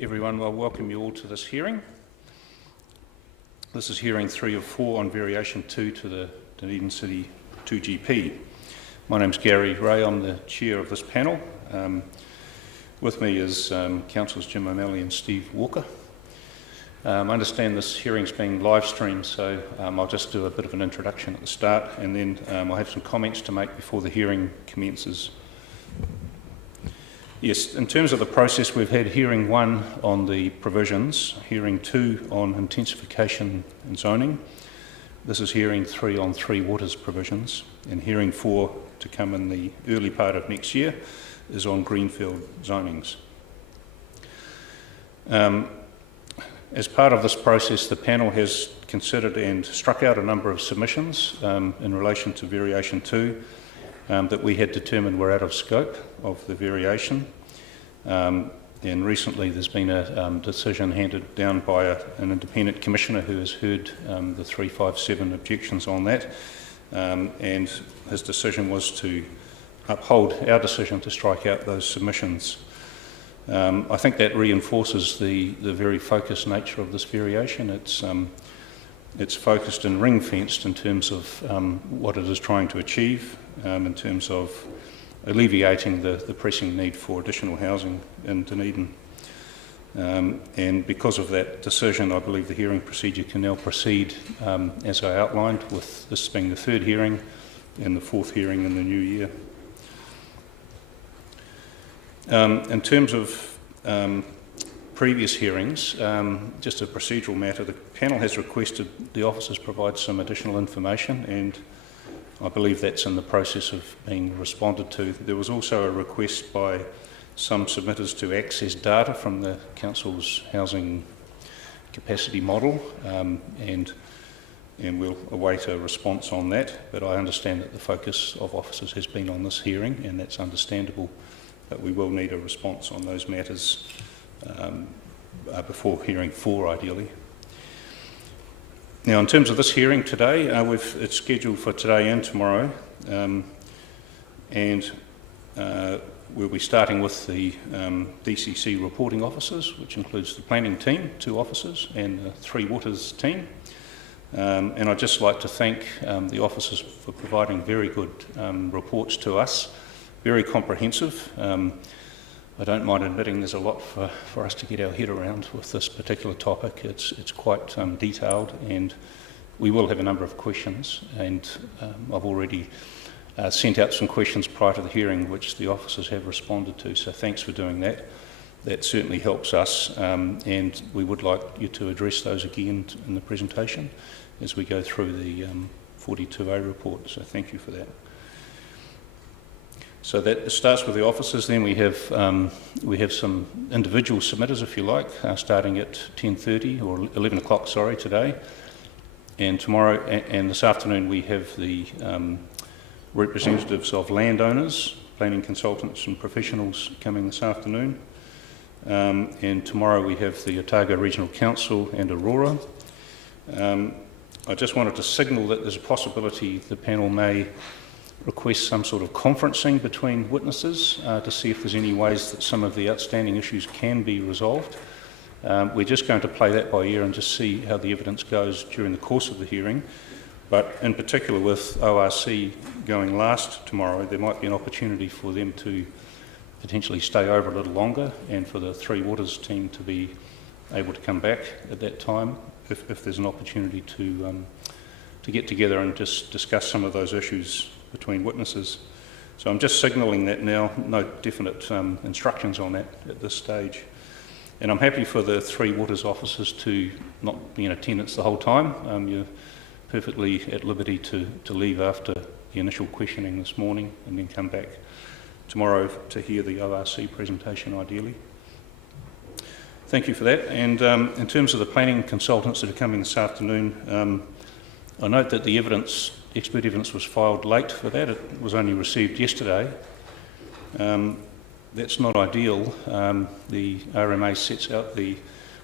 Everyone, I welcome you all to this hearing. This is hearing 3 of 4 on variation 2 to the Dunedin City 2GP. My name's Gary Ray, I'm the chair of this panel. With me is Councillors Jim O'Malley and Steve Walker. I understand this hearing's being live streamed, so I'll just do a bit of an introduction at the start, and then I'll have some comments to make before the hearing commences. Yes, in terms of the process, we've had hearing 1 on the provisions, hearing 2 on intensification and zoning. This is hearing 3 on Three Waters provisions, and hearing 4 to come in the early part of next year is on greenfield zonings. As part of this process, the panel has considered and struck out a number of submissions in relation to variation 2 that we had determined were out of scope of the variation. And recently there's been a decision handed down by an independent commissioner who has heard the 357 objections on that, and his decision was to uphold our decision to strike out those submissions. I think that reinforces the very focused nature of this variation. It's focused and ring-fenced in terms of what it is trying to achieve, in terms of alleviating the pressing need for additional housing in Dunedin. And because of that decision, I believe the hearing procedure can now proceed as I outlined, with this being the 3rd hearing and the 4th hearing in the new year. In terms of previous hearings, just a procedural matter, the panel has requested the officers provide some additional information, and I believe that's in the process of being responded to. There was also a request by some submitters to access data from the Council's housing capacity model, and we'll await a response on that. But I understand that the focus of officers has been on this hearing, and that's understandable, but we will need a response on those matters before hearing 4, ideally. Now, in terms of this hearing today, it's scheduled for today and tomorrow, and we'll be starting with the DCC reporting officers, which includes the planning team, 2 officers, and the Three Waters team. And I'd just like to thank the officers for providing very good reports to us, very comprehensive. I don't mind admitting there's a lot for us to get our head around with this particular topic. It's quite detailed, and we will have a number of questions, and I've already sent out some questions prior to the hearing which the officers have responded to, so thanks for doing that. That certainly helps us, and we would like you to address those again in the presentation as we go through the 42A report, so thank you for that. So that starts with the officers. Then we have some individual submitters, if you like, starting at 10:30 or 11 o'clock, sorry, today. And tomorrow and this afternoon we have the representatives of landowners, planning consultants and professionals coming this afternoon. And tomorrow we have the Otago Regional Council and Aurora. I just wanted to signal that there's a possibility the panel may request some sort of conferencing between witnesses to see if there's any ways that some of the outstanding issues can be resolved. We're just going to play that by ear and just see how the evidence goes during the course of the hearing. But in particular with ORC going last tomorrow, there might be an opportunity for them to potentially stay over a little longer, and for the Three Waters team to be able to come back at that time if there's an opportunity to get together and just discuss some of those issues between witnesses. So I'm just signalling that now, no definite instructions on that at this stage. And I'm happy for the Three Waters officers to not be in attendance the whole time. You're perfectly at liberty to leave after the initial questioning this morning and then come back tomorrow to hear the ORC presentation ideally. Thank you for that. And in terms of the planning consultants that are coming this afternoon, I note that the expert evidence was filed late for that. It was only received yesterday. That's not ideal. The RMA sets out the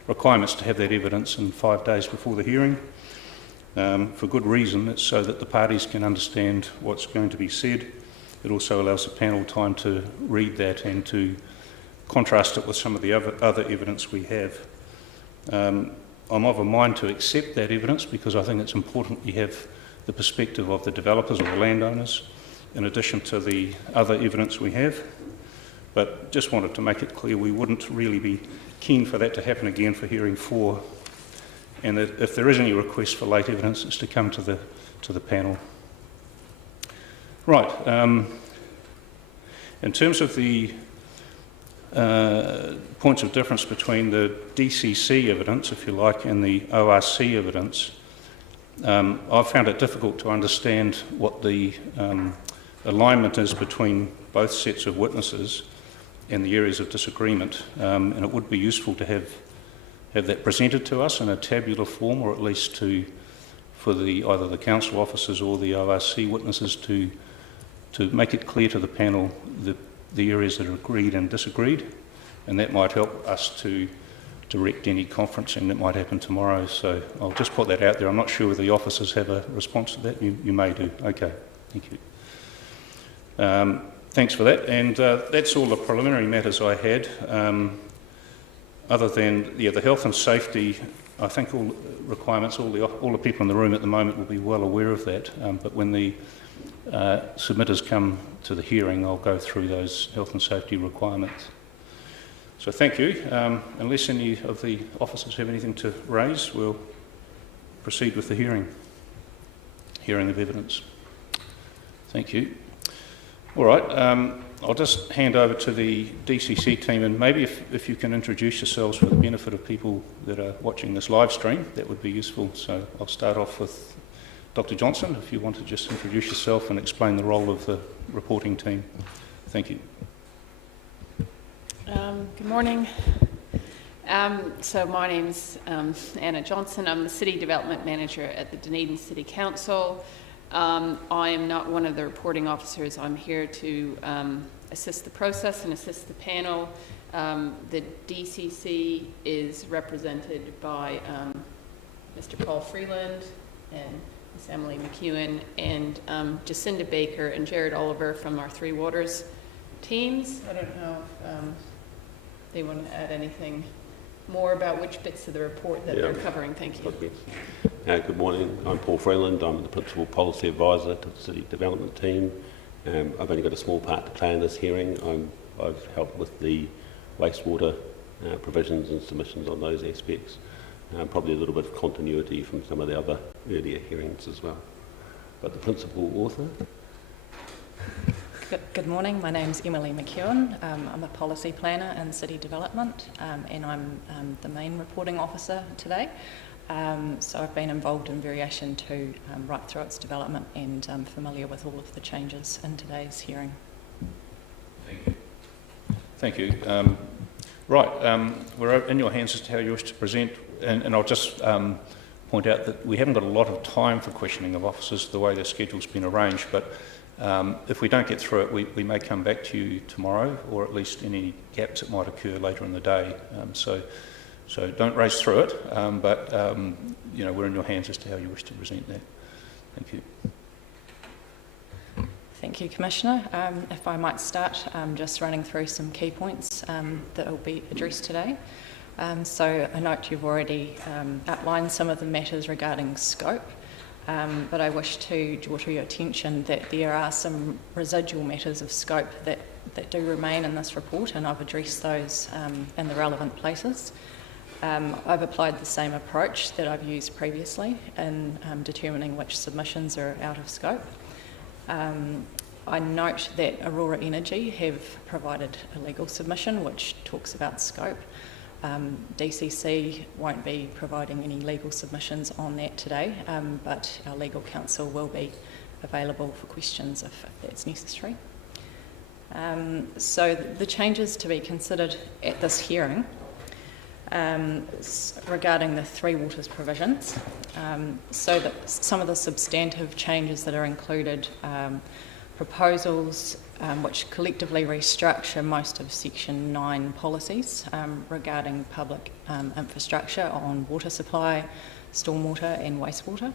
requirements to have that evidence in 5 days before the hearing. For good reason. It's so that the parties can understand what's going to be said. It also allows the panel time to read that and to contrast it with some of the other evidence we have. I'm of a mind to accept that evidence because I think it's important we have the perspective of the developers or the landowners in addition to the other evidence we have. But just wanted to make it clear we wouldn't really be keen for that to happen again for hearing 4. And that if there is any request for late evidence, it's to come to the panel. Right. In terms of the points of difference between the DCC evidence, if you like, and the ORC evidence, I've found it difficult to understand what the alignment is between both sets of witnesses and the areas of disagreement, and it would be useful to have that presented to us in a tabular form, or at least for either the council officers or the ORC witnesses to make it clear to the panel the areas that are agreed and disagreed, and that might help us to direct any conferencing that might happen tomorrow. So I'll just put that out there. I'm not sure whether the officers have a response to that. You may do. Okay, thank you. Thanks for that, and that's all the preliminary matters I had. Other than the health and safety, I think all requirements, all the people in the room at the moment will be well aware of that. But when the submitters come to the hearing, I'll go through those health and safety requirements. So thank you. Unless any of the officers have anything to raise, we'll proceed with the hearing of evidence. Thank you. All right, I'll just hand over to the DCC team, and maybe if you can introduce yourselves for the benefit of people that are watching this live stream, that would be useful. So I'll start off with Dr. Johnson, if you want to just introduce yourself and explain the role of the reporting team. Thank you. Good morning. So my name's Anna Johnson. I'm the City Development Manager at the Dunedin City Council. I am not one of the reporting officers. I'm here to assist the process and assist the panel. The DCC is represented by Mr. Paul Freeland and Ms. Emily McEwen and Jacinda Baker and Jared Oliver from our Three Waters teams. I don't know if they want to add anything more about which bits of the report that they're covering. Thank you. Good morning. I'm Paul Freeland. I'm the Principal Policy Advisor to the City Development Team. I've only got a small part to play in this hearing. I've helped with the wastewater provisions and submissions on those aspects. Probably a little bit of continuity from some of the other earlier hearings as well. But the Principal Author? Good morning, my name's Emily McEwen. I'm a policy planner in city development and I'm the main reporting officer today. So I've been involved in variation 2 right through its development and I'm familiar with all of the changes in today's hearing. Thank you. Right, we're in your hands as to how you wish to present, and I'll just point out that we haven't got a lot of time for questioning of officers the way the schedule's been arranged, but if we don't get through it, we may come back to you tomorrow, or at least any gaps that might occur later in the day. So don't race through it, but you know, we're in your hands as to how you wish to present that. Thank you. Thank you, Commissioner. If I might start just running through some key points that will be addressed today. So I note you've already outlined some of the matters regarding scope. But I wish to draw to your attention that there are some residual matters of scope that do remain in this report, and I've addressed those in the relevant places. I've applied the same approach that I've used previously in determining which submissions are out of scope. I note that Aurora Energy have provided a legal submission which talks about scope. DCC won't be providing any legal submissions on that today, but our legal counsel will be available for questions if that's necessary. So the changes to be considered at this hearing regarding the Three Waters provisions, so that some of the substantive changes that are included, proposals which collectively restructure most of Section 9 policies regarding public infrastructure on water supply, stormwater and wastewater.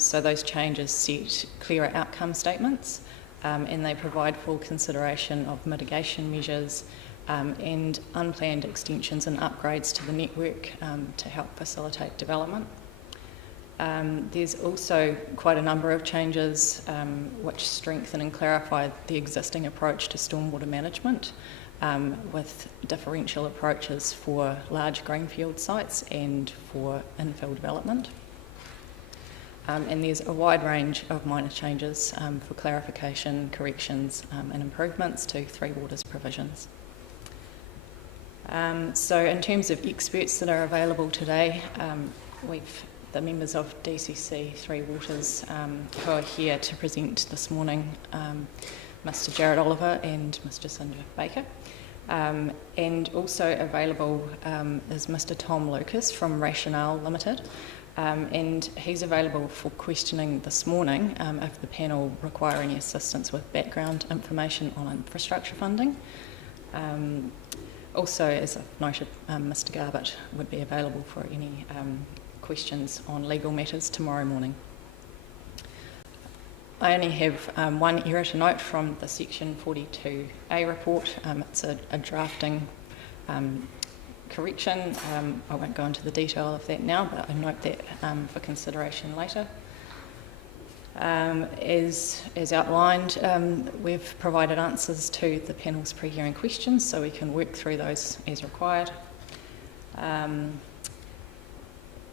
So those changes set clearer outcome statements and they provide full consideration of mitigation measures and unplanned extensions and upgrades to the network to help facilitate development. There's also quite a number of changes which strengthen and clarify the existing approach to stormwater management, with differential approaches for large greenfield sites and for infill development. And there's a wide range of minor changes for clarification, corrections and improvements to Three Waters provisions. So in terms of experts that are available today, we've the members of DCC Three Waters who are here to present this morning, Mr Jared Oliver and Mr Cinder Baker. And also available is Mr Tom Lucas from Rationale Limited, and he's available for questioning this morning if the panel require any assistance with background information on infrastructure funding. Also, as I've noted, Mr Garbutt would be available for any questions on legal matters tomorrow morning. I only have one error to note from the Section 42A report. It's a drafting correction. I won't go into the detail of that now, but I note that for consideration later. As outlined, we've provided answers to the panel's pre-hearing questions, so we can work through those as required.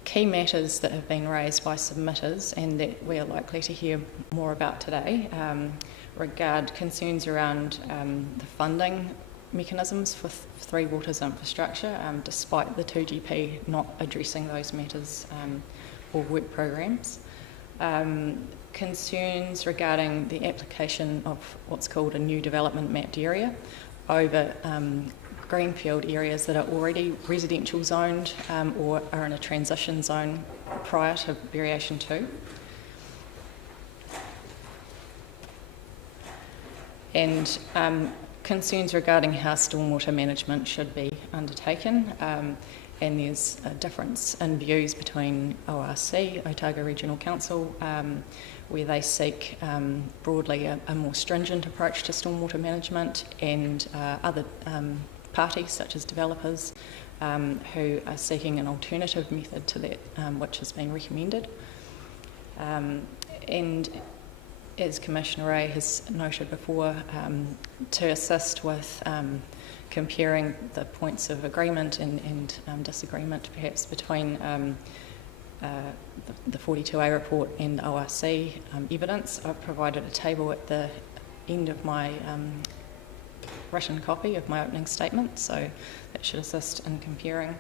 Key matters that have been raised by submitters and that we are likely to hear more about today regard concerns around the funding mechanisms for Three Waters infrastructure, despite the 2GP not addressing those matters or work programs. Concerns regarding the application of what's called a new development mapped area over greenfield areas that are already residential zoned or are in a transition zone prior to Variation 2. And concerns regarding how stormwater management should be undertaken. And there's a difference in views between ORC, Otago Regional Council, where they seek broadly a more stringent approach to stormwater management, and other parties such as developers who are seeking an alternative method to that which has been recommended. And as Commissioner Ray has noted before, to assist with comparing the points of agreement and disagreement perhaps between the 42A report and ORC evidence, I've provided a table at the end of my written copy of my opening statement, so that should assist in comparing.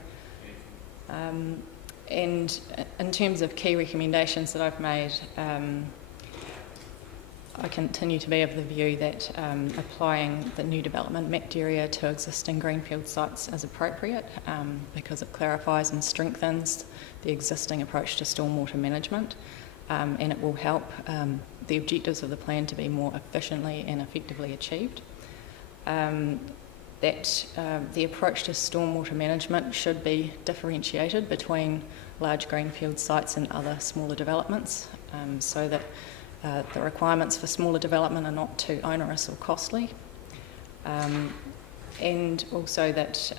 And in terms of key recommendations that I've made, I continue to be of the view that applying the new development mapped area to existing greenfield sites is appropriate because it clarifies and strengthens the existing approach to stormwater management, and it will help the objectives of the plan to be more efficiently and effectively achieved. That the approach to stormwater management should be differentiated between large greenfield sites and other smaller developments, so that the requirements for smaller development are not too onerous or costly, and also that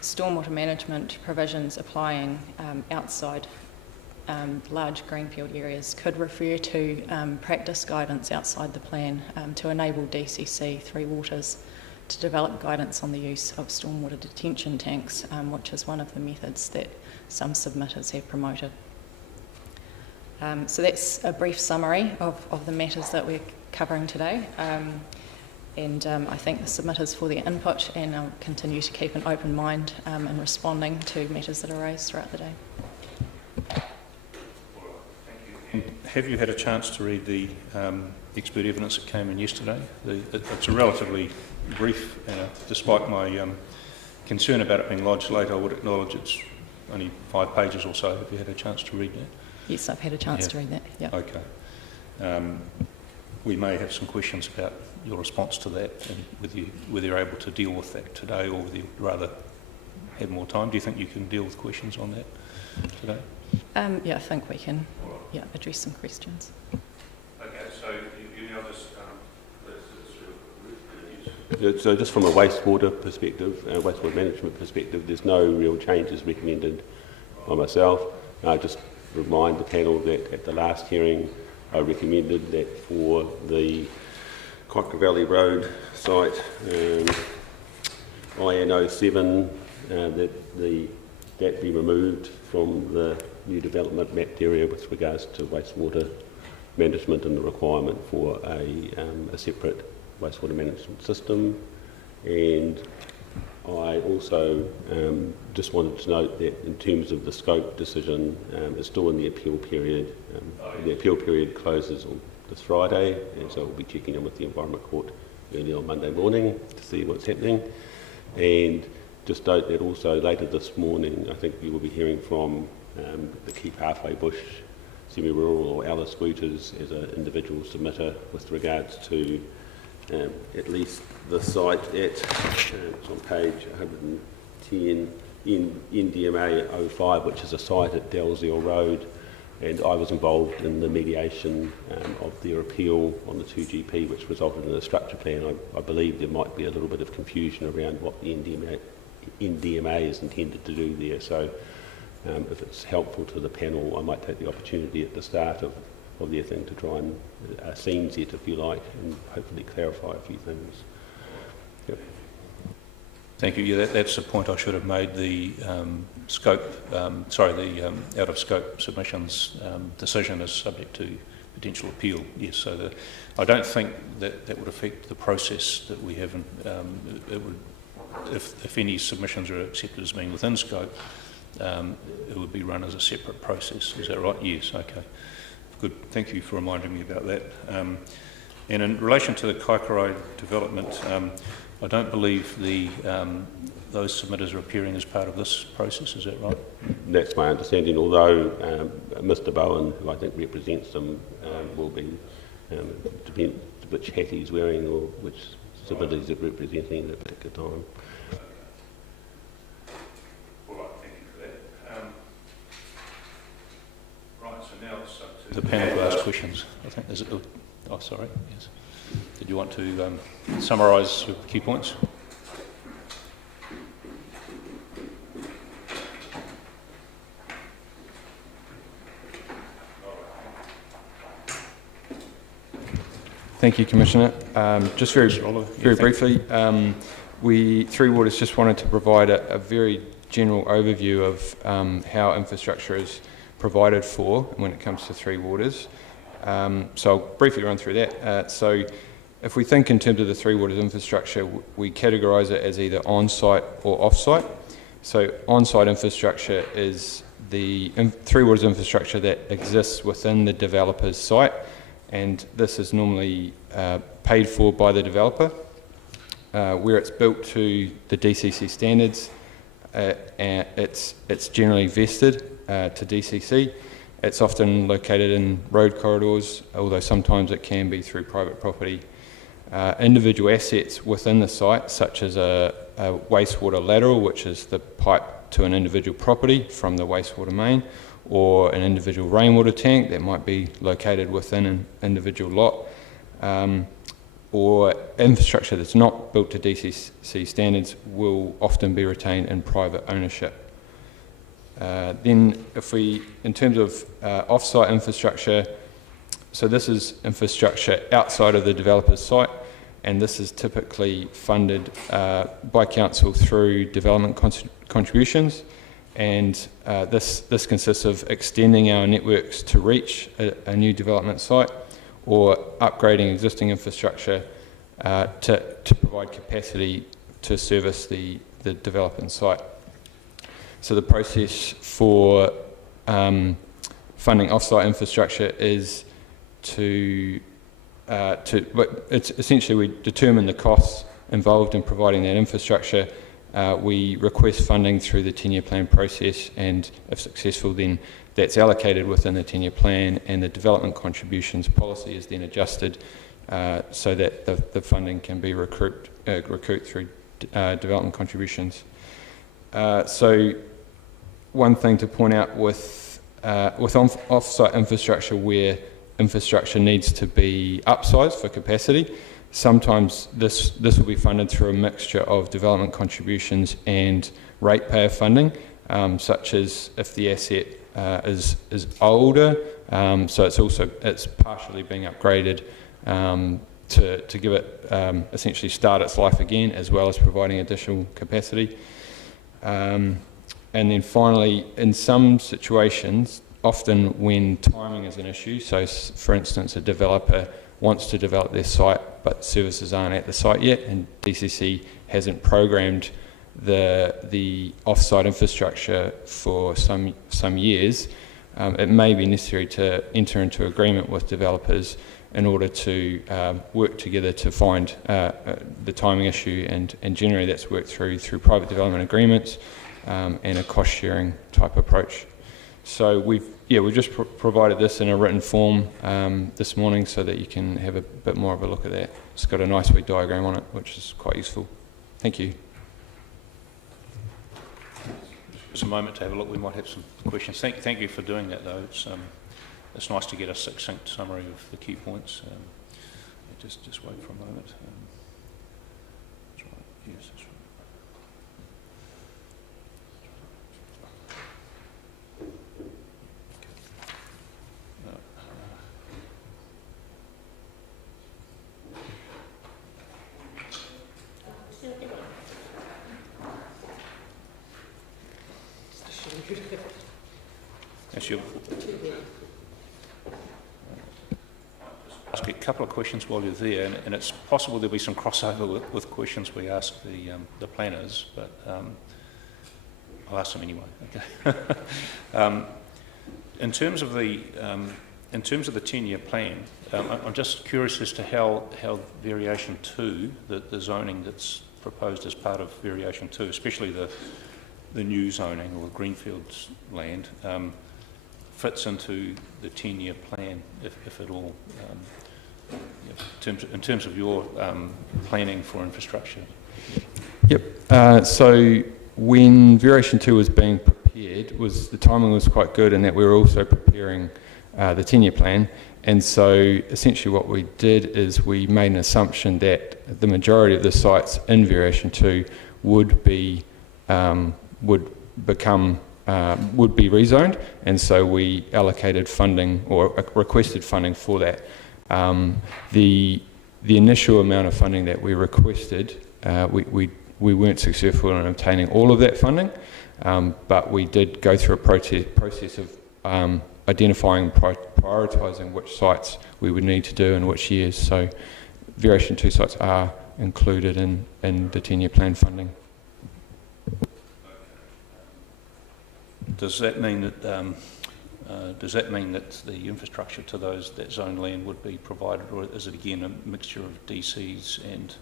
stormwater management provisions applying outside large greenfield areas could refer to practice guidance outside the plan to enable DCC Three Waters to develop guidance on the use of stormwater detention tanks, which is one of the methods that some submitters have promoted. So that's a brief summary of the matters that we're covering today, and I thank the submitters for their input, and I'll continue to keep an open mind in responding to matters that are raised throughout the day. Have you had a chance to read the expert evidence that came in yesterday? It's a relatively brief, despite my concern about it being lodged late, I would acknowledge it's only 5 pages or so. Have you had a chance to read that? Yes, I've had a chance to read that. Yeah. Okay. We may have some questions about your response to that and whether you're able to deal with that today or whether you'd rather have more time. Do you think you can deal with questions on that today? Yeah, I think we can address some questions. Okay, so you now just let's So just from a wastewater perspective, wastewater management perspective, there's no real changes recommended by myself. Just remind the panel that at the last hearing I recommended that for the Cocker Valley Road site, IN07, that be removed from the new development mapped area with regards to wastewater management and the requirement for a separate wastewater management system. And I also just wanted to note that in terms of the scope decision, it's still in the appeal period. The appeal period closes on this Friday, and so we'll be checking in with the Environment Court early on Monday morning to see what's happening. And just note that also later this morning, I think you will be hearing from the Key Pathway Bush Semi-Rural or Alice Scooters as an individual submitter with regards to at least the site at, it's on page 110 in NDMA 05, which is a site at Dalziel Road, and I was involved in the mediation of their appeal on the 2GP, which resulted in a structure plan. I believe there might be a little bit of confusion around what the NDMA is intended to do there, so if it's helpful to the panel, I might take the opportunity at the start of their thing to try and scene set, if you like, and hopefully clarify a few things. Yep. Thank you. Yeah, that's the point I should have made. The scope, the out of scope submissions decision is subject to potential appeal. Yes, so I don't think that would affect the process that we have. It would, if any submissions are accepted as being within scope, it would be run as a separate process. Is that right? Yes. Okay. Good. Thank you for reminding me about that. And in relation to the Kaikorai development, I don't believe those submitters are appearing as part of this process. Is that right? That's my understanding. Although Mr. Bowen, who I think represents them, will be depends which hat he's wearing or which submitters he's representing at a particular time. The panel to ask questions. I think there's oh, sorry. Yes. Did you want to summarise your key points? Thank you, Commissioner. Just very briefly, we Three Waters just wanted to provide a very general overview of how infrastructure is provided for when it comes to Three Waters. So I'll briefly run through that. So if we think in terms of the Three Waters infrastructure, we categorise it as either on-site or off-site. So on-site infrastructure is the Three Waters infrastructure that exists within the developer's site, and this is normally paid for by the developer, where it's built to the DCC standards. And it's generally vested to DCC. It's often located in road corridors, although sometimes it can be through private property. Individual assets within the site, such as a wastewater lateral, which is the pipe to an individual property from the wastewater main, or an individual rainwater tank that might be located within an individual lot, or infrastructure that's not built to DCC standards will often be retained in private ownership. Then if we, in terms of off-site infrastructure, so this is infrastructure outside of the developer's site, and this is typically funded by council through development contributions, and this consists of extending our networks to reach a new development site, or upgrading existing infrastructure to provide capacity to service the developing site. So the process for funding off-site infrastructure is it's essentially we determine the costs involved in providing that infrastructure. We request funding through the 10-year plan process, and if successful, then that's allocated within the 10-year plan, and the development contributions policy is then adjusted so that the funding can be recouped through development contributions. So one thing to point out with off-site infrastructure where infrastructure needs to be upsized for capacity, sometimes this will be funded through a mixture of development contributions and ratepayer funding, such as if the asset is older, so it's partially being upgraded to give it essentially start its life again, as well as providing additional capacity. And then finally, in some situations, often when timing is an issue, so for instance a developer wants to develop their site but services aren't at the site yet, and DCC hasn't programmed the off-site infrastructure for some years, it may be necessary to enter into agreement with developers in order to work together to find the timing issue, and generally that's worked through private development agreements and a cost-sharing type approach. So we've just provided this in a written form this morning so that you can have a bit more of a look at that. It's got a nice wee diagram on it, which is quite useful. Thank you. Just a moment to have a look. We might have some questions. Thank you for doing that, though. It's nice to get a succinct summary of the key points. Just wait for a moment. That's right. Yes, that's right. Yes, you'll ask a couple of questions while you're there, and it's possible there'll be some crossover with questions we ask the planners, but I'll ask them anyway. Okay. In terms of the 10-year plan, I'm just curious as to how variation 2, the zoning that's proposed as part of variation 2, especially the new zoning or greenfields land, fits into the 10-year plan, if at all, in terms of your planning for infrastructure. Yep. So when variation 2 was being prepared, the timing was quite good, in that we were also preparing the 10-year plan. And so essentially what we did is we made an assumption that the majority of the sites in variation 2 would be rezoned, and so we allocated funding or requested funding for that. The initial amount of funding that we requested, we weren't successful in obtaining all of that funding, but we did go through a process of identifying, prioritising which sites we would need to do in which years. So variation 2 sites are included in the 10-year plan funding. Does that mean that the infrastructure to that zone land would be provided, or is it again a mixture of DCs and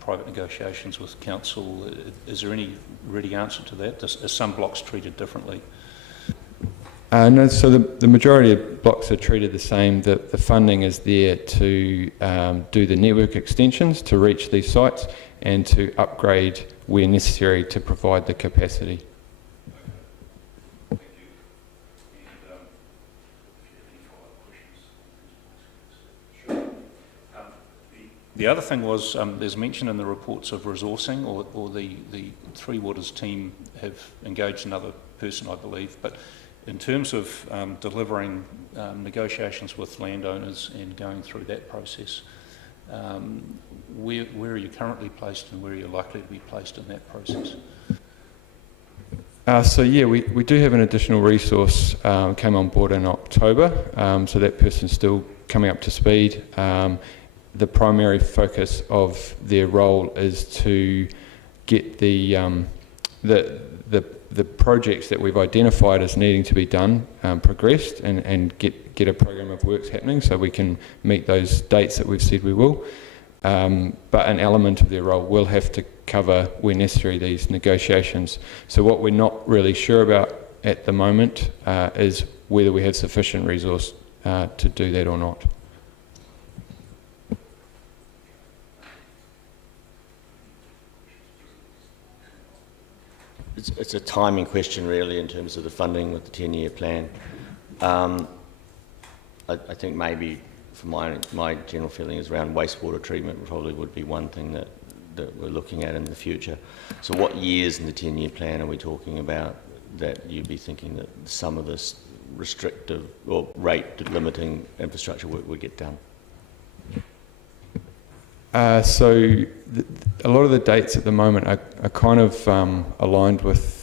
private negotiations with council? Is there any ready answer to that? Are some blocks treated differently? No, so the majority of blocks are treated the same. The funding is there to do the network extensions to reach these sites and to upgrade where necessary to provide the capacity. The other thing was there's mention in the reports of resourcing, or the Three Waters team have engaged another person, I believe, but in terms of delivering negotiations with landowners and going through that process, where are you currently placed and where are you likely to be placed in that process? So yeah, we do have an additional resource came on board in October, so that person's still coming up to speed. The primary focus of their role is to get the projects that we've identified as needing to be done progressed and get a program of works happening so we can meet those dates that we've said we will. But an element of their role will have to cover, where necessary, these negotiations. So what we're not really sure about at the moment is whether we have sufficient resource to do that or not. It's a timing question, really, in terms of the funding with the 10-year plan. I think maybe for my general feeling is around wastewater treatment probably would be one thing that we're looking at in the future. So what years in the 10-year plan are we talking about that you'd be thinking that some of this restrictive or rate limiting infrastructure work would get done? So a lot of the dates at the moment are kind of aligned with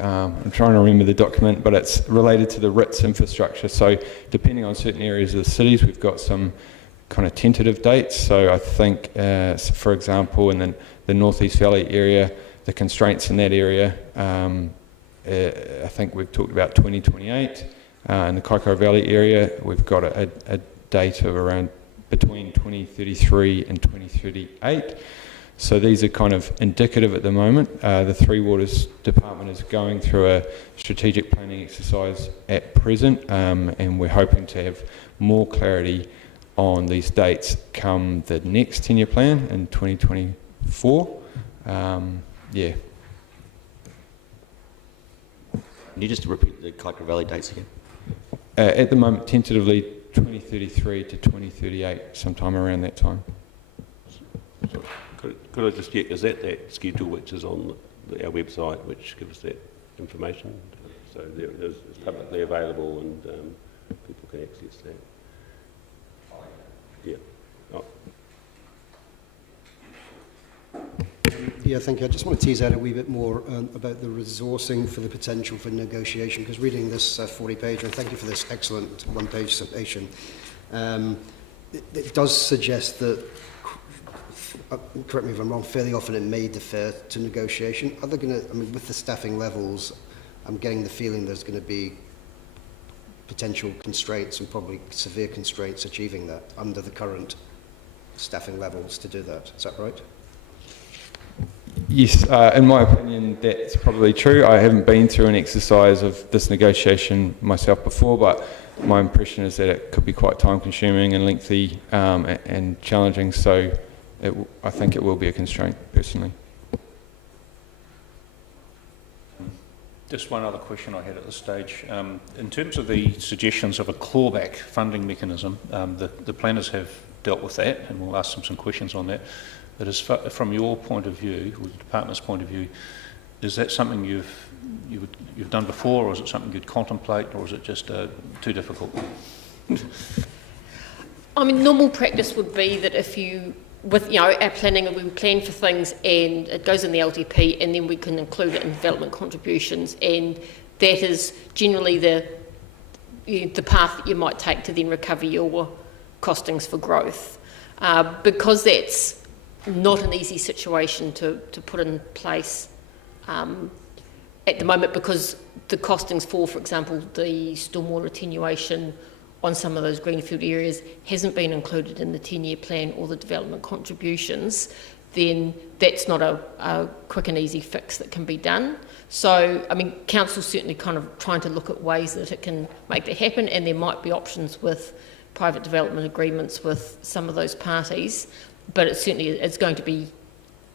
I'm trying to remember the document, but it's related to the RITS infrastructure. So depending on certain areas of the cities, we've got some kind of tentative dates. So I think, for example, in the North East Valley area, the constraints in that area, I think we've talked about 2028. In the Kaikoura Valley area, we've got a date of around between 2033 and 2038. So these are kind of indicative at the moment. The Three Waters Department is going through a strategic planning exercise at present, and we're hoping to have more clarity on these dates come the next 10-year plan in 2024. Yeah. Can you just repeat the Kaikoura Valley dates again? At the moment, tentatively 2033 to 2038, sometime around that time. So could I just check, is that schedule which is on our website, which gives that information? So it's publicly available and people can access that. Yeah. Oh. Yeah, thank you. I just want to tease out a wee bit more about the resourcing for the potential for negotiation, because reading this 40-page, and thank you for this excellent one-page summation, it does suggest that, correct me if I'm wrong, fairly often it may defer to negotiation. Are they going to, I mean, with the staffing levels, I'm getting the feeling there's going to be potential constraints and probably severe constraints achieving that under the current staffing levels to do that. Is that right? Yes, in my opinion, that's probably true. I haven't been through an exercise of this negotiation myself before, but my impression is that it could be quite time-consuming and lengthy and challenging, so I think it will be a constraint, personally. Just one other question I had at this stage. In terms of the suggestions of a clawback funding mechanism, the planners have dealt with that, and we'll ask them some questions on that. But as far, from your point of view, or the department's point of view, is that something you've done before, or is it something you'd contemplate, or is it just too difficult? I mean, normal practice would be that if you, with our planning, we plan for things and it goes in the LTP, and then we can include it in development contributions, and that is generally the path that you might take to then recover your costings for growth. Because that's not an easy situation to put in place at the moment, because the costings for example, the stormwater attenuation on some of those greenfield areas hasn't been included in the 10-year plan or the development contributions, then that's not a quick and easy fix that can be done. So, I mean, Council's certainly kind of trying to look at ways that it can make that happen, and there might be options with private development agreements with some of those parties, but it's going to be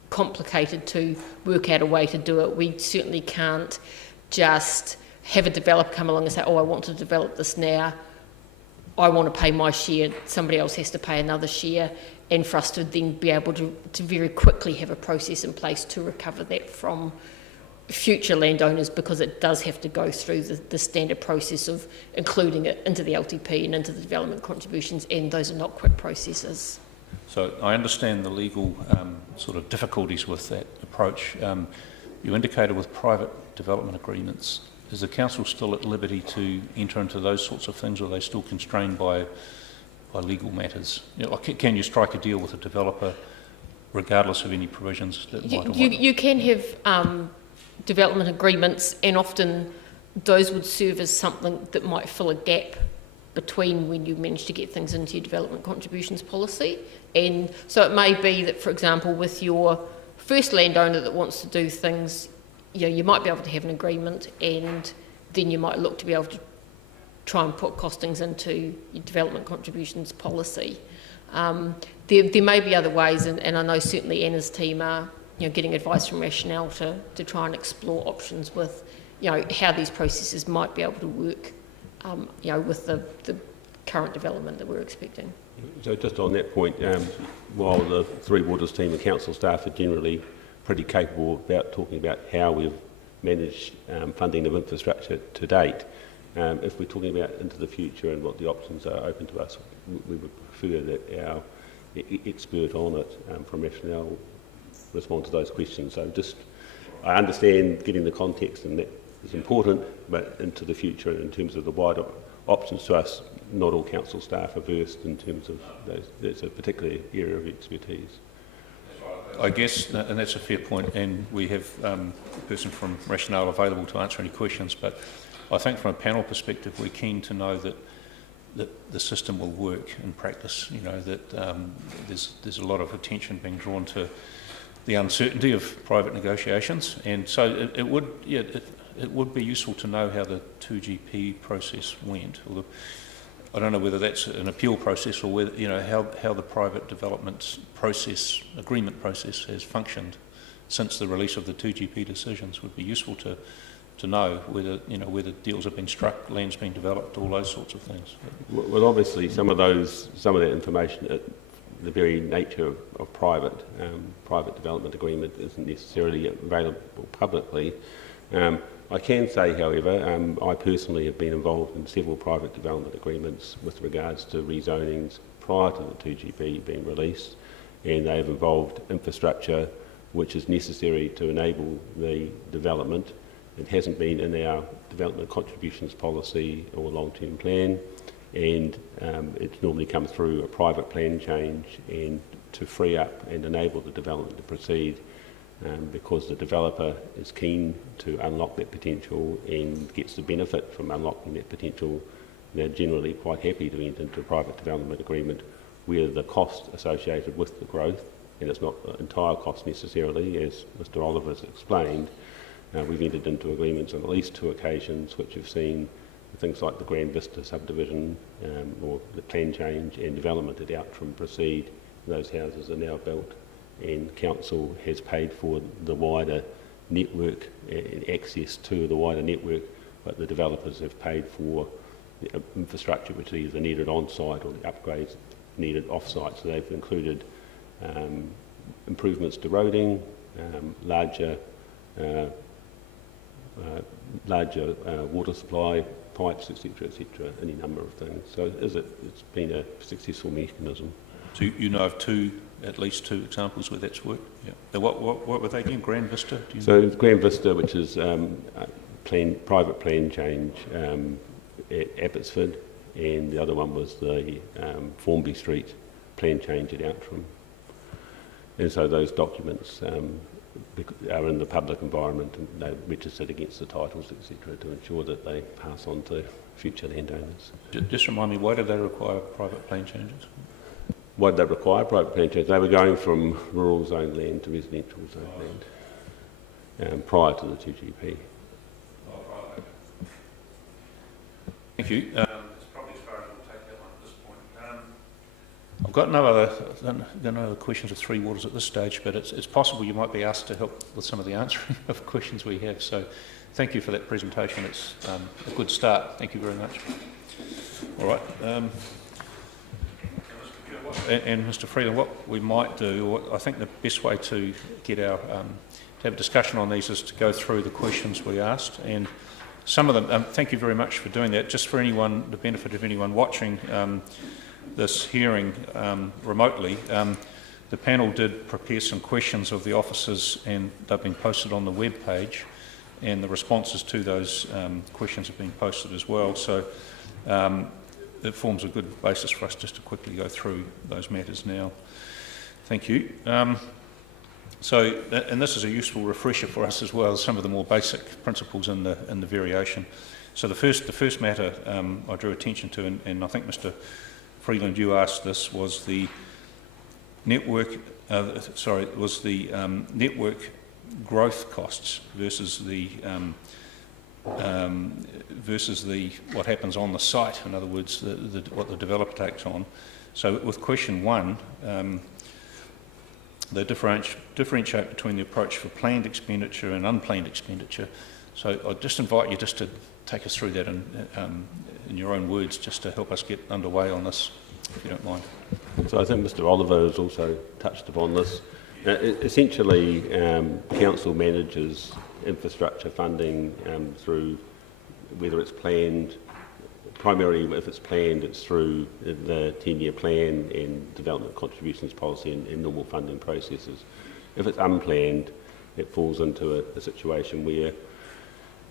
complicated to work out a way to do it. We certainly can't just have a developer come along and say, oh, I want to develop this now, I want to pay my share, somebody else has to pay another share, and for us to then be able to very quickly have a process in place to recover that from future landowners, because it does have to go through the standard process of including it into the LTP and into the development contributions, and those are not quick processes. So I understand the legal sort of difficulties with that approach. You indicated with private development agreements, is the council still at liberty to enter into those sorts of things, or are they still constrained by legal matters? Can you strike a deal with a developer regardless of any provisions that might or might not? You can have development agreements, and often those would serve as something that might fill a gap between when you manage to get things into your development contributions policy. And so it may be that, for example, with your first landowner that wants to do things, you might be able to have an agreement, and then you might look to be able to try and put costings into your development contributions policy. There may be other ways, and I know certainly Anna's team are getting advice from Rationale to try and explore options with how these processes might be able to work with the current development that we're expecting. So just on that point, while the Three Waters team and council staff are generally pretty capable about talking about how we've managed funding of infrastructure to date, if we're talking about into the future and what the options are open to us, we would prefer that our expert on it from Rationale respond to those questions. So just, I understand getting the context and that is important, but into the future in terms of the wider options to us, not all council staff are versed in terms of those. That's a particular area of expertise. I guess, and that's a fair point, and we have a person from Rationale available to answer any questions, but I think from a panel perspective, we're keen to know that the system will work in practice. You know, that there's a lot of attention being drawn to the uncertainty of private negotiations, and so it would be useful to know how the 2GP process went. Although I don't know whether that's an appeal process or whether, you know, how the private development process, agreement process, has functioned since the release of the 2GP decisions. Would be useful to know whether, you know, whether deals have been struck, land's been developed, all those sorts of things. Well, obviously, some of that information, the very nature of private development agreement isn't necessarily available publicly. I can say, however, I personally have been involved in several private development agreements with regards to rezonings prior to the 2GP being released, and they have involved infrastructure which is necessary to enable the development. It hasn't been in our development contributions policy or long-term plan, and it's normally come through a private plan change and to free up and enable the development to proceed. Because the developer is keen to unlock that potential and gets the benefit from unlocking that potential, they're generally quite happy to enter into a private development agreement where the cost associated with the growth, and it's not the entire cost necessarily, as Mr. Oliver has explained, we've entered into agreements on at least 2 occasions which have seen things like the Grand Vista subdivision or the plan change and development at Outram proceed. Those houses are now built, and council has paid for the wider network and access to the wider network, but the developers have paid for the infrastructure which is either needed on-site or the upgrades needed off-site. So they've included improvements to roading, larger water supply pipes, etc., any number of things. So it's been a successful mechanism. So you know of at least two examples where that's worked? Yeah. Now what were they again? Grand Vista? Do you know? Grand Vista, which is private plan change at Abbotsford, and the other one was the Formby Street plan change at Outram. And so those documents are in the public environment, and they're registered against the titles, etc., to ensure that they pass on to future landowners. Just remind me, why do they require private plan changes? Why did they require private plan changes? They were going from rural zone land to residential zone land prior to the 2GP. Thank you. That's probably as far as we'll take that one at this point. I've got no other questions of Three Waters at this stage, but it's possible you might be asked to help with some of the answering of questions we have. So thank you for that presentation. It's a good start. Thank you very much. All right. And Mr. Freeland, what we might do, or I think the best way to get our to have a discussion on these is to go through the questions we asked, and some of them. Thank you very much for doing that. Just for anyone, the benefit of anyone watching this hearing remotely, the panel did prepare some questions of the officers, and they've been posted on the web page, and the responses to those questions have been posted as well. So. It forms a good basis for us just to quickly go through those matters now. Thank you. And this is a useful refresher for us as well as some of the more basic principles in the variation. So the first matter I drew attention to, and I think Mr. Freeland, you asked this, was the network. Network growth costs versus the what happens on the site. In other words, what the developer takes on. So with question 1, they differentiate between the approach for planned expenditure and unplanned expenditure. So I just invite you just to take us through that in your own words, just to help us get underway on this. if you don't mind. So I think Mr Oliver has also touched upon this. Essentially, council manages infrastructure funding through, whether it's planned, primarily if it's planned, it's through the 10-year plan and development contributions policy and normal funding processes. If it's unplanned, it falls into a situation where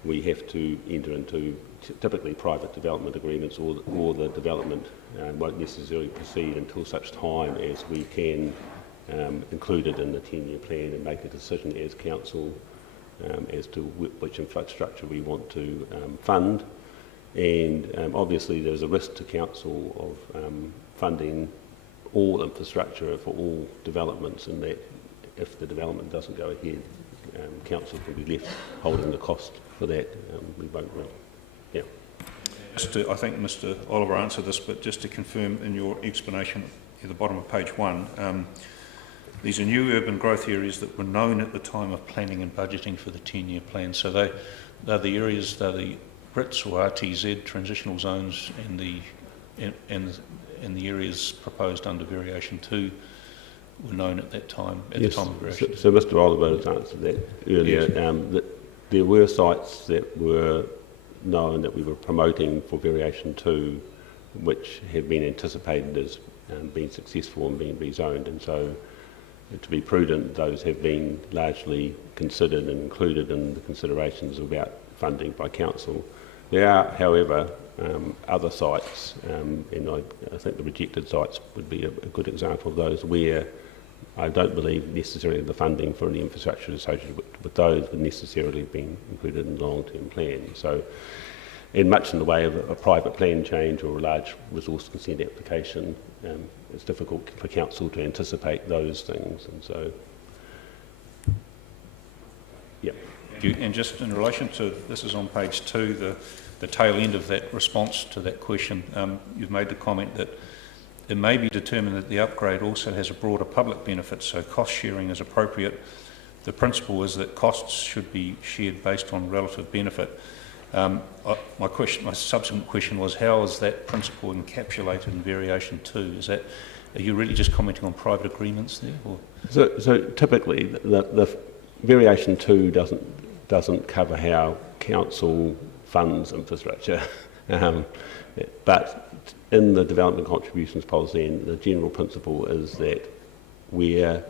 we have to enter into typically private development agreements, or the development won't necessarily proceed until such time as we can include it in the 10-year plan and make a decision as council as to which infrastructure we want to fund. And obviously there's a risk to council of funding all infrastructure for all developments, and that if the development doesn't go ahead, council can be left holding the cost for that. We won't really. Yeah. I think Mr Oliver answered this, but just to confirm in your explanation at the bottom of page 1, these are new urban growth areas that were known at the time of planning and budgeting for the 10-year plan. So they're the areas, they're the BRITS or RTZ transitional zones, and the areas proposed under variation 2 were known at that time, at the time of variation. So Mr Oliver has answered that earlier. Yes. That there were sites that were known that we were promoting for variation 2, which have been anticipated as being successful and being rezoned, and so to be prudent, those have been largely considered and included in the considerations about funding by council. There are, however, other sites, and I think the rejected sites would be a good example of those, where I don't believe necessarily the funding for any infrastructure associated with those would necessarily have been included in the long-term plan. So, in much in the way of a private plan change or a large resource consent application, it's difficult for council to anticipate those things, and so, yeah. Thank you. And just in relation to, this is on page 2, the tail end of that response to that question, you've made the comment that it may be determined that the upgrade also has a broader public benefit, so cost sharing is appropriate. The principle is that costs should be shared based on relative benefit. My subsequent question was, how is that principle encapsulated in variation 2? Are you really just commenting on private agreements there? Or? So typically the variation 2 doesn't cover how council funds infrastructure, but in the development contributions policy, and the general principle is that where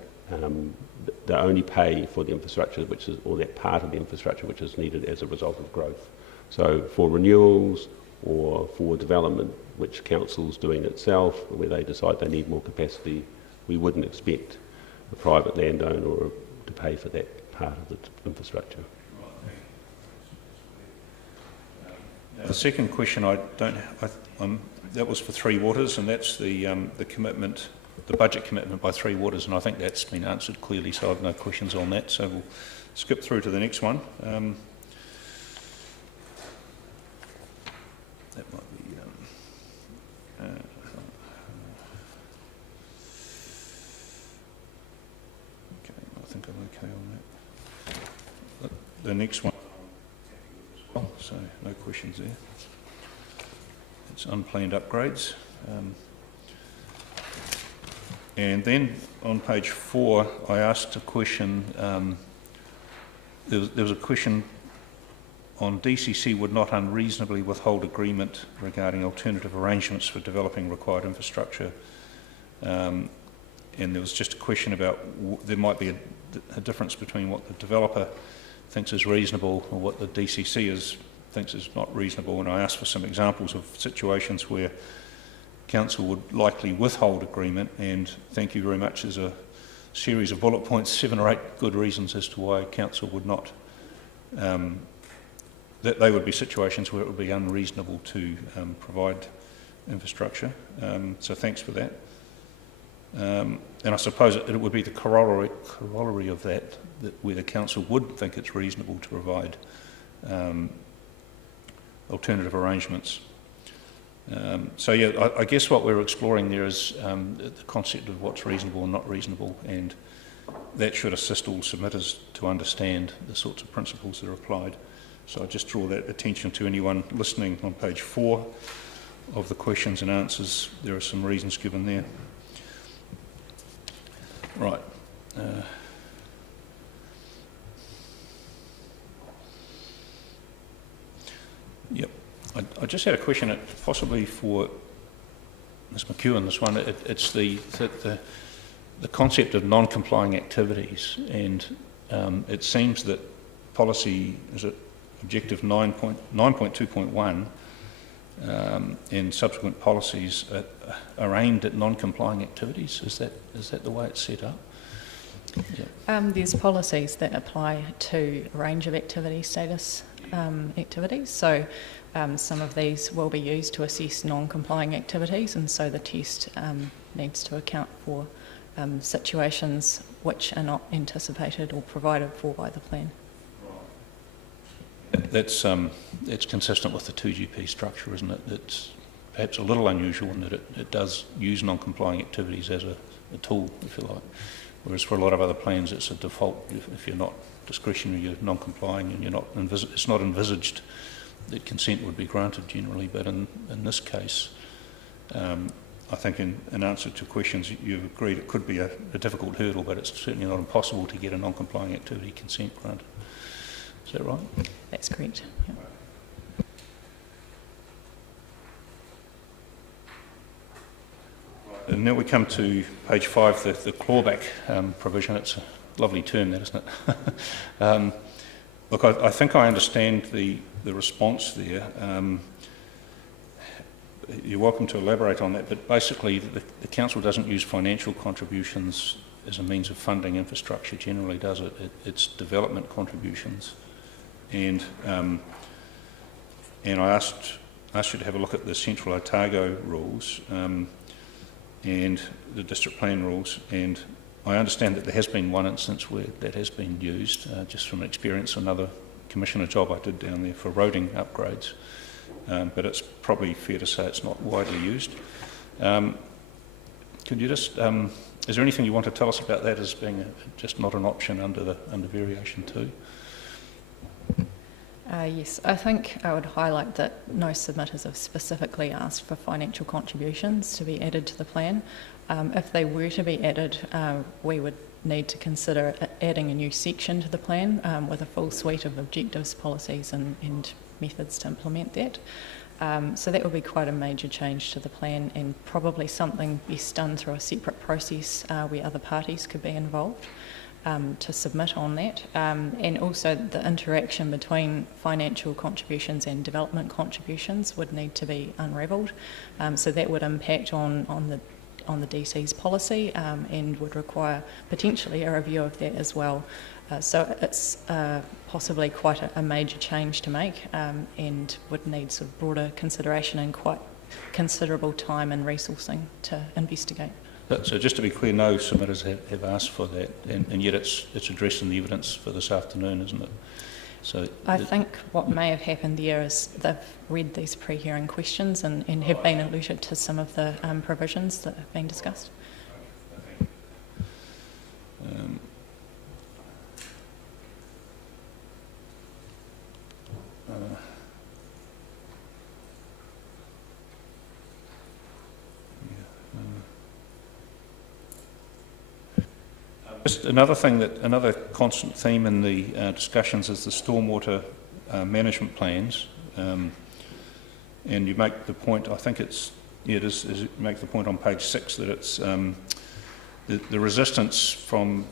they only pay for the infrastructure which is, or that part of the infrastructure which is needed as a result of growth. So for renewals or for development which council's doing itself, where they decide they need more capacity, we wouldn't expect a private landowner to pay for that part of the infrastructure. The second question that was for Three Waters, and that's the commitment, the budget commitment by Three Waters, and I think that's been answered clearly, so I have no questions on that. So we'll skip through to the next one. That might be. Okay, I think I'm okay on that. The next one. So no questions there. It's unplanned upgrades. And then on page 4, I asked a question. There was a question on DCC would not unreasonably withhold agreement regarding alternative arrangements for developing required infrastructure. And there was just a question about there might be a difference between what the developer thinks is reasonable or what the DCC thinks is not reasonable, and I asked for some examples of situations where council would likely withhold agreement, and thank you very much. There's a series of bullet points, 7 or 8 good reasons as to why council would not, that they would be situations where it would be unreasonable to provide infrastructure. So thanks for that. And I suppose it would be the corollary of that where the council would think it's reasonable to provide alternative arrangements. So yeah, I guess what we're exploring there is the concept of what's reasonable and not reasonable, and that should assist all submitters to understand the sorts of principles that are applied. So I just draw that attention to anyone listening on page 4. of the questions and answers, there are some reasons given there. Right. Yep. I just had a question, possibly for Ms McEwen, this one. It's the concept of non-complying activities, and it seems that policy, is it objective 9.2.1 and subsequent policies are aimed at non-complying activities. Is that the way it's set up? Yeah. There's policies that apply to a range of activity status activities. So some of these will be used to assess non-complying activities, and so the test needs to account for situations which are not anticipated or provided for by the plan. That's consistent with the 2GP structure, isn't it? It's perhaps a little unusual in that it does use non-complying activities as a tool, if you like, whereas for a lot of other plans it's a default. If you're not discretionary, you're non-complying, and you're not it's not envisaged that consent would be granted generally. But in this case, I think in answer to questions, you've agreed it could be a difficult hurdle, but it's certainly not impossible to get a non-complying activity consent granted. Is that right? That's correct. Yep. And now we come to page 5, the clawback provision. It's a lovely term, that, isn't it? Look, I think I understand the response there. You're welcome to elaborate on that, but basically the council doesn't use financial contributions as a means of funding infrastructure generally, does it? It's development contributions. And I asked you to have a look at the Central Otago rules and the district plan rules, and I understand that there has been one instance where that has been used, just from experience, another commissioner job I did down there for roading upgrades, but it's probably fair to say it's not widely used. Could you just, is there anything you want to tell us about that as being just not an option under variation 2? Yes, I think I would highlight that no submitters have specifically asked for financial contributions to be added to the plan. If they were to be added, we would need to consider adding a new section to the plan with a full suite of objectives, policies and methods to implement that. So that would be quite a major change to the plan, and probably something best done through a separate process where other parties could be involved to submit on that. And also the interaction between financial contributions and development contributions would need to be unravelled. So that would impact on the DC's policy and would require potentially a review of that as well. So it's possibly quite a major change to make and would need sort of broader consideration and quite considerable time and resourcing to investigate. So just to be clear, no submitters have asked for that, and yet it's addressed in the evidence for this afternoon, isn't it? So I think what may have happened there is they've read these pre-hearing questions and have been alerted to some of the provisions that have been discussed. Just another constant theme in the discussions is the stormwater management plans, and you make the point. I think you make the point on page 6 that it's the resistance from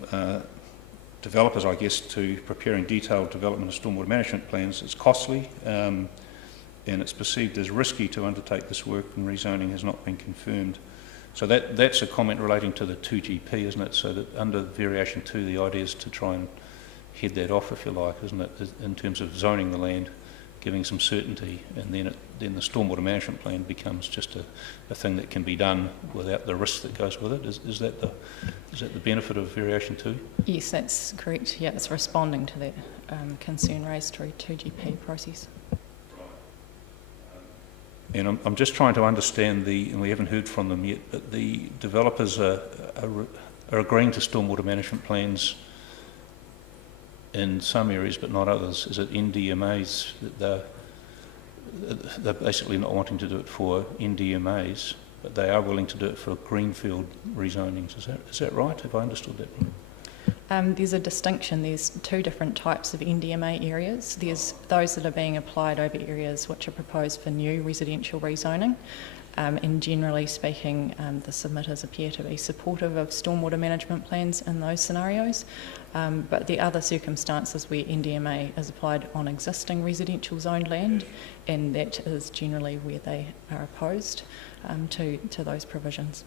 developers, I guess, to preparing detailed development of stormwater management plans. It's costly, and it's perceived as risky to undertake this work, and rezoning has not been confirmed. So that's a comment relating to the 2GP, isn't it? So that under variation 2, the idea is to try and head that off, if you like, isn't it? In terms of zoning the land, giving some certainty, and then the stormwater management plan becomes just a thing that can be done without the risk that goes with it. Is that the benefit of variation 2? Yes, that's correct. Yeah, it's responding to that concern raised through 2GP process. And I'm just trying to understand and we haven't heard from them yet, but the developers are agreeing to stormwater management plans in some areas but not others. Is it NDMAs that they're basically not wanting to do it for NDMAs, but they are willing to do it for greenfield rezonings. Is that right? Have I understood that right? There's a distinction. There's two different types of NDMA areas. There's those that are being applied over areas which are proposed for new residential rezoning. And generally speaking, the submitters appear to be supportive of stormwater management plans in those scenarios. But the other circumstances where NDMA is applied on existing residential zoned land, and that is generally where they are opposed to those provisions.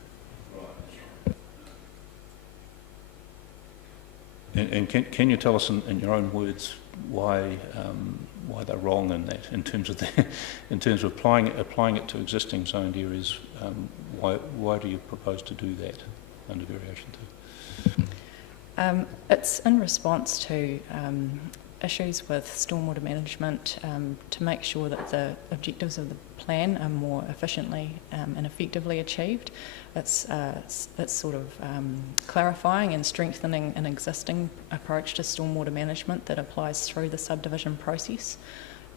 And can you tell us in your own words why they're wrong in that, in terms of applying it to existing zoned areas? Why do you propose to do that under variation 2? It's in response to issues with stormwater management to make sure that the objectives of the plan are more efficiently and effectively achieved. It's sort of clarifying and strengthening an existing approach to stormwater management that applies through the subdivision process.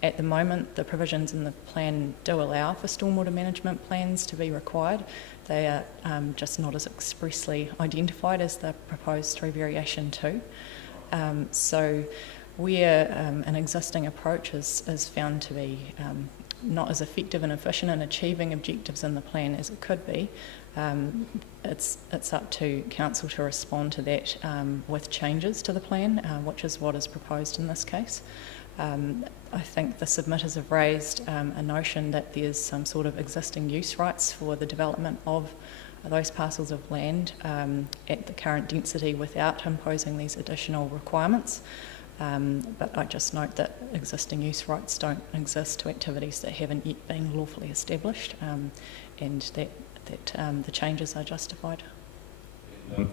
At the moment, the provisions in the plan do allow for stormwater management plans to be required. They are just not as expressly identified as the proposed through variation 2. So where an existing approach is found to be not as effective and efficient in achieving objectives in the plan as it could be, it's up to council to respond to that with changes to the plan, which is what is proposed in this case. I think the submitters have raised a notion that there's some sort of existing use rights for the development of those parcels of land at the current density without imposing these additional requirements. But I just note that existing use rights don't exist to activities that haven't yet been lawfully established, and that the changes are justified.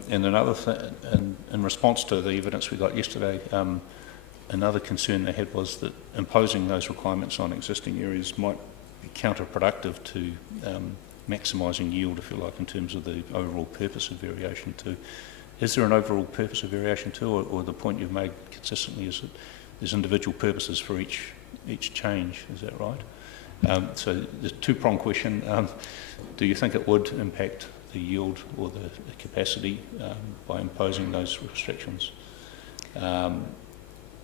And another thing, in response to the evidence we got yesterday, another concern they had was that imposing those requirements on existing areas might be counterproductive to maximising yield, if you like, in terms of the overall purpose of variation 2. Is there an overall purpose of variation 2, or the point you've made consistently is that there's individual purposes for each change? Is that right? So the two-pronged question: do you think it would impact the yield or the capacity by imposing those restrictions? Well,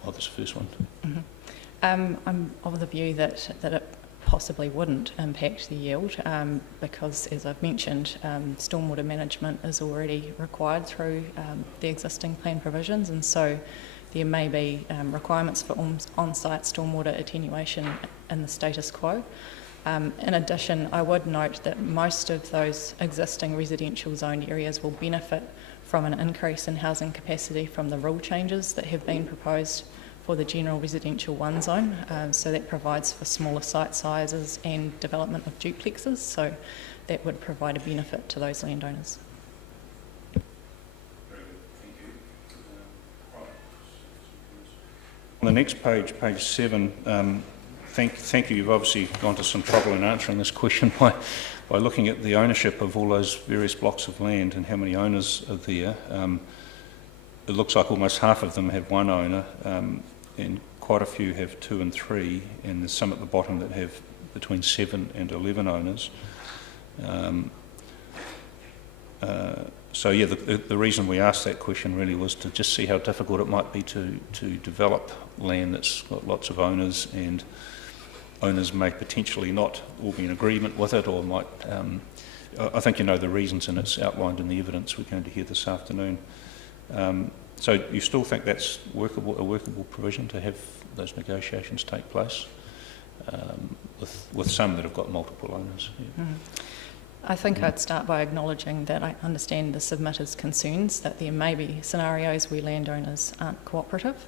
that's the first one. Mm-hmm. I'm of the view that it possibly wouldn't impact the yield because, as I've mentioned, stormwater management is already required through the existing plan provisions, and so there may be requirements for on-site stormwater attenuation in the status quo. In addition, I would note that most of those existing residential zoned areas will benefit from an increase in housing capacity from the rule changes that have been proposed for the general residential 1 zone, so that provides for smaller site sizes and development of duplexes, so that would provide a benefit to those landowners. Very good, thank you. On the next page, page 7, thank you. You've obviously gone to some trouble in answering this question by looking at the ownership of all those various blocks of land and how many owners are there. It looks like almost half of them have one owner, and quite a few have 2 and 3, and there's some at the bottom that have between 7 and 11 owners. So yeah, the reason we asked that question really was to just see how difficult it might be to develop land that's got lots of owners, and owners may potentially not all be in agreement with it, or might, I think you know the reasons, and it's outlined in the evidence we're going to hear this afternoon. So you still think that's a workable provision to have those negotiations take place with some that have got multiple owners? Yeah. Mm. I think I'd start by acknowledging that I understand the submitters' concerns that there may be scenarios where landowners aren't cooperative.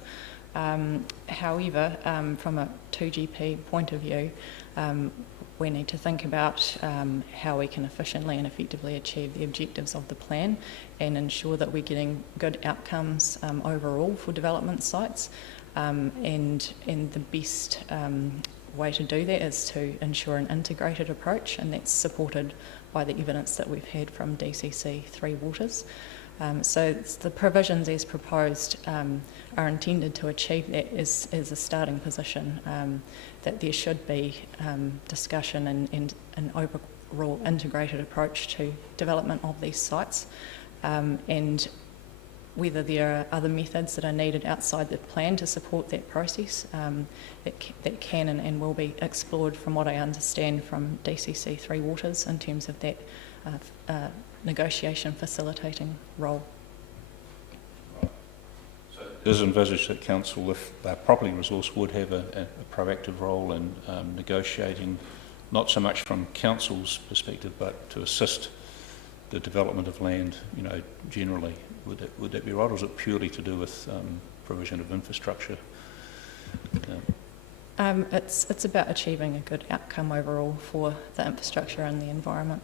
However, from a 2GP point of view, we need to think about how we can efficiently and effectively achieve the objectives of the plan and ensure that we're getting good outcomes overall for development sites. And the best way to do that is to ensure an integrated approach, and that's supported by the evidence that we've had from DCC 3 Waters. So the provisions as proposed are intended to achieve that as a starting position, that there should be discussion and an overall integrated approach to development of these sites, and whether there are other methods that are needed outside the plan to support that process, that can and will be explored, from what I understand from DCC Three Waters, in terms of that negotiation facilitating role. So it is envisaged that council, if they're properly resourced, would have a proactive role in negotiating, not so much from council's perspective, but to assist the development of land, you know, generally. Would that be right, or is it purely to do with provision of infrastructure? It's about achieving a good outcome overall for the infrastructure and the environment.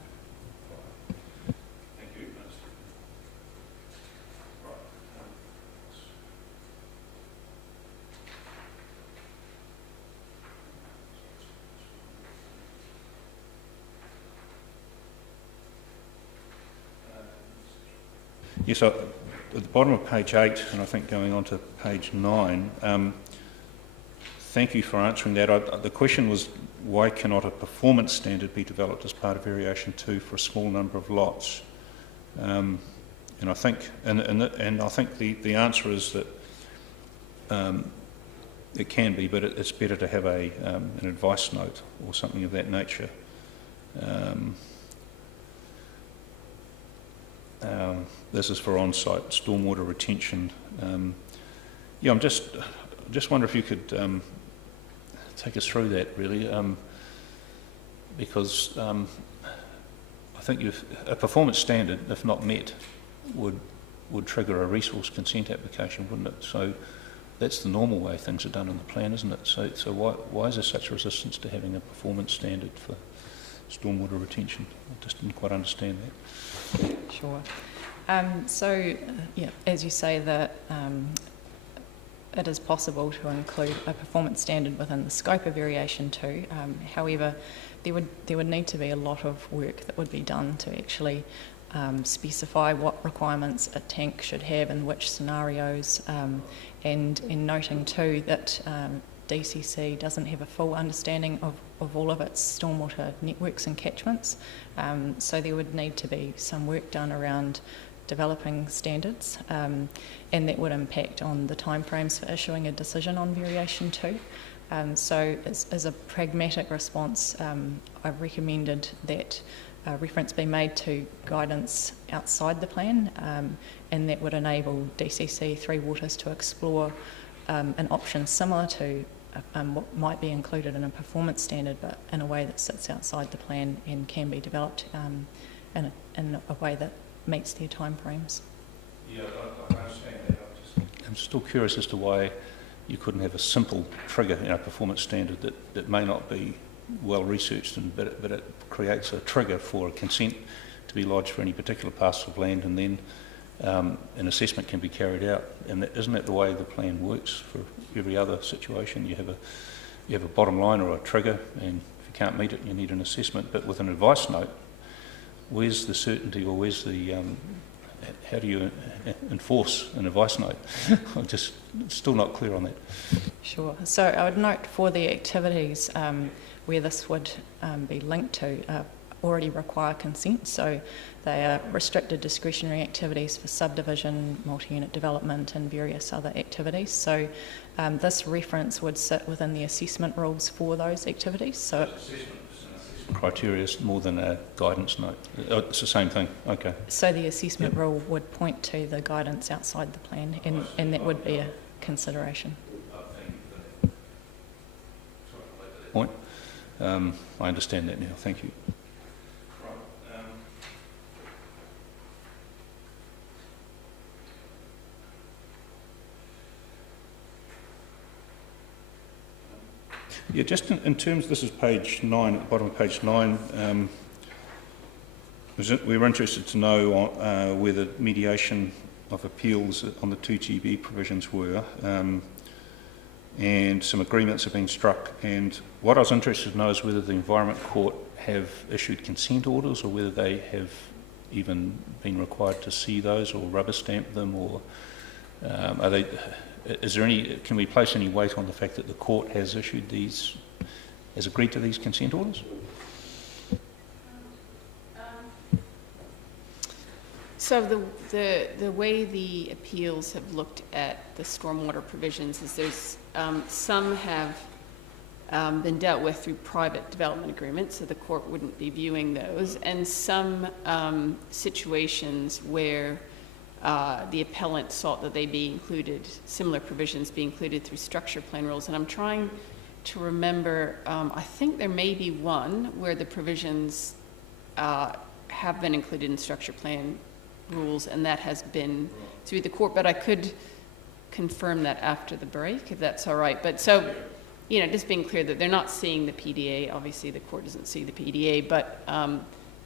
Thank you. Yes, at the bottom of page 8, and I think going on to page 9, thank you for answering that. The question was, why cannot a performance standard be developed as part of variation 2 for a small number of lots? And I think, and I think the answer is that it can be, but it's better to have an advice note or something of that nature. This is for on-site stormwater retention. Yeah, I'm just wonder if you could take us through that, really, because I think a performance standard, if not met, would trigger a resource consent application, wouldn't it? So that's the normal way things are done in the plan, isn't it? So why is there such resistance to having a performance standard for stormwater retention? I just didn't quite understand that. Sure. Yeah, as you say, that it is possible to include a performance standard within the scope of variation 2. However, there would need to be a lot of work that would be done to actually specify what requirements a tank should have in which scenarios, and in noting too that DCC doesn't have a full understanding of all of its stormwater networks and catchments. So there would need to be some work done around developing standards, and that would impact on the timeframes for issuing a decision on variation 2. So as a pragmatic response, I've recommended that reference be made to guidance outside the plan, and that would enable DCC Three Waters to explore an option similar to what might be included in a performance standard, but in a way that sits outside the plan and can be developed in a way that meets their timeframes. Yeah, I understand that. I'm still curious as to why you couldn't have a simple trigger in a performance standard that may not be well researched, but it creates a trigger for a consent to be lodged for any particular parcel of land, and then an assessment can be carried out. And isn't that the way the plan works for every other situation? You have a bottom line or a trigger, and if you can't meet it, you need an assessment. But with an advice note, where's the certainty, or where's the how do you enforce an advice note? I'm just still not clear on that. Sure. So I would note for the activities where this would be linked to already require consent. So they are restricted discretionary activities for subdivision, multi-unit development and various other activities. So this reference would sit within the assessment rules for those activities. So criteria is more than a guidance note. It's the same thing. Okay. So the assessment rule would point to the guidance outside the plan, and that would be a consideration. Point. I understand that now. Thank you. Yeah, just in terms, this is page 9, at the bottom of page 9, we were interested to know whether mediation of appeals on the 2GB provisions were, and some agreements have been struck. And what I was interested to know is whether the Environment Court have issued consent orders, or whether they have even been required to see those or rubber stamp them, or are they? Is there any? Can we place any weight on the fact that the court has issued these, has agreed to these consent orders? So the way the appeals have looked at the stormwater provisions is there's some have been dealt with through private development agreements, so the court wouldn't be viewing those, and some situations where the appellant sought that they be included, similar provisions be included through structure plan rules. And I'm trying to remember, I think there may be one where the provisions have been included in structure plan rules, and that has been through the court, but I could confirm that after the break, if that's all right. But so, you know, just being clear that they're not seeing the PDA. Obviously, the court doesn't see the PDA, but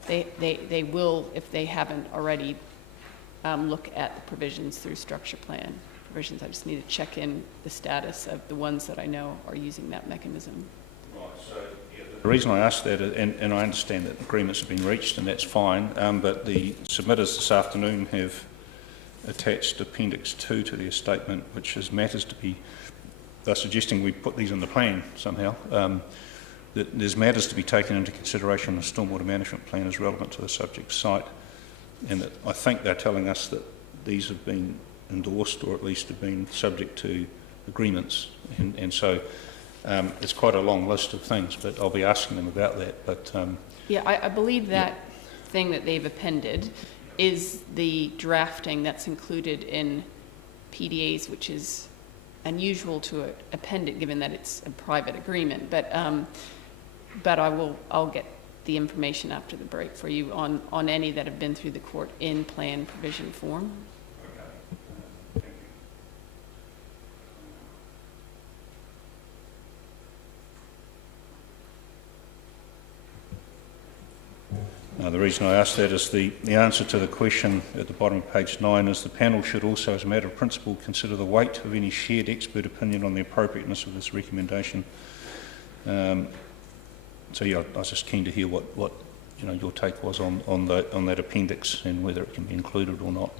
they will, if they haven't already, look at the provisions through structure plan provisions. I just need to check in the status of the ones that I know are using that mechanism. Right, so the reason I asked that, and I understand that agreements have been reached, and that's fine, but the submitters this afternoon have attached Appendix 2 to their statement, which is matters to be, they're suggesting we put these in the plan somehow, that there's matters to be taken into consideration in the stormwater management plan as relevant to the subject site, and that I think they're telling us that these have been endorsed, or at least have been subject to agreements, and so it's quite a long list of things, but I'll be asking them about that. But yeah, I believe that thing that they've appended is the drafting that's included in PDAs, which is unusual to append it given that it's a private agreement. But I'll get the information after the break for you on any that have been through the court in plan provision form. The reason I asked that is the answer to the question at the bottom of page 9 is the panel should also, as a matter of principle, consider the weight of any shared expert opinion on the appropriateness of this recommendation. So yeah, I was just keen to hear what you know your take was on that appendix and whether it can be included or not.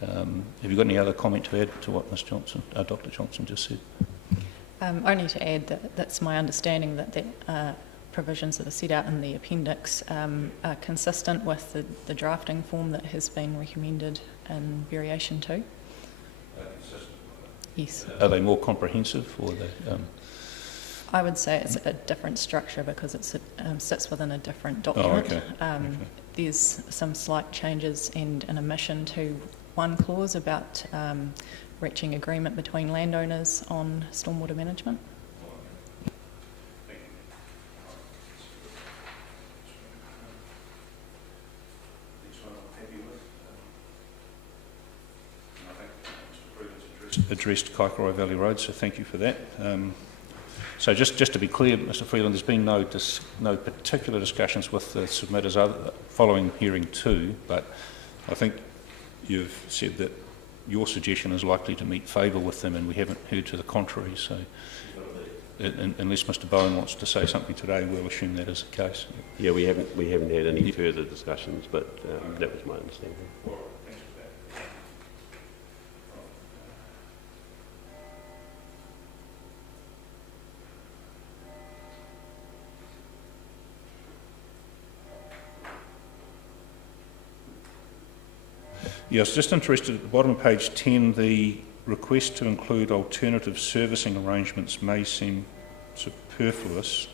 Have you got any other comment to add to what Ms. Johnson, Dr. Johnson just said? Only to add that that's my understanding that the provisions that are set out in the appendix are consistent with the drafting form that has been recommended in variation 2. Yes. Are they more comprehensive, or are they? I would say it's a different structure because it sits within a different document. Oh, okay. Okay. There's some slight changes and an omission to one clause about reaching agreement between landowners on stormwater management. Addressed Kaikorai Valley Road, so thank you for that. So just to be clear, Mr. Freeland, there's been no particular discussions with the submitters following hearing 2, but I think you've said that your suggestion is likely to meet favour with them, and we haven't heard to the contrary. So unless Mr. Bowen wants to say something today, we'll assume that is the case. Yeah, we haven't had any further discussions, but that was my understanding. Yeah, I was just interested at the bottom of page 10, the request to include alternative servicing arrangements may seem superfluous.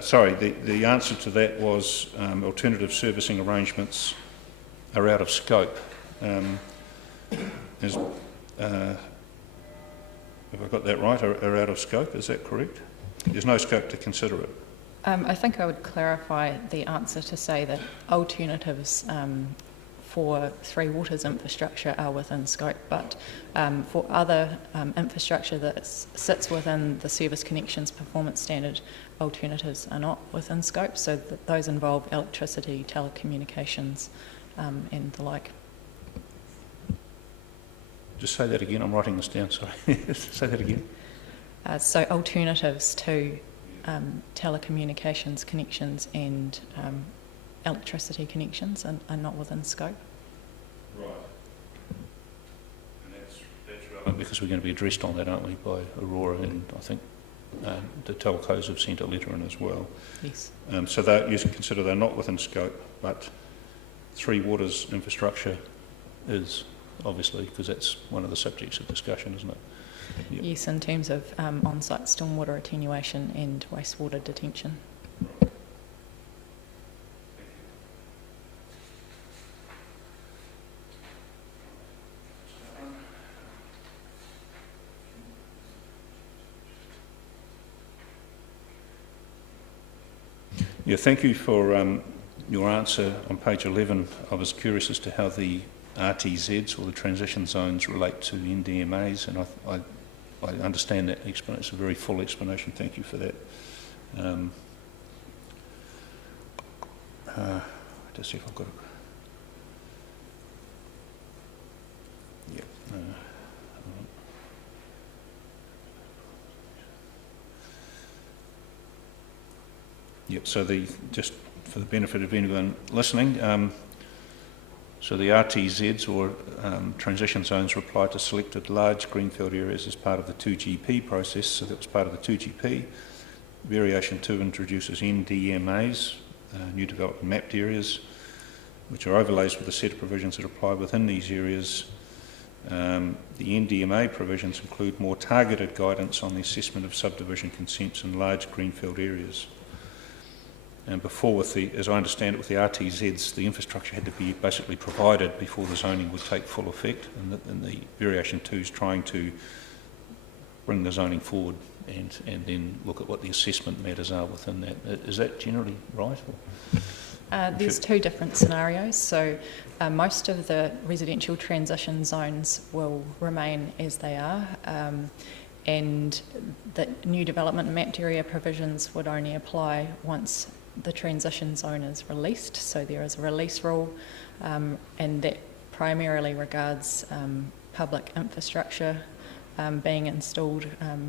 Sorry, the answer to that was alternative servicing arrangements are out of scope. Have I got that right? Are out of scope, is that correct? There's no scope to consider it. I think I would clarify the answer to say that alternatives for Three Waters infrastructure are within scope, but for other infrastructure that sits within the Service Connections Performance Standard, alternatives are not within scope, so that those involve electricity, telecommunications and the like. Just say that again, I'm writing this down, sorry. Say that again. So alternatives to telecommunications connections and electricity connections are not within scope. Right. And that's relevant because we're going to be addressed on that, aren't we, by Aurora, and I think the telcos have sent a letter in as well. Yes. So you consider they're not within scope, but Three Waters infrastructure is, obviously, because that's one of the subjects of discussion, isn't it? Yep. Yes, in terms of on-site stormwater attenuation and wastewater detention. Yeah, thank you for your answer on page 11. I was curious as to how the RTZs, or the transition zones, relate to NDMAs, and I understand that explanation. It's a very full explanation. Thank you for that. Just see if I've got it. Yeah. Yep, so just for the benefit of anyone listening, so the RTZs, or transition zones, were applied to selected large greenfield areas as part of the 2GP process, so that was part of the 2GP. Variation 2 introduces NDMAs, new development mapped areas, which are overlays with a set of provisions that apply within these areas. The NDMA provisions include more targeted guidance on the assessment of subdivision consents in large greenfield areas. And before, as I understand it, with the RTZs, the infrastructure had to be basically provided before the zoning would take full effect, and the variation 2 is trying to bring the zoning forward and then look at what the assessment matters are within that. Is that generally right? There's two different scenarios. So most of the residential transition zones will remain as they are, and the new development mapped area provisions would only apply once the transition zone is released. So there is a release rule, and that primarily regards public infrastructure being installed,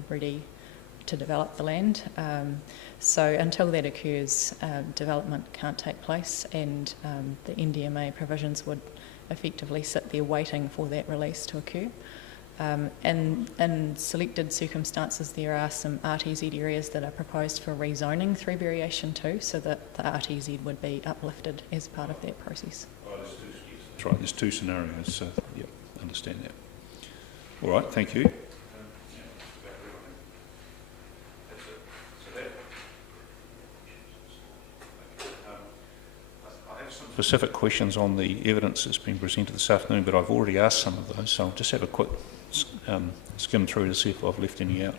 ready to develop the land. So until that occurs, development can't take place, and the NDMA provisions would effectively sit there waiting for that release to occur. And in selected circumstances, there are some RTZ areas that are proposed for rezoning through variation 2, so that the RTZ would be uplifted as part of that process. That's right, there's two scenarios, so yeah, understand that. All right, thank you. Specific questions on the evidence that's been presented this afternoon, but I've already asked some of those, so I'll just have a quick skim through to see if I've left any out.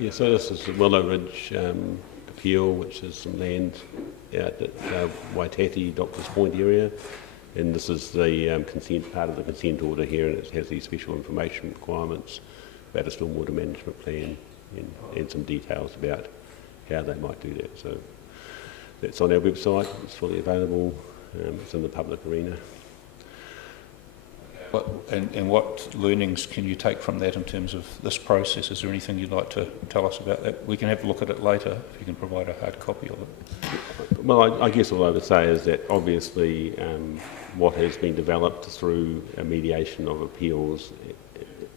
Yeah, so this is the Willow Ridge appeal, which is some land out at Waitati, Doctors Point area, and this is the consent, part of the consent order here, and it has these special information requirements about a stormwater management plan and some details about how they might do that. So that's on our website, it's fully available, it's in the public arena. And what learnings can you take from that in terms of this process? Is there anything you'd like to tell us about that? We can have a look at it later if you can provide a hard copy of it. Well, I guess all I would say is that obviously what has been developed through a mediation of appeals,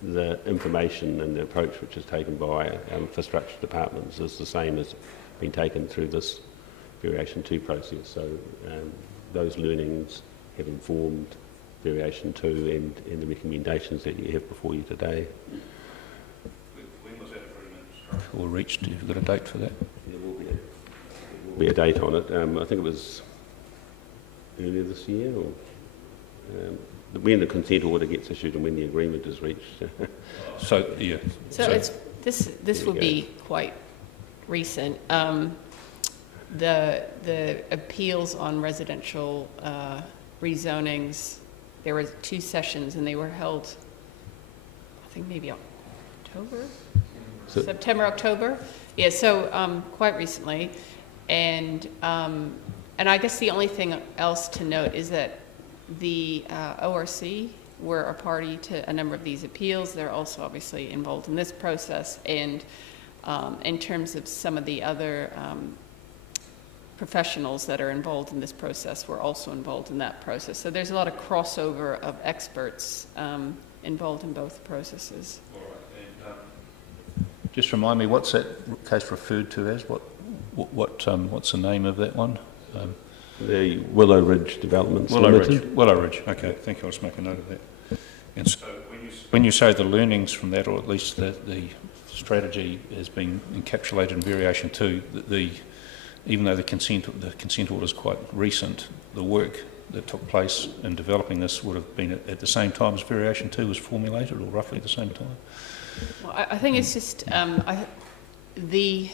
the information and the approach which is taken by our infrastructure departments is the same as been taken through this variation 2 process. So those learnings have informed variation 2 and the recommendations that you have before you today. When was that agreement or reached? Have you got a date for that? There will be a date on it. I think it was earlier this year, or when the consent order gets issued and when the agreement is reached. So yeah. So it's this would be quite recent. the appeals on residential rezonings, there were 2 sessions and they were held, I think maybe October? September, October? Yeah, so quite recently. And I guess the only thing else to note is that the ORC were a party to a number of these appeals. They're also obviously involved in this process. And in terms of some of the other professionals that are involved in this process were also involved in that process. So there's a lot of crossover of experts involved in both processes. All right. And, just remind me, what's that case referred to as? What's the name of that one? The Willow Ridge Developments Willow Limited. Ridge. Willow Ridge. Okay, thank you. I'll just make a note of that. And so when you say the learnings from that, or at least the strategy has been encapsulated in variation 2, even though the consent order is quite recent, the work that took place in developing this would have been at the same time as variation 2 was formulated, or roughly at the same time? Well, I think it's just the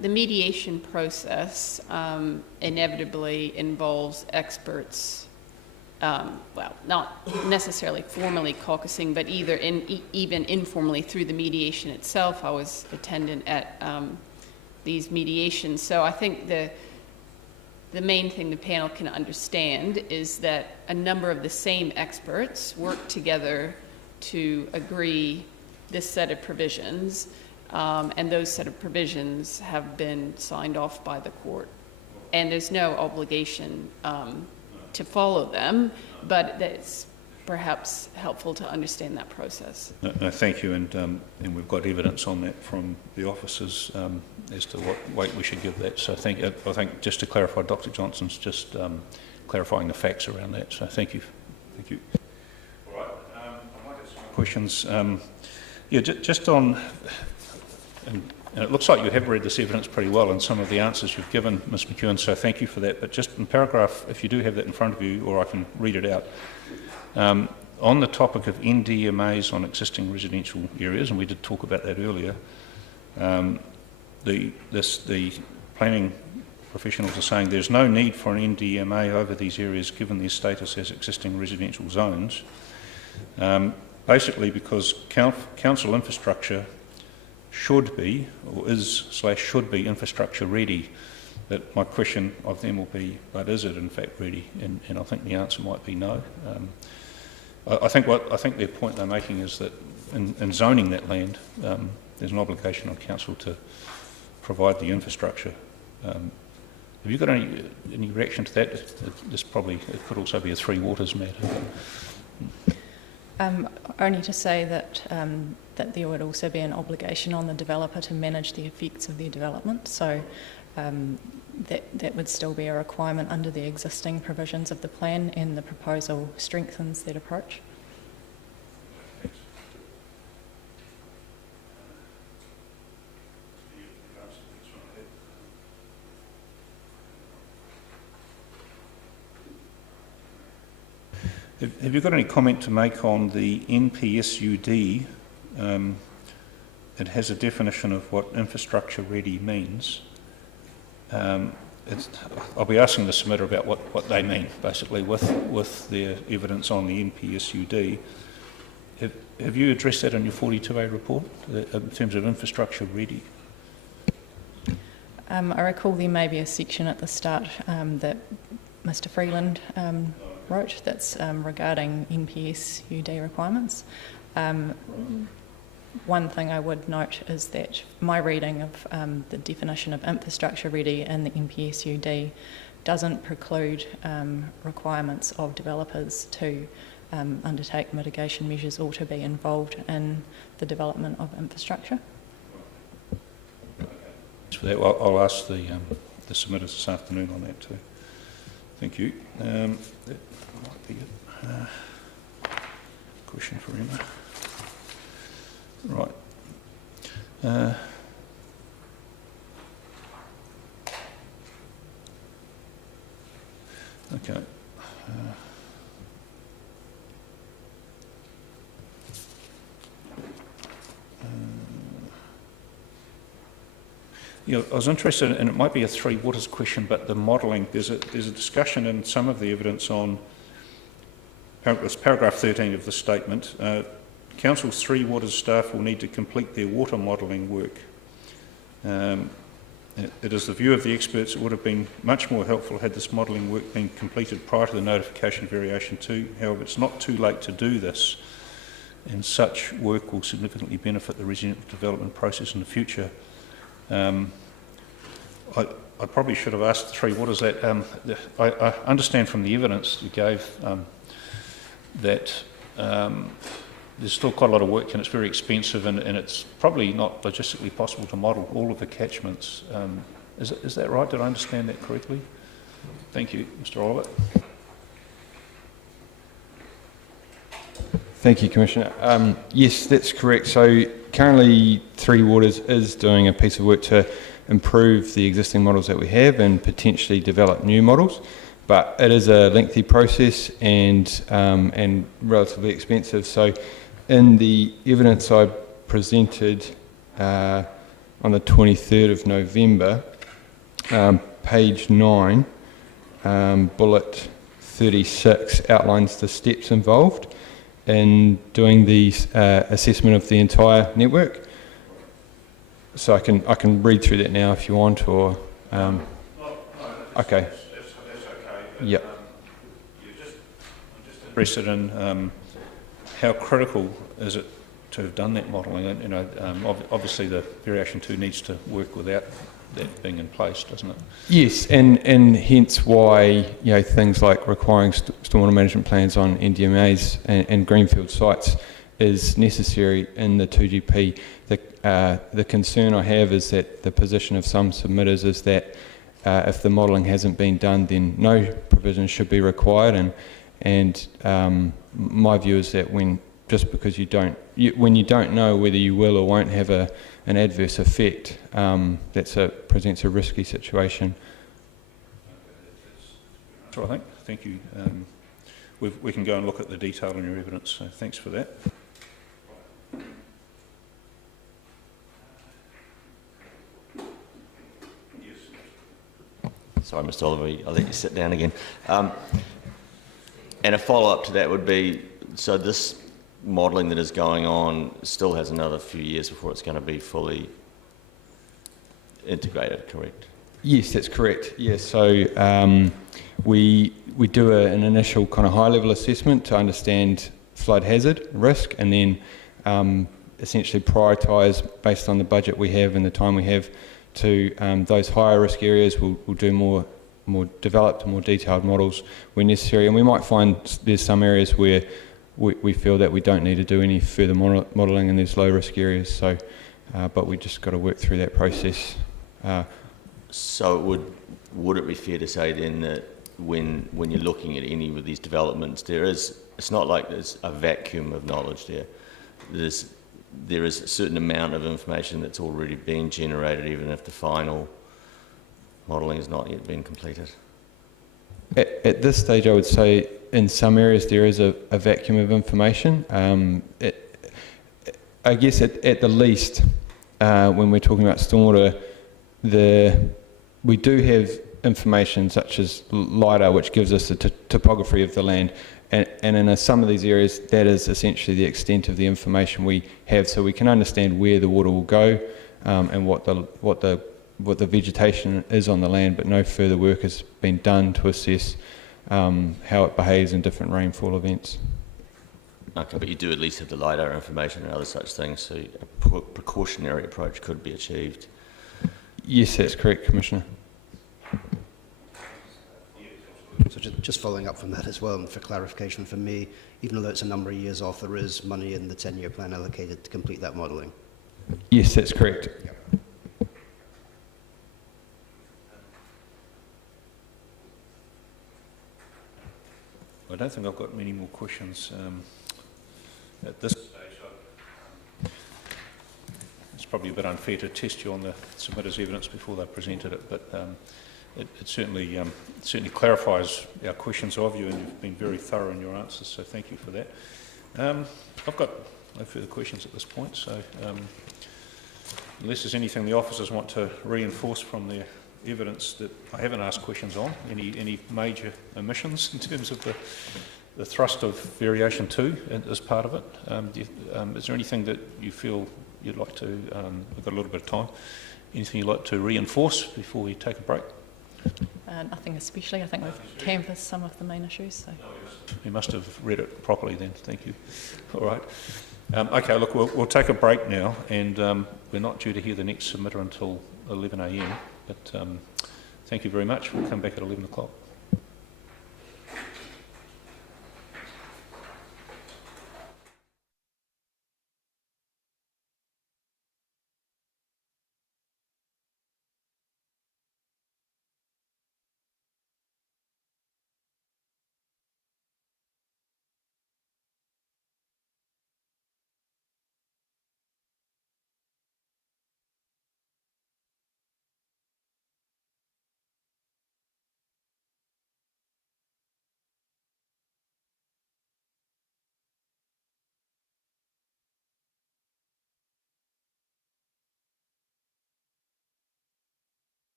mediation process inevitably involves experts. Well, not necessarily formally caucusing, but even informally through the mediation itself. I was attendant at these mediations, so I think the main thing the panel can understand is that a number of the same experts work together to agree this set of provisions, and those set of provisions have been signed off by the court, and there's no obligation to follow them, but it's perhaps helpful to understand that process. No, thank you, and we've got evidence on that from the officers as to what weight we should give that. So I think just to clarify, Dr. Johnson's just clarifying the facts around that. So thank you. Thank you. All right. I might have some questions. Yeah, just on, and it looks like you have read this evidence pretty well in some of the answers you've given, Ms. McEwen, so thank you for that. But just in paragraph, if you do have that in front of you, or I can read it out, on the topic of NDMAs on existing residential areas, and we did talk about that earlier, the planning professionals are saying there's no need for an NDMA over these areas given their status as existing residential zones, basically because council infrastructure should be, or should be infrastructure ready. That my question of them will be, but is it in fact ready? And I think the answer might be no. I think their point they're making is that in zoning that land, there's an obligation on council to provide the infrastructure. Have you got any reaction to that? It could also be a Three Waters matter. Only to say that that there would also be an obligation on the developer to manage the effects of their development. So that would still be a requirement under the existing provisions of the plan, and the proposal strengthens that approach. Have you got any comment to make on the NPSUD? It has a definition of what infrastructure ready means. I'll be asking the submitter about what they mean, basically, with their evidence on the NPSUD. Have you addressed that in your 42A report, in terms of infrastructure ready? I recall there may be a section at the start that Mr. Freeland wrote that's regarding NPSUD requirements. One thing I would note is that my reading of the definition of infrastructure ready in the NPSUD doesn't preclude requirements of developers to undertake mitigation measures or to be involved in the development of infrastructure. For that, I'll ask the submitters this afternoon on that too. Thank you. That might be it. Question for Emma. Right. Okay. I was interested, and it might be a Three Waters question, but the modelling, there's a discussion in some of the evidence on paragraph 13 of the statement. Council's Three Waters staff will need to complete their water modelling work. It is the view of the experts it would have been much more helpful had this modelling work been completed prior to the notification of variation 2. However, it's not too late to do this, and such work will significantly benefit the residential development process in the future. I probably should have asked Three Waters that. I understand from the evidence you gave that there's still quite a lot of work and it's very expensive, and it's probably not logistically possible to model all of the catchments. Is that right? Did I understand that correctly? Thank you, Mr. Oliver. Thank you, Commissioner. Yes, that's correct. So currently Three Waters is doing a piece of work to improve the existing models that we have and potentially develop new models, but it is a lengthy process and relatively expensive. So in the evidence I presented on the 23rd of November, page 9, bullet 36 outlines the steps involved in doing the assessment of the entire network. So I can read through that now if you want, or okay. That's okay. Yep. I'm just interested in how critical is it to have done that modelling? Obviously the variation 2 needs to work without that being in place, doesn't it? Yes, and hence why things like requiring stormwater management plans on NDMAs and greenfield sites is necessary in the 2GP. The concern I have is that the position of some submitters is that if the modelling hasn't been done, then no provisions should be required. And my view is that just because when you don't know whether you will or won't have an adverse effect, that presents a risky situation. That's what I think. Thank you. We can go and look at the detail in your evidence, so thanks for that. Sorry, Mr. Oliver, I'll let you sit down again. And a follow-up to that would be, so this modelling that is going on still has another few years before it's going to be fully integrated, correct? Yes, that's correct. Yes, so we do an initial kind of high-level assessment to understand flood hazard risk, and then essentially prioritise based on the budget we have and the time we have to those higher risk areas. We'll do more developed, more detailed models where necessary, and we might find there's some areas where we feel that we don't need to do any further modelling, and there's low risk areas. So, but we just got to work through that process. So would it be fair to say then that when you're looking at any of these developments, it's not like there's a vacuum of knowledge there. There is a certain amount of information that's already been generated, even if the final modelling has not yet been completed? At this stage, I would say in some areas there is a vacuum of information. I guess at the least, when we're talking about stormwater, we do have information such as LiDAR, which gives us the topography of the land. And in some of these areas, that is essentially the extent of the information we have, so we can understand where the water will go and what the vegetation is on the land, but no further work has been done to assess how it behaves in different rainfall events. Okay, but you do at least have the LiDAR information and other such things, so a precautionary approach could be achieved. Yes, that's correct, Commissioner. So just following up from that as well, and for clarification from me, even though it's a number of years off, there is money in the 10-year plan allocated to complete that modelling? Yes, that's correct. Yep. I don't think I've got many more questions at this stage. It's probably a bit unfair to test you on the submitter's evidence before they presented it, but it certainly clarifies our questions of you, and you've been very thorough in your answers, so thank you for that. I've got no further questions at this point, so unless there's anything the officers want to reinforce from their evidence that I haven't asked questions on, any major omissions in terms of the thrust of variation 2 as part of it, is there anything that you feel you'd like to, we've got a little bit of time, anything you'd like to reinforce before we take a break? Nothing especially. I think we've canvassed some of the main issues. So. You must have read it properly then, thank you. All right. Okay, look, we'll take a break now, and we're not due to hear the next submitter until 11 a.m, but thank you very much. We'll come back at 11 o'clock.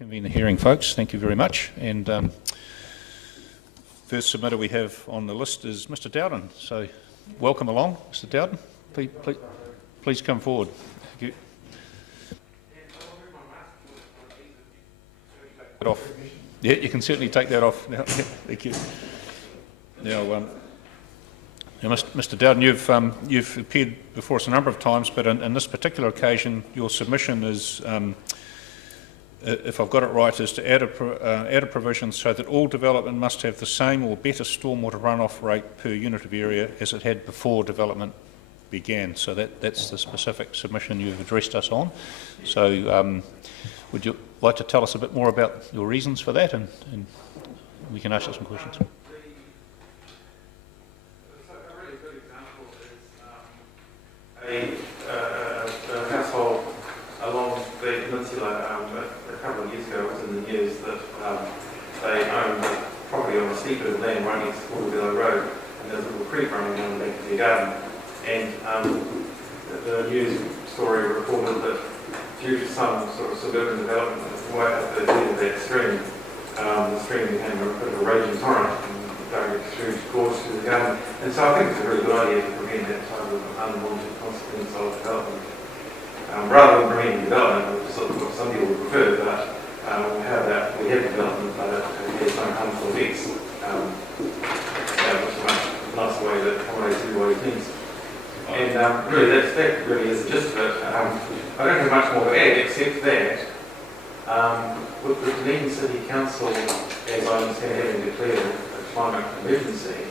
Convene the hearing, folks. Thank you very much. And first submitter we have on the list is Mr. Dowden. So welcome along, Mr. Dowden. Please come forward. Thank you. Off. Yeah, you can certainly take that off now. Thank you. Now, Mr. Dowden, you've appeared before us a number of times, but in this particular occasion, your submission is, if I've got it right, is to add a provision so that all development must have the same or better stormwater runoff rate per unit of area as it had before development began. So that's the specific submission you've addressed us on. So would you like to tell us a bit more about your reasons for that, and we can ask you some questions. A household along the peninsula a couple of years ago was in the news that they owned a property on a steep bit of land running next to Waterville Road, and there's a little creek running down the back of their garden. And the news story reported that due to some sort of suburban development right at the end of that stream, the stream became a bit of a raging torrent and going through gorge through the garden. And so I think it's a really good idea to prevent that type of unwanted consequence of development. Rather than preventing development, which is sort of what some people would prefer, but we have development, but it has no harmful effects. Which is a much nicer way that accommodates everybody's needs. And really, that really is the gist of it. I don't have much more to add, except that with the Dunedin City Council, as I understand, having declared a climate emergency,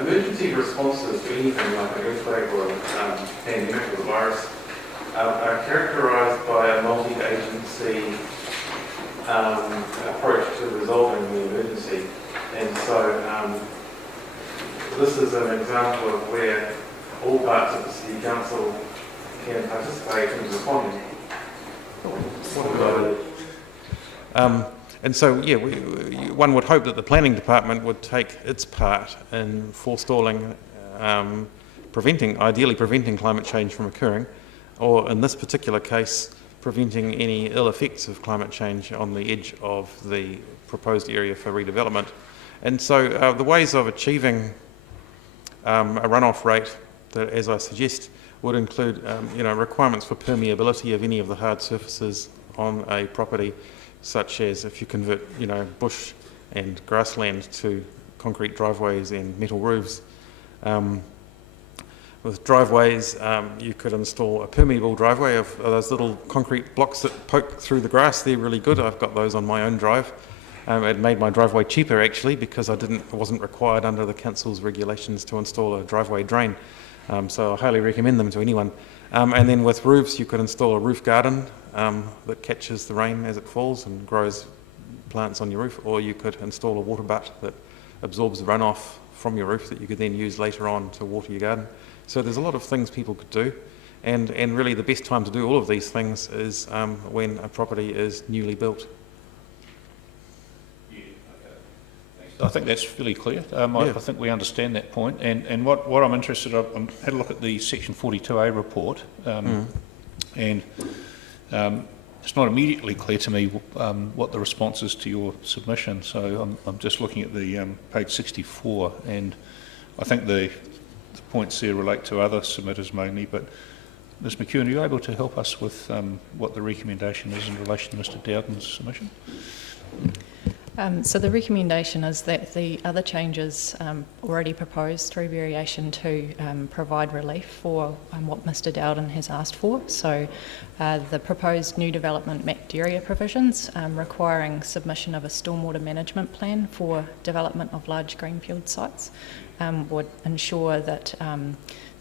emergency responses to anything like an earthquake or a pandemic or a virus are characterised by a multi-agency approach to resolving the emergency. And so this is an example of where all parts of the City Council can participate in responding. And so, yeah, one would hope that the planning department would take its part in forestalling, ideally preventing climate change from occurring, or in this particular case, preventing any ill effects of climate change on the edge of the proposed area for redevelopment. And so the ways of achieving a runoff rate that, as I suggest, would include requirements for permeability of any of the hard surfaces on a property, such as if you convert bush and grassland to concrete driveways and metal roofs. With driveways, you could install a permeable driveway of those little concrete blocks that poke through the grass. They're really good. I've got those on my own drive. It made my driveway cheaper actually, because I wasn't required under the council's regulations to install a driveway drain. So I highly recommend them to anyone. And then with roofs, you could install a roof garden that catches the rain as it falls and grows plants on your roof, or you could install a water butt that absorbs the runoff from your roof that you could then use later on to water your garden. So there's a lot of things people could do, and really the best time to do all of these things is when a property is newly built. I think that's fairly clear. I think we understand that point. And what I'm interested in, I had a look at the Section 42A report, and it's not immediately clear to me what the response is to your submission. So I'm just looking at the page 64, and I think the points there relate to other submitters mainly. But Ms. McEwen, are you able to help us with what the recommendation is in relation to Mr. Dowden's submission? So the recommendation is that the other changes already proposed through variation to provide relief for what Mr. Dowden has asked for. So the proposed new development mapped area provisions requiring submission of a stormwater management plan for development of large greenfield sites would ensure that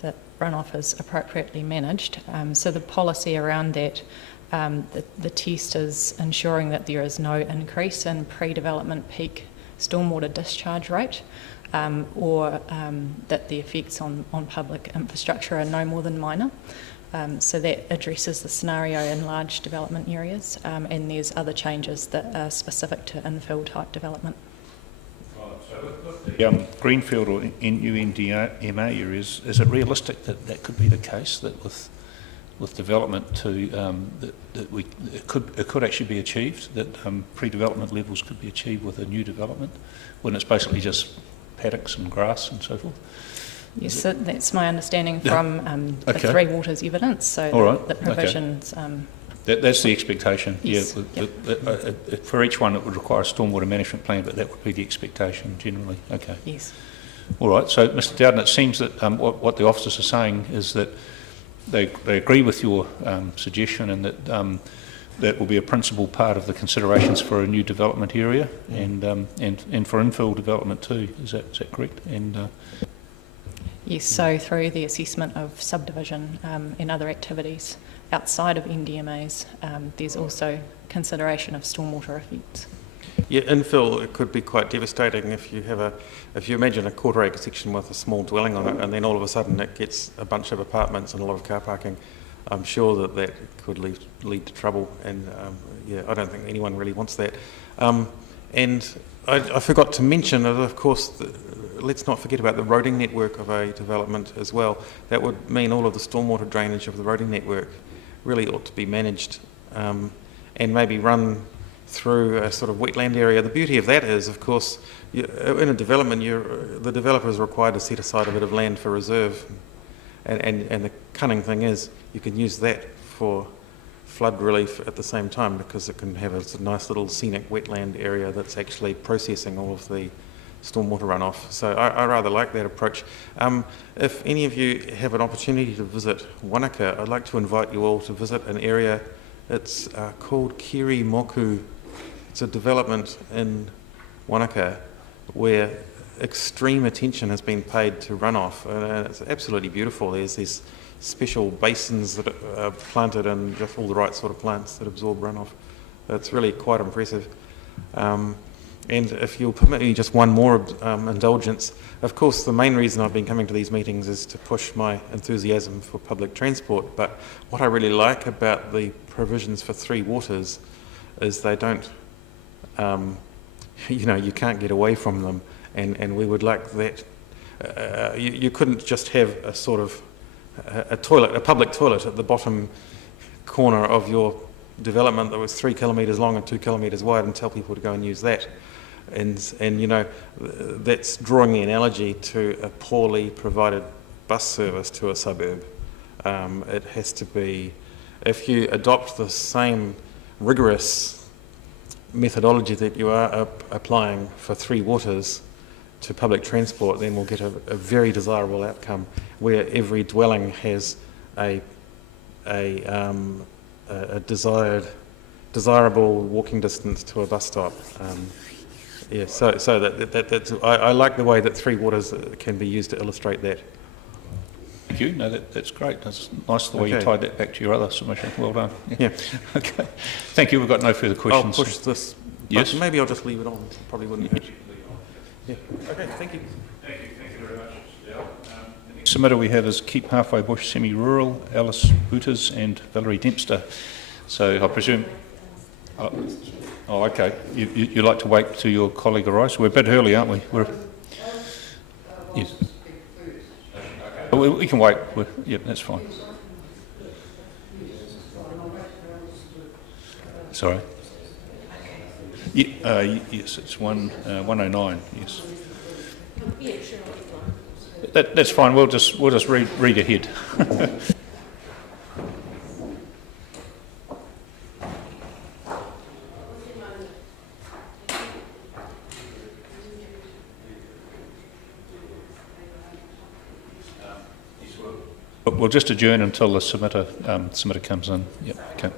that runoff is appropriately managed. So the policy around that, the test is ensuring that there is no increase in pre-development peak stormwater discharge rate, or that the effects on public infrastructure are no more than minor. So that addresses the scenario in large development areas, and there's other changes that are specific to infill type development. Greenfield or NUNDMA areas, is it realistic that that could be the case, that with with development to it could actually be achieved, that pre-development levels could be achieved with a new development when it's basically just paddocks and grass and so forth? Yes, so that's my understanding from the Okay. Three Waters evidence. So All right. the provisions. That's the expectation. Yes. Yeah. For each one, it would require a stormwater management plan, but that would be the expectation generally. Okay. Yes. All right. So, Mr. Dowden, it seems that what the officers are saying is that they agree with your suggestion, and that that will be a principal part of the considerations for a new development area, and for infill development too. Is that correct? And Yes, so through the assessment of subdivision and other activities outside of NDMAs, there's also consideration of stormwater effects. Yeah, infill, it could be quite devastating if you imagine a quarter acre section with a small dwelling on it, and then all of a sudden it gets a bunch of apartments and a lot of car parking. I'm sure that could lead to trouble, and I don't think anyone really wants that. And I forgot to mention that, of course, let's not forget about the roading network of a development as well. That would mean all of the stormwater drainage of the roading network really ought to be managed, and maybe run through a sort of wetland area. The beauty of that is, of course, in a development, the developer is required to set aside a bit of land for reserve, and the cunning thing is you can use that for flood relief at the same time, because it can have a nice little scenic wetland area that's actually processing all of the stormwater runoff. So I rather like that approach. If any of you have an opportunity to visit Wanaka, I'd like to invite you all to visit an area. It's called Kiri Moku. It's a development in Wanaka where extreme attention has been paid to runoff, and it's absolutely beautiful. There's these special basins that are planted and just all the right sort of plants that absorb runoff. It's really quite impressive. And if you'll permit me just one more indulgence, of course the main reason I've been coming to these meetings is to push my enthusiasm for public transport, but what I really like about the provisions for Three Waters is they don't, you can't get away from them, and we would like that. You couldn't just have a sort of a public toilet at the bottom corner of your development that was 3 kilometres long and 2 kilometres wide and tell people to go and use that. And that's drawing the analogy to a poorly provided bus service to a suburb. It has to be, if you adopt the same rigorous methodology that you are applying for Three Waters to public transport, then we'll get a very desirable outcome where every dwelling has a desirable walking distance to a bus stop. So that's I like the way that Three Waters can be used to illustrate that. thank you. No, that's great. That's nice the way you tied that back to your other submission. Well done. Yeah. Okay. Thank you. We've got no further questions. I'll push this. Yes. Maybe I'll just leave it on. Probably wouldn't hurt. Yeah. Okay. Thank you. Thank you very much, Mr. Dowell. The next submitter we have is Keep Halfway Bush Semi-Rural, Alice Booters and Valerie Dempster. So I presume... Oh, okay. You like to wait till your colleague arrives? We're a bit early, aren't we? Yes. We can wait. Yep, that's fine. Sorry. Yes, it's 109. Yes. That's fine. We'll just read ahead. We'll just adjourn until the submitter comes in. Yep. Okay.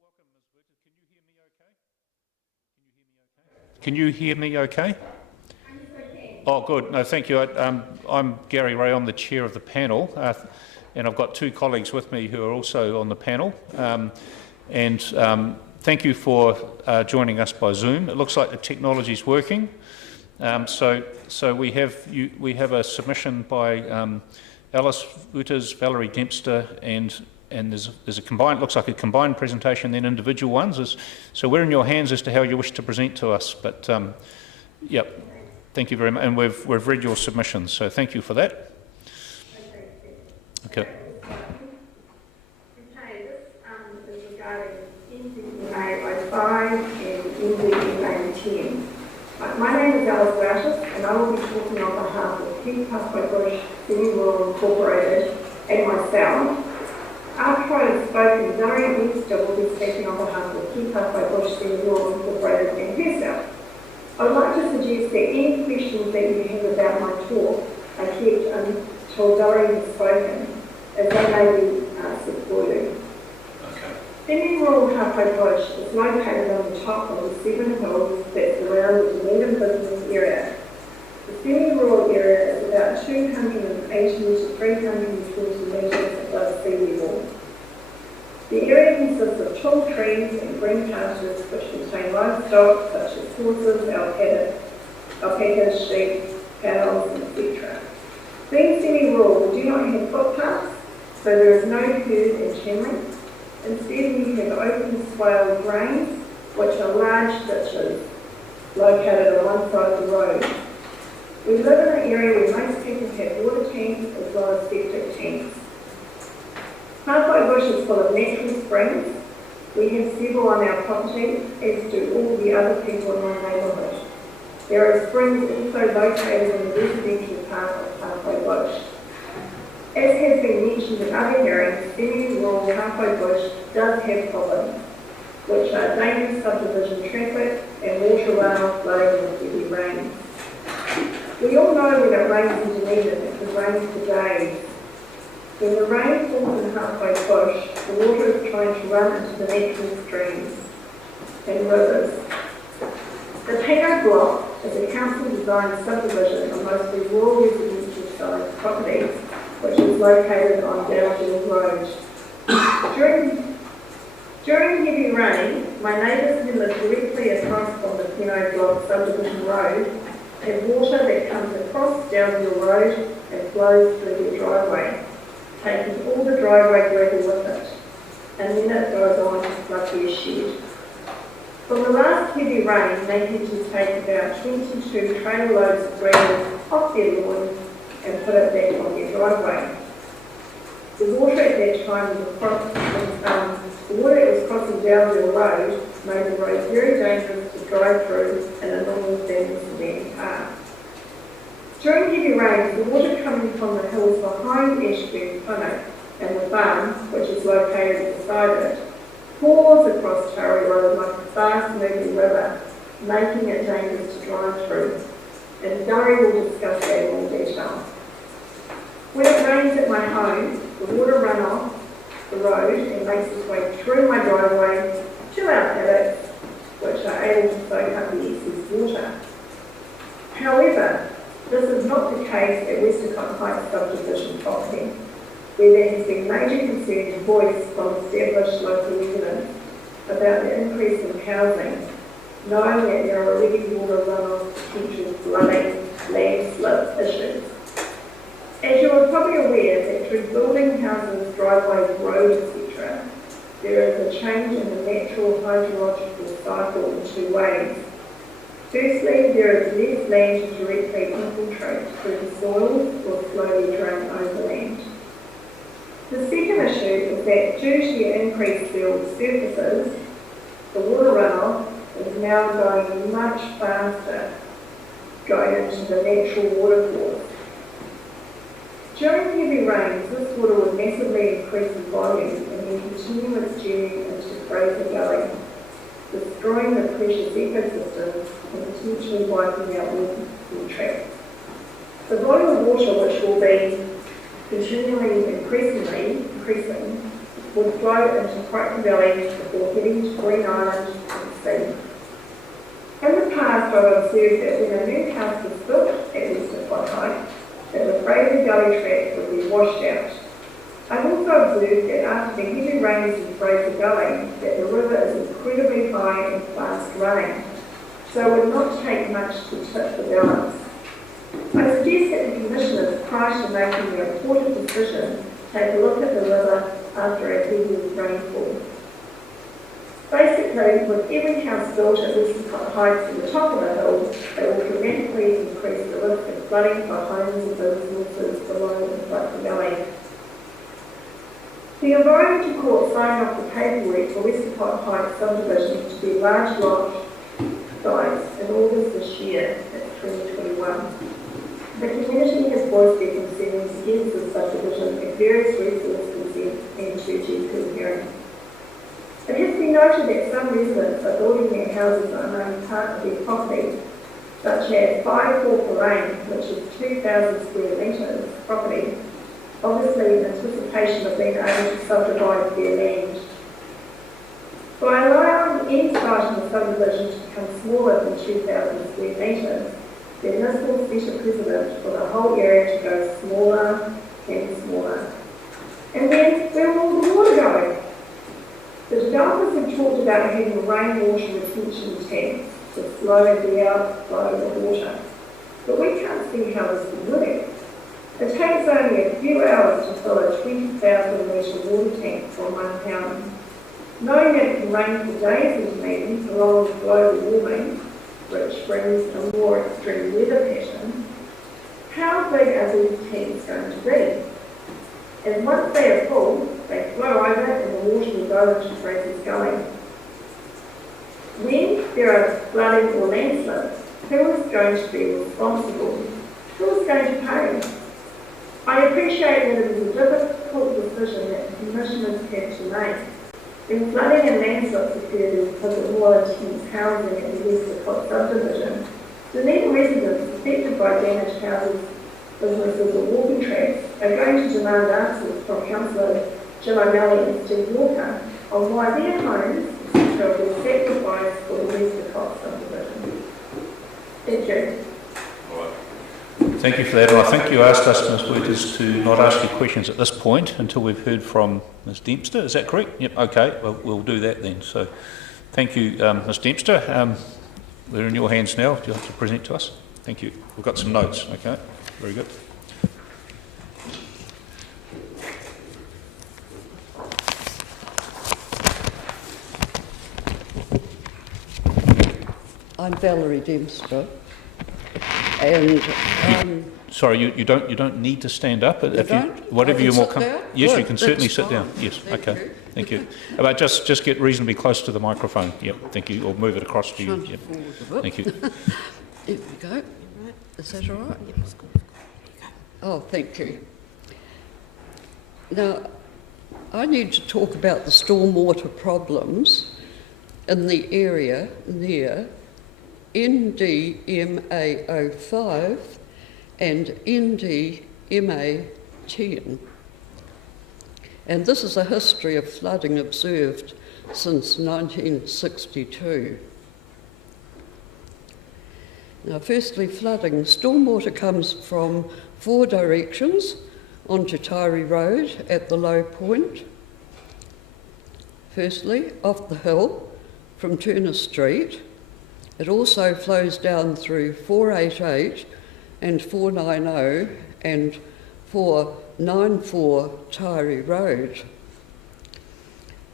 welcome, Ms. Woods. Can you hear me okay? Oh, good. No, thank you. I'm Gary Ray. I'm the chair of the panel, and I've got two colleagues with me who are also on the panel. Thank you for joining us by Zoom. It looks like the technology is working. So we have a submission by Alice Wooters, Valerie Dempster, and there's a combined, looks like a combined presentation, then individual ones. So we're in your hands as to how you wish to present to us. But yep, thank you very much, and we've read your submissions. So thank you for that. Okay. This is regarding NZMA 05 and NZMA 10. My name is Alice Wooters, and I will be talking on behalf of Keep Pathway Bush Semi-Rural Incorporated and myself. After I have spoken, Dorian Webster will be speaking on behalf of Keep Pathway Bush Semi-Rural Incorporated and herself. I would like to suggest that any questions that you have about my talk are kept until Dorian has spoken, as they may be supported. Semi-Rural Halfway Bush is located on the top of the 7 hills that surround the Dunedin business area. The semi-rural area is about 280 to 320 metres above sea level. The area consists of tall trees and green pastures which contain livestock such as horses, alpacas, sheep, cows, etc. Being semi-rural, we do not have footpaths, so there is no herd and channeling. Instead, we have open swale drains, which are large ditches located on one side of the road. We live in an area where most people have water tanks as well as septic tanks. Halfway Bush is full of natural springs. We have several on our property, as do all the other people in our neighbourhood. There are springs also located in the residential part of Halfway Bush. As has been mentioned in other hearings, semi-rural Halfway Bush does have problems, which are dangerous subdivision traffic and water runoff flooding with heavy rains. We all know when it rains in Dunedin, it can rain for days. When the rain falls in Halfway Bush, the water is trying to run into the natural streams and rivers. The Pano Block is a council-designed subdivision of mostly rural residential-sized properties, which is located on Dowdale Road. During heavy rain, my neighbours who live directly across from the Pano Block subdivision road have water that comes across Dowdale Road and flows through their driveway, taking all the driveway gravel with it, and then it goes on to flood their shed. From the last heavy rain, they had to take about 22 trailer loads of gravel off their lawn and put it back on their driveway. The water at that time the water that was crossing Dowdale Road made the road very dangerous to drive through in a normal sedan car. During heavy rains, the water coming from the hills behind Ashburn Clinic and the farm, which is located beside it, pours across Tarry Road like a fast-moving river, making it dangerous to drive through. And Dori will discuss that in more detail. When it rains at my home, the water runs off the road and makes its way through my driveway to our paddocks, which are able to soak up the excess water. However, this is not the case at Westacott Heights subdivision property, where there has been major concern voiced from established local residents about the increase in housing, knowing that there are already water runoff, potential flooding, landslip issues. As you are probably aware that through building houses, driveways, roads, etc., there is a change in the natural hydrological cycle in two ways. Firstly, there is less land to directly infiltrate through the soils or slowly drain overland. The second issue is that due to increased field surfaces, the water runoff is now going much faster, going into the natural watercourse. During heavy rains, this water would massively increase in volume and then continue its journey into Fraser Gully, destroying the precious ecosystems and potentially wiping out water tracts. The volume of water, which will be continually increasing, would flow into Crichton Valley before heading to Green Island and sea. In the past, I've observed that when a new house was built at Western Height, that the Fraser Gully track would be washed out. I've also observed that after the heavy rains in Fraser Gully, that the river is incredibly high and fast running, so it would not take much to tip the balance. I suggest that the Commissioners, prior to making their important decision, take a look at the river after a heavy rainfall. Basically, with every house built at Western Heights to the top of the hill, it will dramatically increase the risk of flooding for homes and businesses below the Crichton Valley. The Environmental Court signed off the paperwork for Western Heights subdivision to be large lot sites in August this year, that's 2021. The community has voiced their concerns against the subdivision at various resource consent and 2GP hearings. It has been noted that some residents are building their houses on only part of their property, such as 5 Hawker Lane, which is 2,000 square metres property, obviously in anticipation of being able to subdivide their land. By allowing any site in the subdivision to become smaller than 2,000 square metres, then this will set a precedent for the whole area to go smaller and smaller. And then where will all the water go? The developers have talked about having rainwater retention tanks to slow the outflow of water, but we can't see how this would work. It takes only a few hours to fill a 20,000 litre water tank from 1 pound. Knowing that it can rain for days in Dunedin, along with global warming, which brings a more extreme weather pattern, how big are these tanks going to be? And once they are full, they flow over and the water will go into Fraser's Gully. When there are flooding or landslips, who is going to be responsible? Who is going to pay? I appreciate that it is a difficult decision that the Commissioners have to make. When flooding and landslips occur because of more intense housing at the Western subdivision, Dunedin residents affected by damaged houses, businesses or walking tracks are going to demand answers from Councillor Jim O'Malley and Steve Walker on why their homes will be sacrificed for the Western subdivision. Thank you. Thank you for that. And I think you asked us, Ms. Withers, to not ask you questions at this point until we've heard from Ms. Dempster. Is that correct? Yep. Okay. Well, we'll do that then. So, thank you, Ms. Dempster. We're in your hands now. Do you have to present to us? Thank you. We've got some notes. Okay. Very good. I'm Valerie Dempster. And sorry, you don't need to stand up. If you, whatever you're more comfortable. Yes, good, you can certainly sit fine. down. Yes, Thank okay. you. Thank you. But just get reasonably close to the microphone. Yep, thank you. Or move it across to you. Yep. Thank you. There we go. Is that all right? Oh, thank you. Now, I need to talk about the stormwater problems in the area near NDMA05 and NDMA10. And this is a history of flooding observed since 1962. Now, firstly, flooding. Stormwater comes from 4 directions onto Tyree Road at the low point. Firstly, off the hill from Turner Street. It also flows down through 488 and 490 and 494 Tyree Road.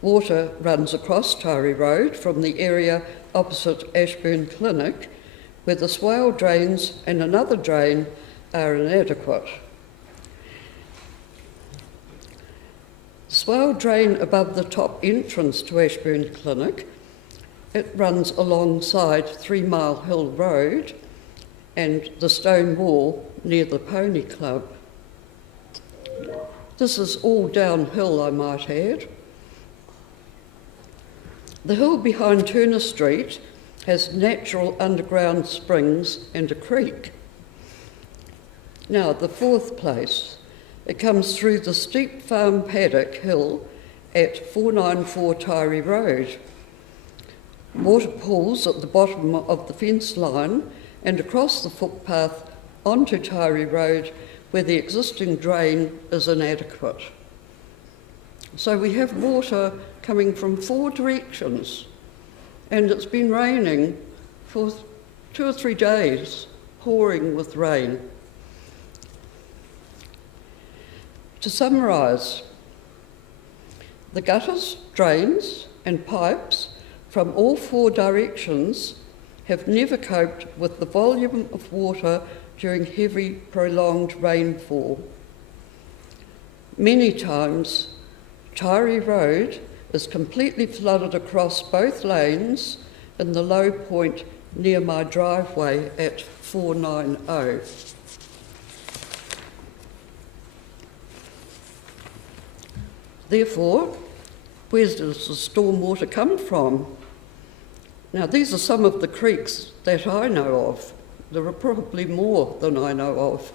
Water runs across Tyree Road from the area opposite Ashburn Clinic, where the swale drains and another drain are inadequate. The swale drain above the top entrance to Ashburn Clinic, it runs alongside 3 Mile Hill Road and the stone wall near the Pony Club. This is all downhill, I might add. The hill behind Turner Street has natural underground springs and a creek. Now, the 4th place, it comes through the steep farm paddock hill at 494 Tyree Road. Water pools at the bottom of the fence line and across the footpath onto Tyree Road where the existing drain is inadequate. So we have water coming from 4 directions, and it's been raining for 2 or 3 days, pouring with rain. To summarise, the gutters, drains and pipes from all 4 directions have never coped with the volume of water during heavy, prolonged rainfall. Many times, Tyree Road is completely flooded across both lanes in the low point near my driveway at 490. Therefore, where does the stormwater come from? Now, these are some of the creeks that I know of. There are probably more than I know of.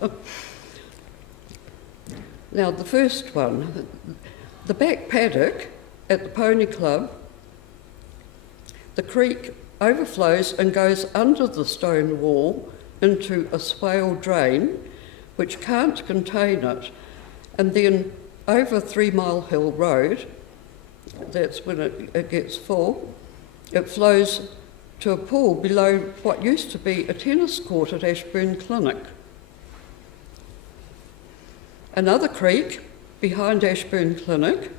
Now, the first one, the back paddock at the Pony Club, the creek overflows and goes under the stone wall into a swale drain which can't contain it, and then over 3 Mile Hill Road, that's when it gets full, it flows to a pool below what used to be a tennis court at Ashburn Clinic. Another creek behind Ashburn Clinic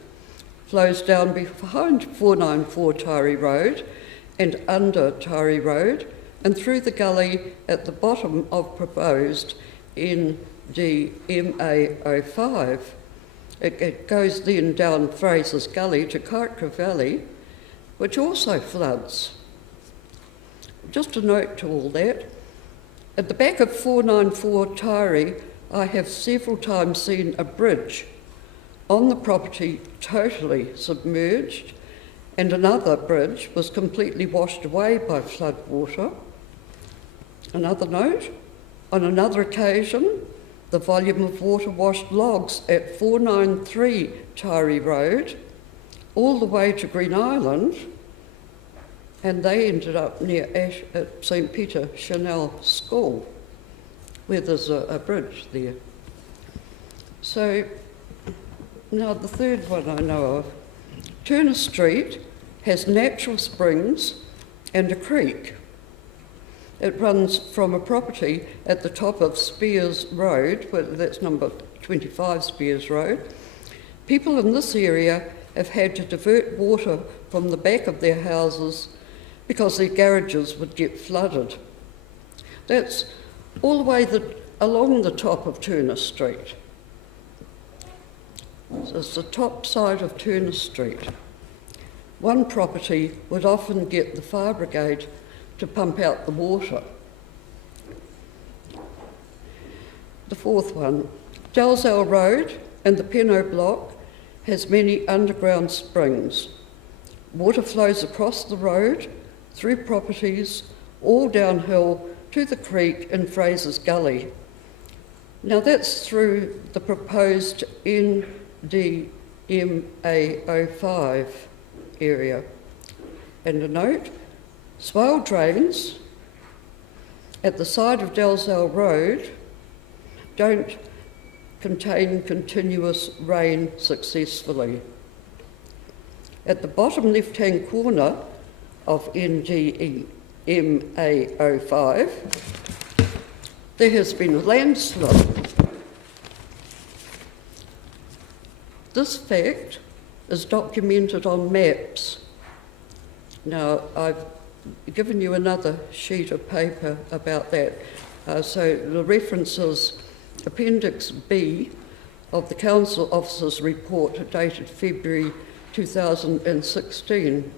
flows down behind 494 Tyree Road and under Tyree Road and through the gully at the bottom of proposed NDMA05. It goes then down Fraser's Gully to Kaikoura Valley, which also floods. Just a note to all that, at the back of 494 Tyree, I have several times seen a bridge on the property totally submerged, and another bridge was completely washed away by flood water. Another note, on another occasion, the volume of water washed logs at 493 Tyree Road all the way to Green Island, and they ended up near at St Peter Chanel School, where there's a bridge there. So, now the third one I know of. Turner Street has natural springs and a creek. It runs from a property at the top of Spears Road, that's number 25 Spears Road. People in this area have had to divert water from the back of their houses because their garages would get flooded. That's all the way along the top of Turner Street. So it's the top side of Turner Street. One property would often get the fire brigade to pump out the water. The fourth one, Dalzell Road and the Penno Block has many underground springs. Water flows across the road, through properties, all downhill to the creek in Fraser's Gully. Now that's through the proposed NDMA05 area. And a note, swale drains at the side of Dalzell Road don't contain continuous rain successfully. At the bottom left-hand corner of NDMA05, there has been a landslip. This fact is documented on maps. Now, I've given you another sheet of paper about that. So the reference is Appendix B of the Council Officer's report dated February 2016.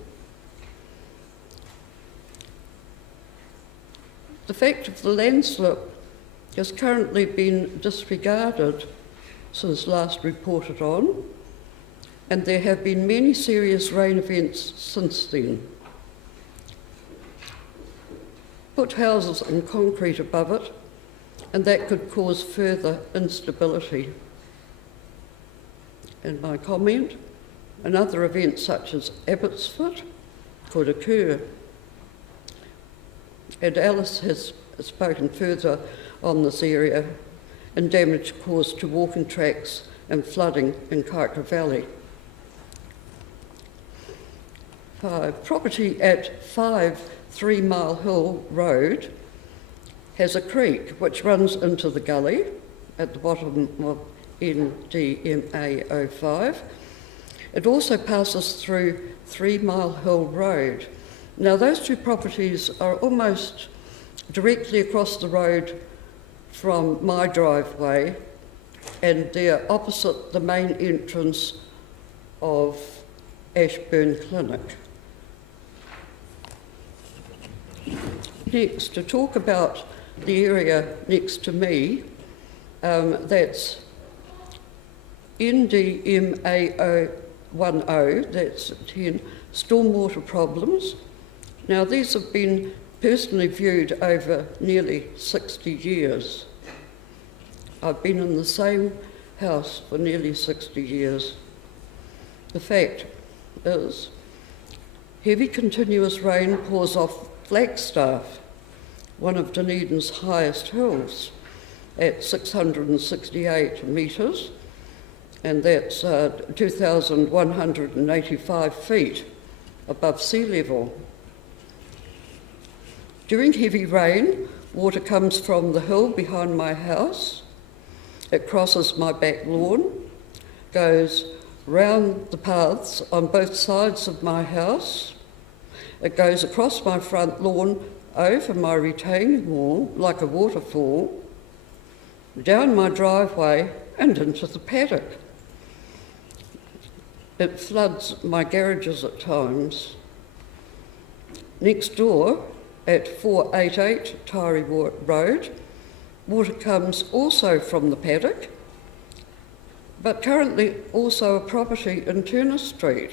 The fact of the landslip has currently been disregarded since last reported on, and there have been many serious rain events since then. Put houses and concrete above it, and that could cause further instability. And my comment, Another event such as Abbotsford could occur. And Alice has spoken further on this area and damage caused to walking tracks and flooding in Kaikoura Valley. 5. Property at 5 3 Mile Hill Road has a creek which runs into the gully at the bottom of NDMA 05. It also passes through 3 Mile Hill Road. Now those two properties are almost directly across the road from my driveway, and they're opposite the main entrance of Ashburn Clinic. Next, to talk about the area next to me, that's NDMA 10, that's 10, stormwater problems. Now these have been personally viewed over nearly 60 years. I've been in the same house for nearly 60 years. The fact is, heavy continuous rain pours off Flagstaff, one of Dunedin's highest hills, at 668 metres, and that's 2,185 feet above sea level. During heavy rain, water comes from the hill behind my house. It crosses my back lawn, goes round the paths on both sides of my house. It goes across my front lawn, over my retaining wall like a waterfall, down my driveway and into the paddock. It floods my garages at times. Next door, at 488 Tari Road, water comes also from the paddock, but currently also a property in Turner Street.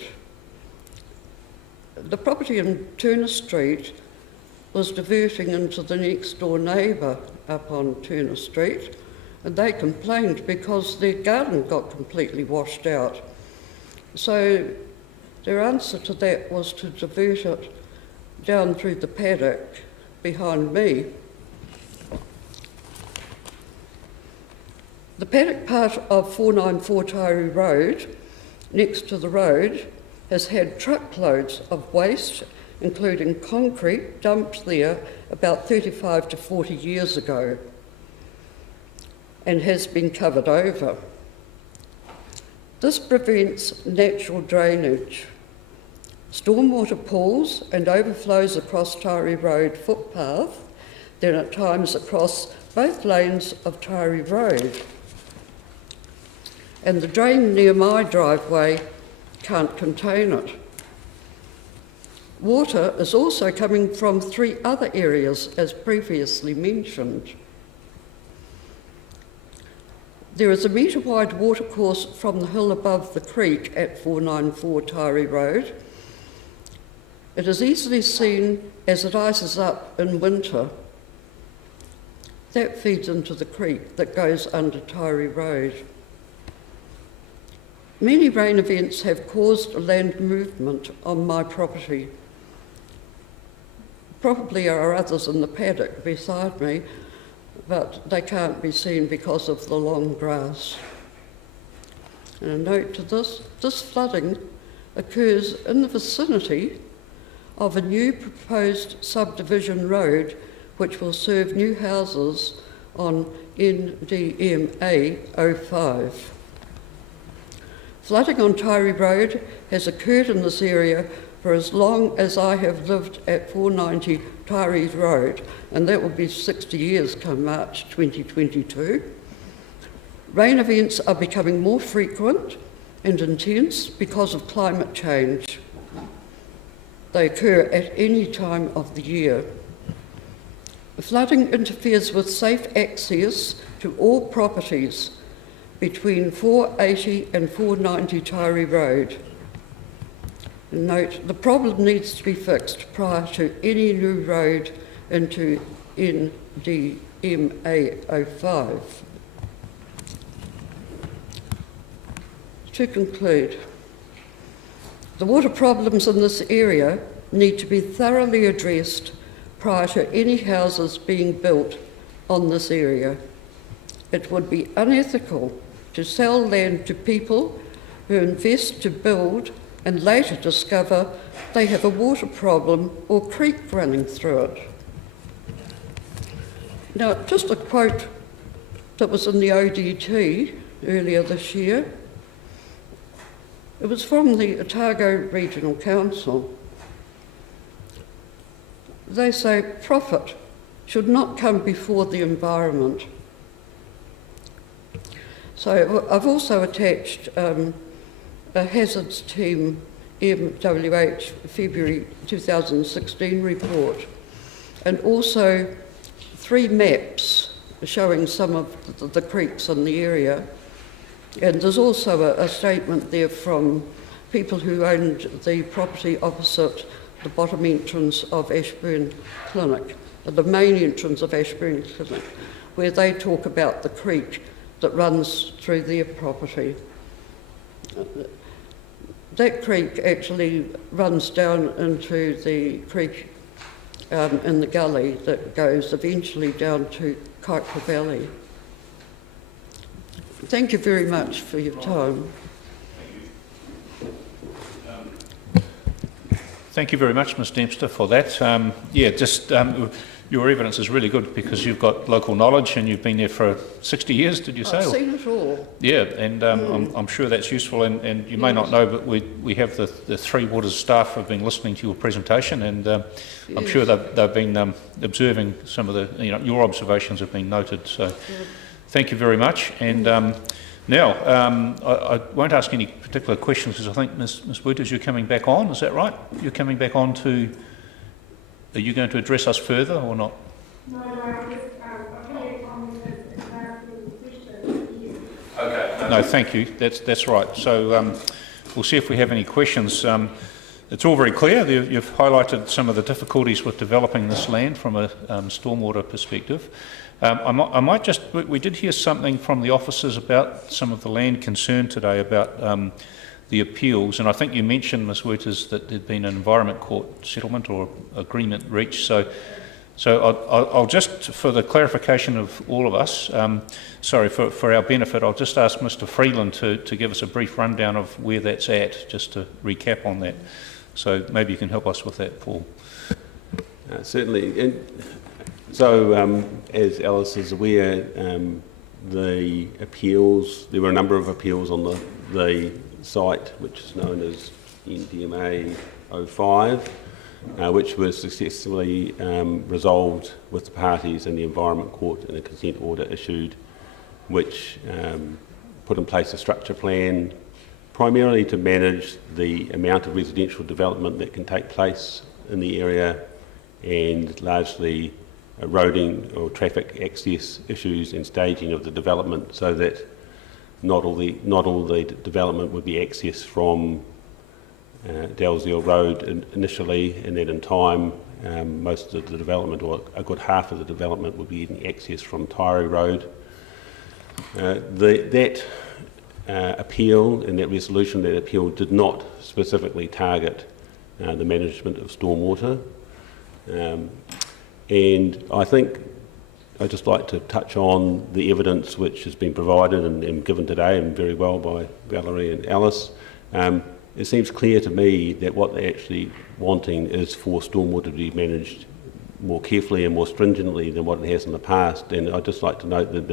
The property in Turner Street was diverting into the next door neighbour up on Turner Street, and they complained because their garden got completely washed out. So their answer to that was to divert it down through the paddock behind me. The paddock part of 494 Taieri Road, next to the road, has had truckloads of waste, including concrete, dumped there about 35 to 40 years ago and has been covered over. This prevents natural drainage. Stormwater pools and overflows across Taieri Road footpath, then at times across both lanes of Taieri Road. And the drain near my driveway can't contain it. Water is also coming from 3 other areas, as previously mentioned. There is a metre-wide watercourse from the hill above the creek at 494 Taieri Road. It is easily seen as it ices up in winter. That feeds into the creek that goes under Taieri Road. Many rain events have caused land movement on my property. Probably are others in the paddock beside me, but they can't be seen because of the long grass. And a note to this flooding occurs in the vicinity of a new proposed subdivision road which will serve new houses on NDMA 05. Flooding on Taieri Road has occurred in this area for as long as I have lived at 490 Taieri Road, and that will be 60 years come March 2022. Rain events are becoming more frequent and intense because of climate change. They occur at any time of the year. Flooding interferes with safe access to all properties between 480 and 490 Taieri Road. Note, the problem needs to be fixed prior to any new road into NDMA 05. To conclude, The water problems in this area need to be thoroughly addressed prior to any houses being built on this area. It would be unethical to sell land to people who invest to build and later discover they have a water problem or creek running through it. Now, just a quote that was in the ODT earlier this year. It was from the Otago Regional Council. They say profit should not come before the environment. So I've also attached a hazards team MWH February 2016 report, and also 3 maps showing some of the creeks in the area. And there's also a statement there from people who owned the property opposite the bottom entrance of Ashburn Clinic, the main entrance of Ashburn Clinic, where they talk about the creek that runs through their property. That creek actually runs down into the creek in the gully that goes eventually down to Kaikoura Valley. Thank you very much for your time. Thank you very much, Ms Dempster, for that. Your evidence is really good because you've got local knowledge and you've been there for 60 years, did you say? I've seen it all. Yeah, and I'm sure that's useful, and you may not know, but we have the Three Waters staff have been listening to your presentation, and I'm sure they've been observing some of the, your observations have been noted, so thank you very much. And now, I won't ask any particular questions because I think, Ms Wooters, you're coming back on, is that right? You're coming back on to... Are you going to address us further or not? No, I'm just okay on the question. Okay. No, thank you. That's right. So we'll see if we have any questions. It's all very clear. You've highlighted some of the difficulties with developing this land from a stormwater perspective. I might just... We did hear something from the officers about some of the land concern today about the appeals, and I think you mentioned, Ms Wooters, that there'd been an Environment Court settlement or agreement reached. So I'll just, for the clarification of all of us, for our benefit, I'll just ask Mr Freeland to give us a brief rundown of where that's at, just to recap on that. So maybe you can help us with that, Paul. Certainly. And so, as Alice is aware, the appeals, there were a number of appeals on the site, which is known as NDMA 05, which was successfully resolved with the parties in the Environment Court in a consent order issued, which put in place a structure plan primarily to manage the amount of residential development that can take place in the area and largely roading or traffic access issues and staging of the development so that not all the development would be accessed from Dalziel Road initially, and then in time most of the development, or a good half of the development, would be accessed from Taieri Road. That appeal and that resolution, that appeal did not specifically target the management of stormwater, and I think I'd just like to touch on the evidence which has been provided and given today, and very well by Valerie and Alice. It seems clear to me that what they're actually wanting is for stormwater to be managed more carefully and more stringently than what it has in the past. And I'd just like to note that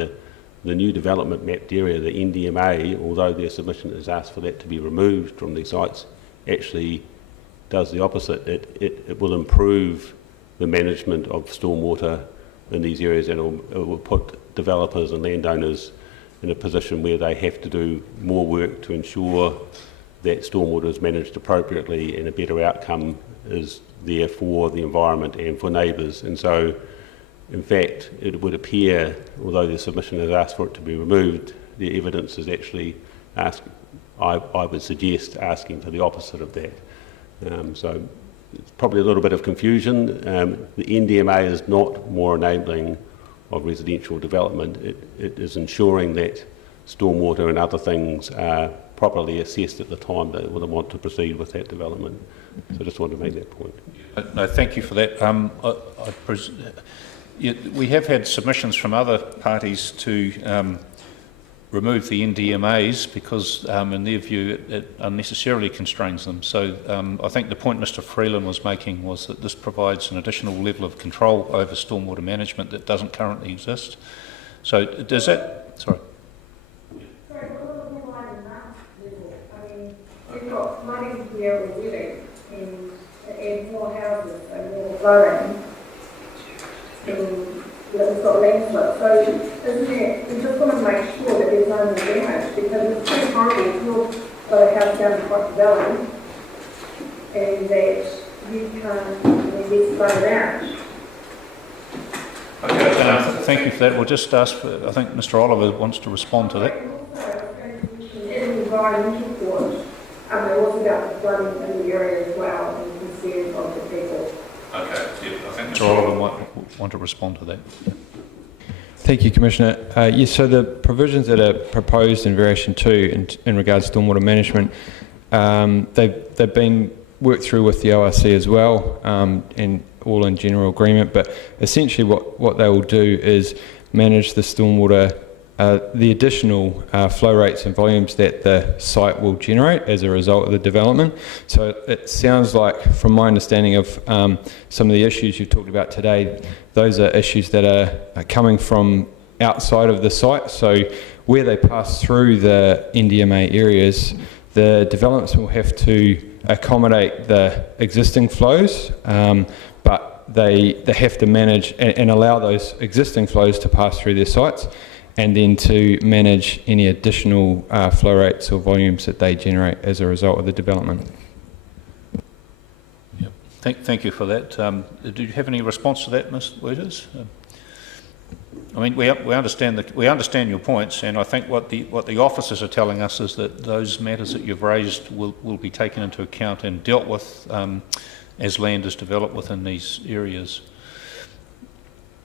the new development mapped area, the NDMA, although their submission has asked for that to be removed from these sites, actually does the opposite. It will improve the management of stormwater in these areas, and it will put developers and landowners in a position where they have to do more work to ensure that stormwater is managed appropriately and a better outcome is there for the environment and for neighbours. And so, in fact, it would appear, although the submission has asked for it to be removed, the evidence is actually I would suggest asking for the opposite of that. So it's probably a little bit of confusion. The NDMA is not more enabling of residential development. It is ensuring that stormwater and other things are properly assessed at the time they would want to proceed with that development. So I just wanted to make that point. No, thank you for that. We have had submissions from other parties to remove the NDMAs because, in their view, it unnecessarily constrains them. So I think the point Mr. Freeland was making was that this provides an additional level of control over stormwater management that doesn't currently exist. So does that... Sorry. Sorry, what was the line in that level? I mean, we've got money here already and more houses and more flooding. We've got landslip. So isn't it, we just want to make sure that there's no more damage because it's pretty horrible if you've got a house down in Quite Valley and that you can't get flooded out. Okay, thank you for that. We'll just ask for, I think Mr. Oliver wants to respond to that. In the environmental court, there was about the flooding in the area as well and concerns of the people. Okay, yeah, I think Mr. Oliver might want to respond to that. Thank you, Commissioner. Yes, so the provisions that are proposed in variation 2 in regards to stormwater management, they've been worked through with the ORC as well, and all in general agreement, but essentially what they will do is manage the stormwater, the additional flow rates and volumes that the site will generate as a result of the development. So it sounds like, from my understanding of some of the issues you've talked about today, those are issues that are coming from outside of the site. So where they pass through the NDMA areas, the developments will have to accommodate the existing flows, but they have to manage and allow those existing flows to pass through their sites, and then to manage any additional flow rates or volumes that they generate as a result of the development. Yep. Thank you for that. Did you have any response to that, Ms. Withers? I mean, we understand your points, and I think what the officers are telling us is that those matters that you've raised will be taken into account and dealt with as land is developed within these areas.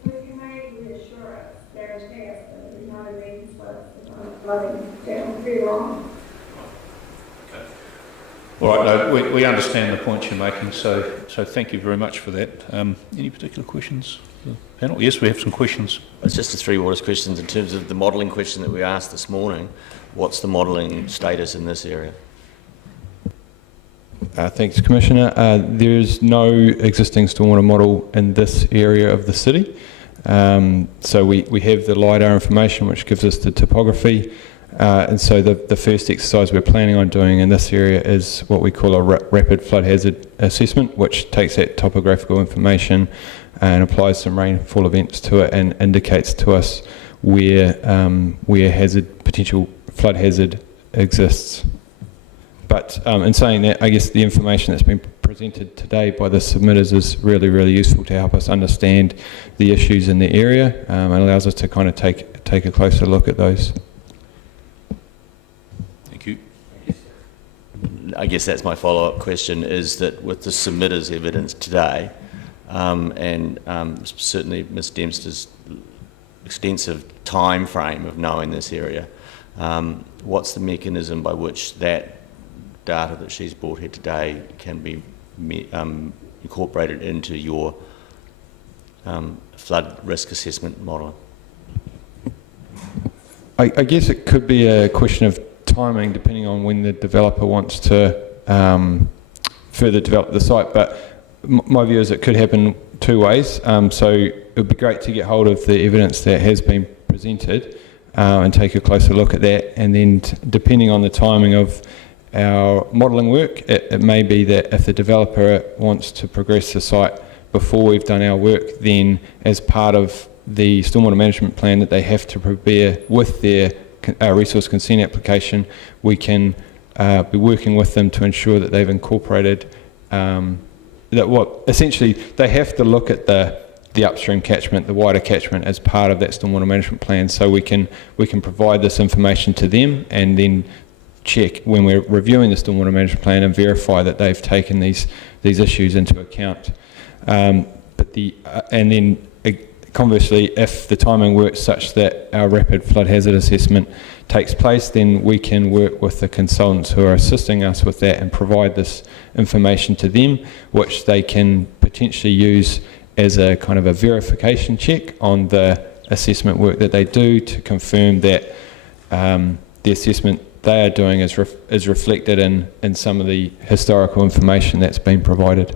You may reassure us, guarantee us that there's no means flooding down very long. All right, no, we understand the points you're making, so thank you very much for that. Any particular questions for the panel? Yes, we have some questions. It's just the Three Waters questions in terms of the modelling question that we asked this morning. What's the modelling status in this area? Thanks, Commissioner. There is no existing stormwater model in this area of the city. So we have the LiDAR information, which gives us the topography. And so the first exercise we're planning on doing in this area is what we call a rapid flood hazard assessment, which takes that topographical information and applies some rainfall events to it and indicates to us where potential flood hazard exists. But in saying that, I guess the information that's been presented today by the submitters is really, really useful to help us understand the issues in the area and allows us to kind of take a closer look at those. I guess that's my follow-up question, is that with the submitters' evidence today, and certainly Ms Dempster's extensive time frame of knowing this area, what's the mechanism by which that data that she's brought here today can be incorporated into your flood risk assessment model? I guess it could be a question of timing, depending on when the developer wants to further develop the site. But my view is it could happen two ways. So it would be great to get hold of the evidence that has been presented and take a closer look at that. And then depending on the timing of our modelling work, it may be that if the developer wants to progress the site before we've done our work, then as part of the stormwater management plan that they have to prepare with their resource consent application, we can be working with them to ensure that they've incorporated essentially they have to look at the upstream catchment, the wider catchment, as part of that stormwater management plan. So we can provide this information to them and then check when we're reviewing the stormwater management plan and verify that they've taken these issues into account. And then conversely, if the timing works such that our rapid flood hazard assessment takes place, then we can work with the consultants who are assisting us with that and provide this information to them, which they can potentially use as a kind of a verification check on the assessment work that they do to confirm that the assessment they are doing is reflected in some of the historical information that's been provided.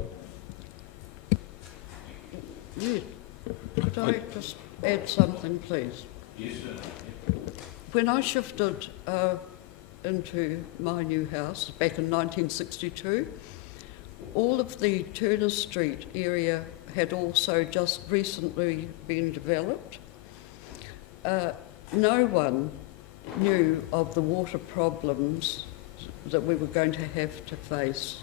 Yeah. Could I just add something, please? Yes, sir. When I shifted into my new house back in 1962, all of the Turner Street area had also just recently been developed. No one knew of the water problems that we were going to have to face.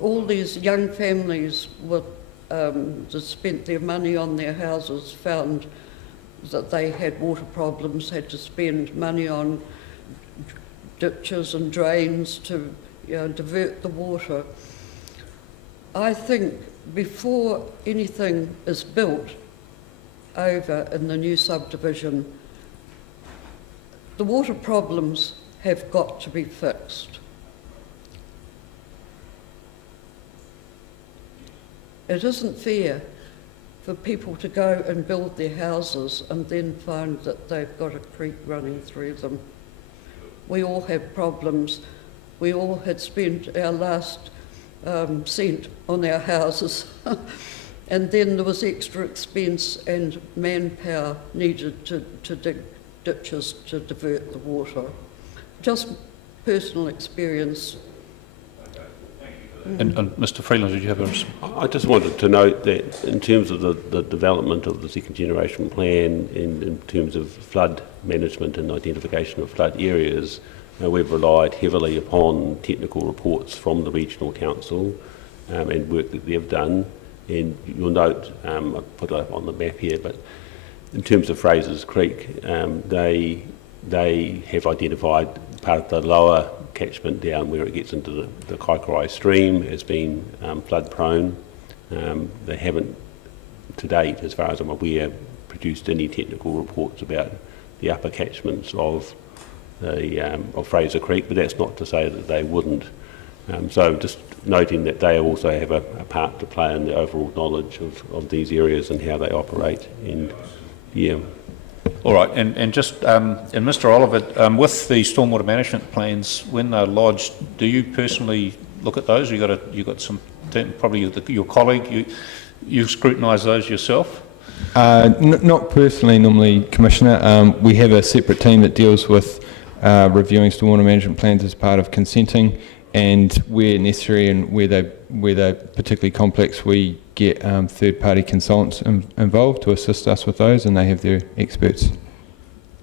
All these young families that spent their money on their houses found that they had water problems, had to spend money on ditches and drains to divert the water. I think before anything is built over in the new subdivision, the water problems have got to be fixed. It isn't fair for people to go and build their houses and then find that they've got a creek running through them. We all have problems. We all had spent our last cent on our houses and then there was extra expense and manpower needed to dig ditches to divert the water. Just personal experience. And Mr. Freeland, did you have a... I just wanted to note that in terms of the development of the second generation plan, in terms of flood management and identification of flood areas, we've relied heavily upon technical reports from the regional council and work that they've done. And you'll note, I've put it up on the map here, but in terms of Fraser's Creek, they have identified part of the lower catchment down where it gets into the Kaikorai stream as being flood prone. They haven't, to date, as far as I'm aware, produced any technical reports about the upper catchments of Fraser Creek, but that's not to say that they wouldn't. So just noting that they also have a part to play in the overall knowledge of these areas and how they operate. And yeah. All right, and just, and Mr. Oliver, with the stormwater management plans, when they're lodged, do you personally look at those? You got some, probably your colleague, you scrutinise those yourself? Not personally, normally, Commissioner. We have a separate team that deals with reviewing stormwater management plans as part of consenting, and where necessary and where they're particularly complex, we get third-party consultants involved to assist us with those, and they have their experts.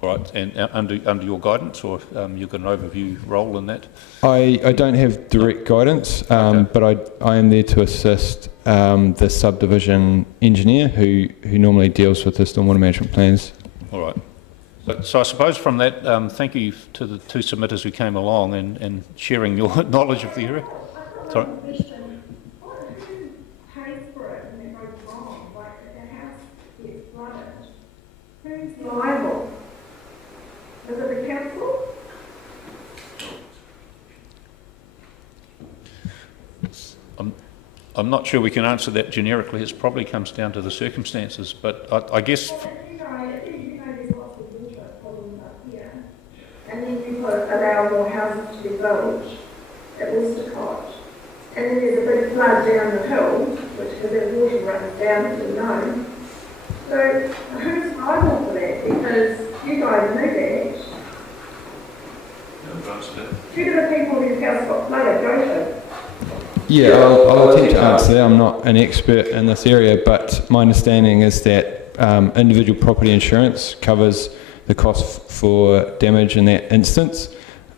All right, and under your guidance, or you've got an overview role in that? I don't have direct guidance, Okay. but I am there to assist the subdivision engineer who normally deals with the stormwater management plans. All right. So I suppose from that, thank you to the two submitters who came along and sharing your knowledge of the area. Sorry. Who's liable? Is it the council? I'm not sure we can answer that generically. It probably comes down to the circumstances, but I guess... You know there's lots of water problems up here, and then you allow more houses to be built at Worcestercott, and then there's a big flood down the hill, which because that water runs down as you know. So who's liable for that? Because you guys know that. Who do the people whose house got flooded go to? Yeah, I'll attempt to answer that. I'm not an expert in this area, but my understanding is that individual property insurance covers the cost for damage in that instance.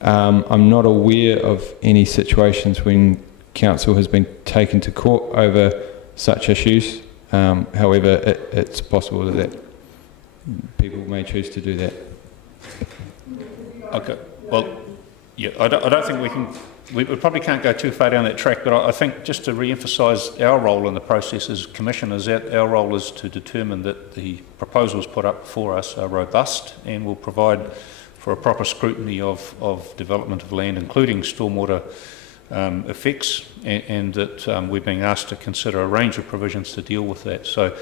I'm not aware of any situations when council has been taken to court over such issues. However, it's possible that people may choose to do that. Okay, well, yeah, I don't think we can we probably can't go too far down that track, but I think just to re-emphasise our role in the process as commissioners, our role is to determine that the proposals put up for us are robust and will provide for a proper scrutiny of development of land, including stormwater effects, and that we're being asked to consider a range of provisions to deal with that. So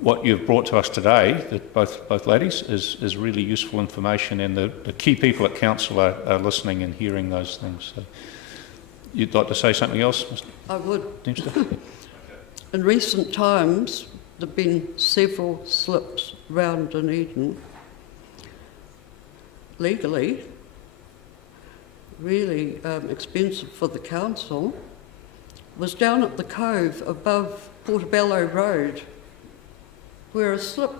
what you've brought to us today, that both ladies, is really useful information, and the key people at council are listening and hearing those things. So you'd like to say something else, Mr. I would. Dempster? In recent times, there have been several slips round Dunedin, legally, really expensive for the council, was down at the cove above Portobello Road, where a slip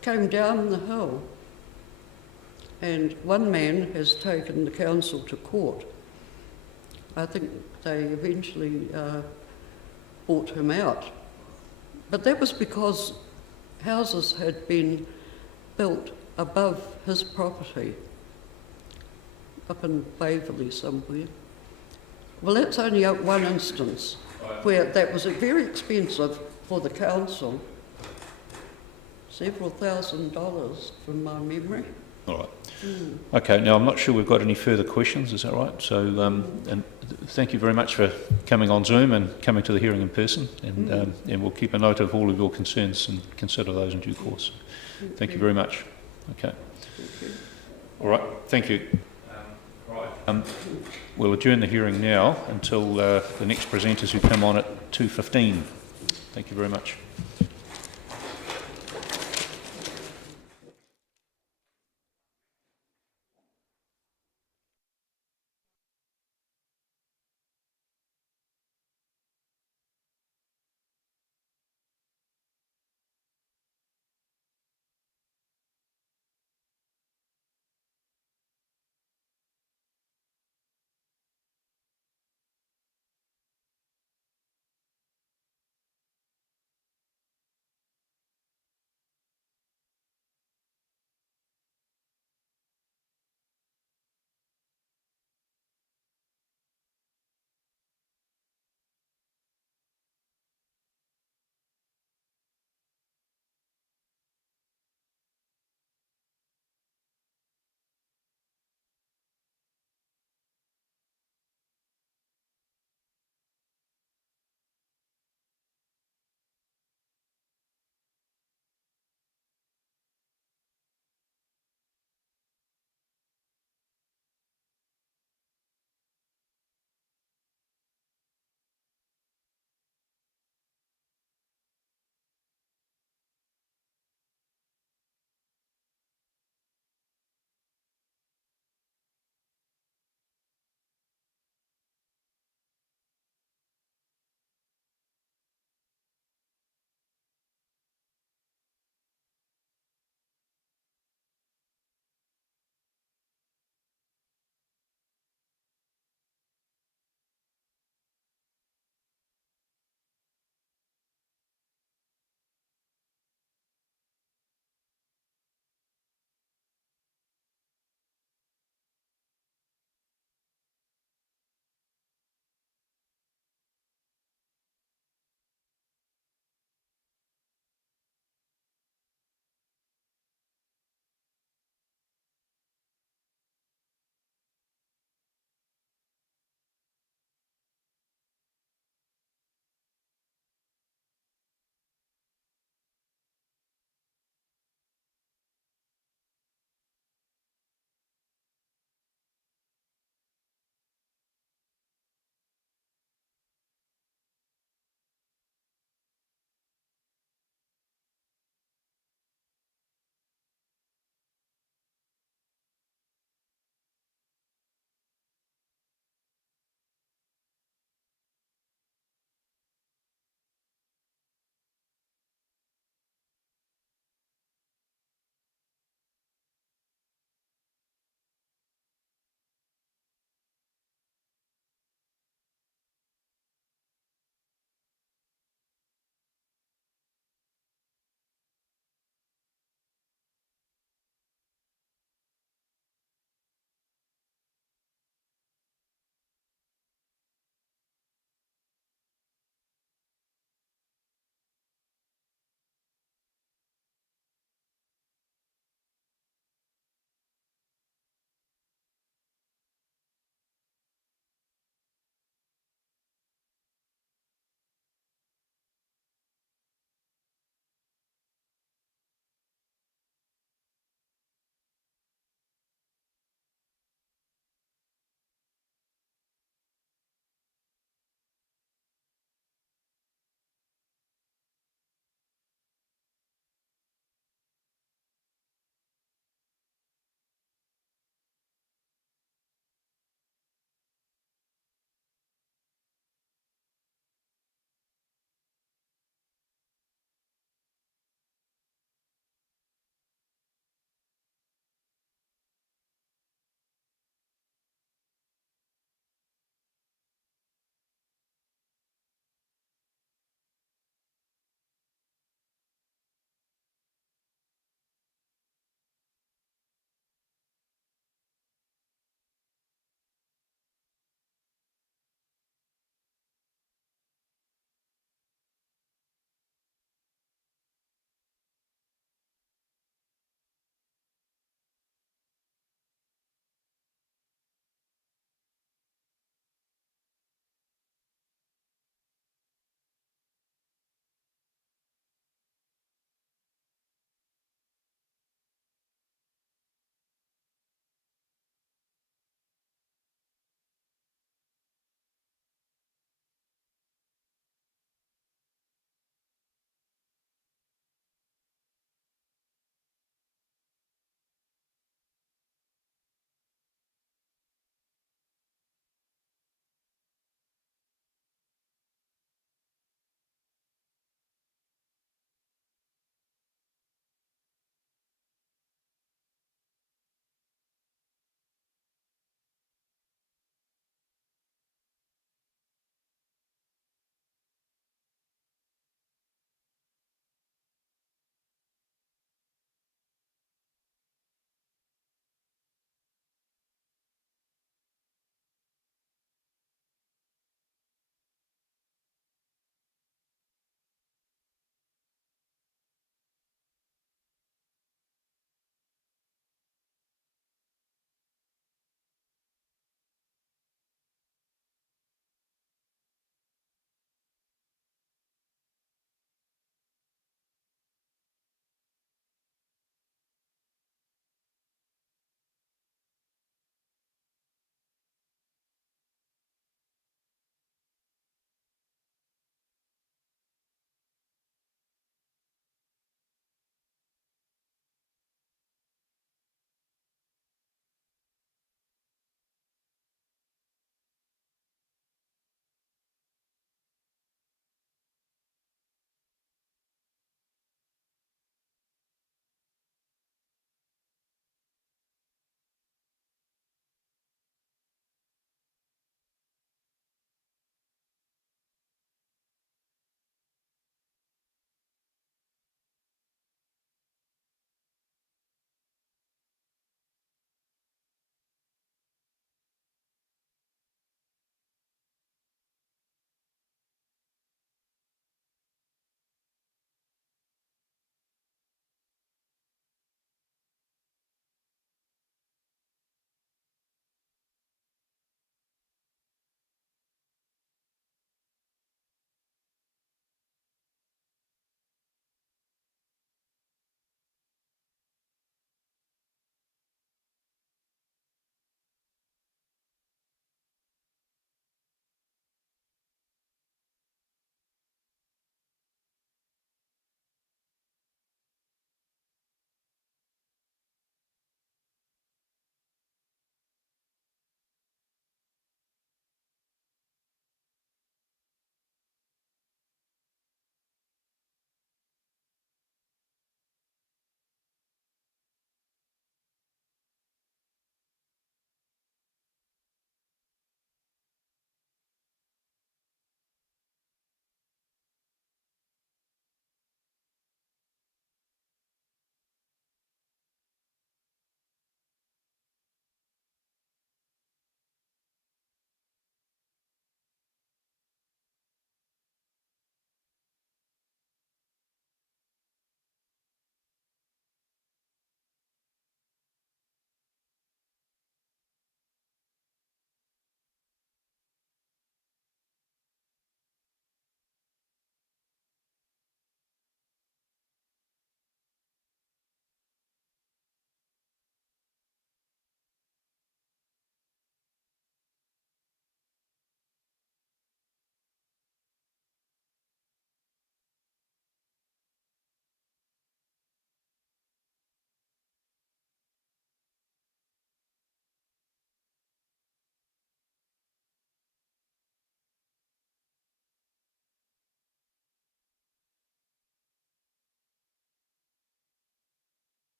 came down the hill, and one man has taken the council to court. I think they eventually bought him out. But that was because houses had been built above his property, up in Waverley somewhere. Well, that's only one instance where that was very expensive for the council. Several $1,000s from my memory. All right. Okay, now I'm not sure we've got any further questions, is that right? So, and thank you very much for coming on Zoom and coming to the hearing in person, and we'll keep a note of all of your concerns and consider those in due course. Thank you very much. Okay. All right, thank you. We'll adjourn the hearing now until the next presenters who come on at 2:15. Thank you very much.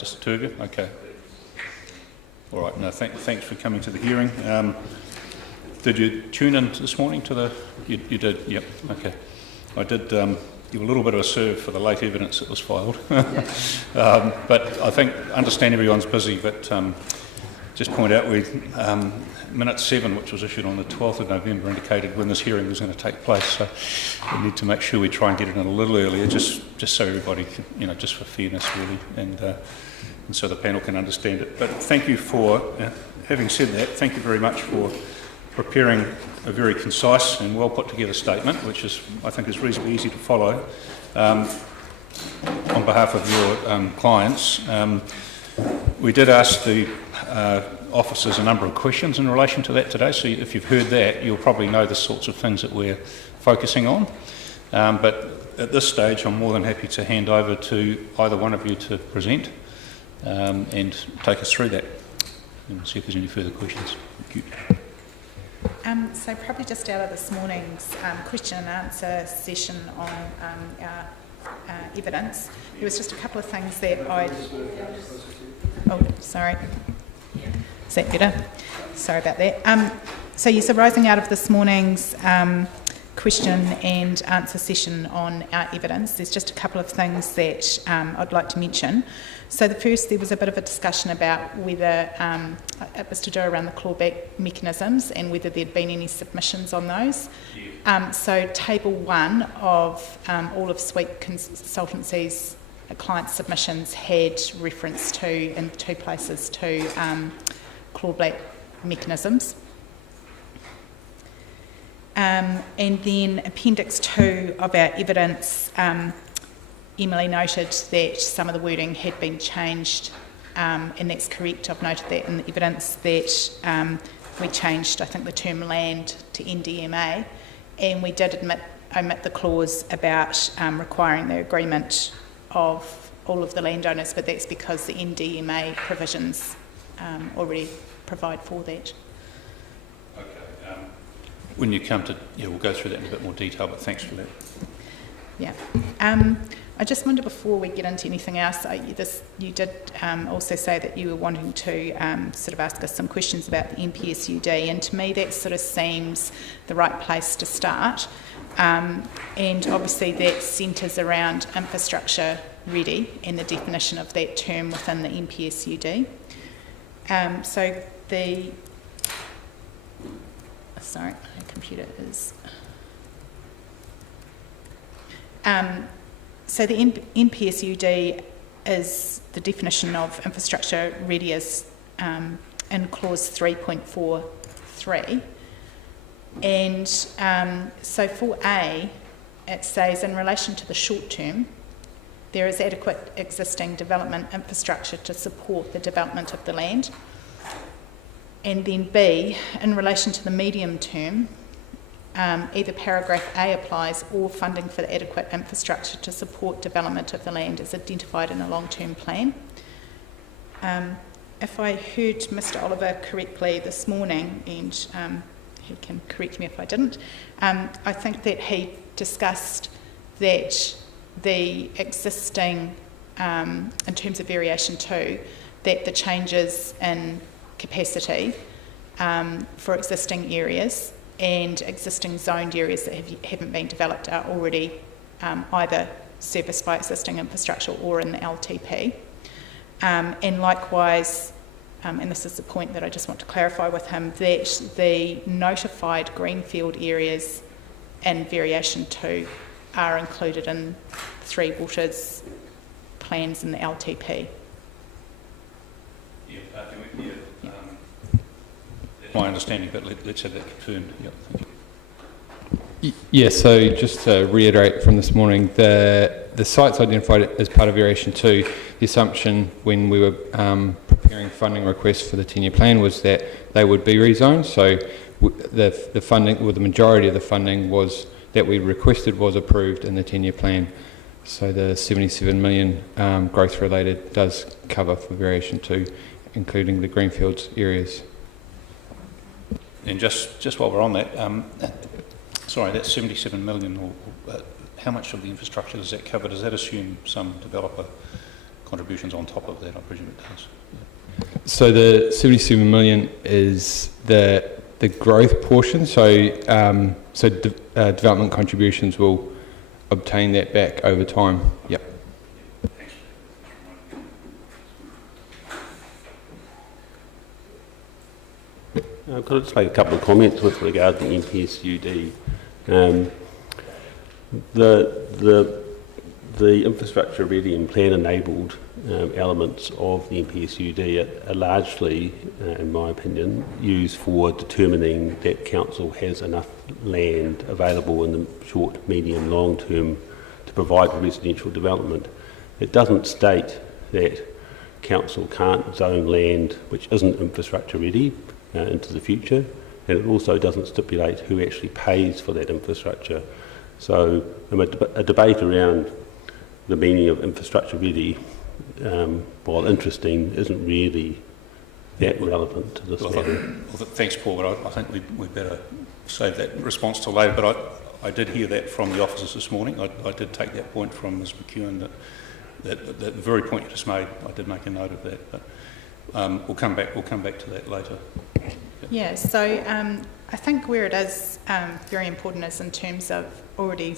Just Turga? Okay. All right, no, thanks for coming to the hearing. Did you tune in this morning to the... You did, yep, okay. I did give a little bit of a serve for the late evidence that was filed. But I think, understand everyone's busy, but just point out minute 7, which was issued on the 12th of November, indicated when this hearing was going to take place. So we need to make sure we try and get it in a little earlier, just so everybody can, just for fairness really, and so the panel can understand it. But thank you for, having said that, thank you very much for preparing a very concise and well put together statement, which I think is reasonably easy to follow. On behalf of your clients, we did ask the officers a number of questions in relation to that today, so if you've heard that, you'll probably know the sorts of things that we're focusing on. But at this stage, I'm more than happy to hand over to either one of you to present and take us through that and see if there's any further questions. Thank you. So probably just out of this morning's question and answer session on our evidence, there was just a couple of things that oh, sorry. Is that better? Sorry about that. So yes, arising out of this morning's question and answer session on our evidence, there's just a couple of things that I'd like to mention. So the first, there was a bit of a discussion about whether it was to do around the clawback mechanisms and whether there'd been any submissions on those. So table 1 of all of Sweet Consultancy's client submissions had reference to, in 2 places, to clawback mechanisms. And then Appendix 2 of our evidence, Emily noted that some of the wording had been changed, and that's correct. I've noted that in the evidence that we changed, I think, the term land to NDMA, and we did omit the clause about requiring the agreement of all of the landowners, but that's because the NDMA provisions already provide for that. Okay. When you come to, we'll go through that in a bit more detail, but thanks for that. Yeah. I just wonder, before we get into anything else, you did also say that you were wanting to sort of ask us some questions about the NPSUD, and to me that sort of seems the right place to start. And obviously that centres around infrastructure ready and the definition of that term within the NPSUD. So the... Sorry, my computer is... So the NPSUD is the definition of infrastructure ready as in clause 3.43. And so for A, it says, in relation to the short term, there is adequate existing development infrastructure to support the development of the land. And then B, in relation to the medium term, either paragraph A applies or funding for the adequate infrastructure to support development of the land is identified in a long-term plan. If I heard Mr. Oliver correctly this morning, and he can correct me if I didn't, I think that he discussed that the existing, in terms of variation 2, that the changes in capacity for existing areas and existing zoned areas that haven't been developed are already either serviced by existing infrastructure or in the LTP. And likewise, and this is the point that I just want to clarify with him, that the notified greenfield areas in variation 2 are included in Three Waters plans in the LTP. My understanding, but let's have that confirmed. Yep, thank you. Yes, so just to reiterate from this morning, the sites identified as part of variation 2, the assumption when we were preparing funding requests for the 10-year plan was that they would be rezoned. So the funding, or the majority of the funding was that we requested was approved in the 10-year plan. So the 77 million growth related does cover for variation 2, including the greenfields areas. And just while we're on that, sorry, that's 77 million, or how much of the infrastructure does that cover? Does that assume some developer contributions on top of that, I presume it does. So the 77 million is the growth portion. So development contributions will obtain that back over time. Yep. Could I just make a couple of comments with regard to the MPSUD? The infrastructure ready and plan enabled elements of the MPSUD are largely, in my opinion, used for determining that council has enough land available in the short, medium, long term to provide residential development. It doesn't state that council can't zone land which isn't infrastructure ready into the future, and it also doesn't stipulate who actually pays for that infrastructure. So a debate around the meaning of infrastructure ready, while interesting, isn't really that relevant to this matter. Thanks, Paul, but I think we better save that response till later. But I did hear that from the officers this morning. I did take that point from Ms McEwen, that the very point you just made. I did make a note of that, but we'll come back to that later. Yeah, so I think where it is very important is in terms of already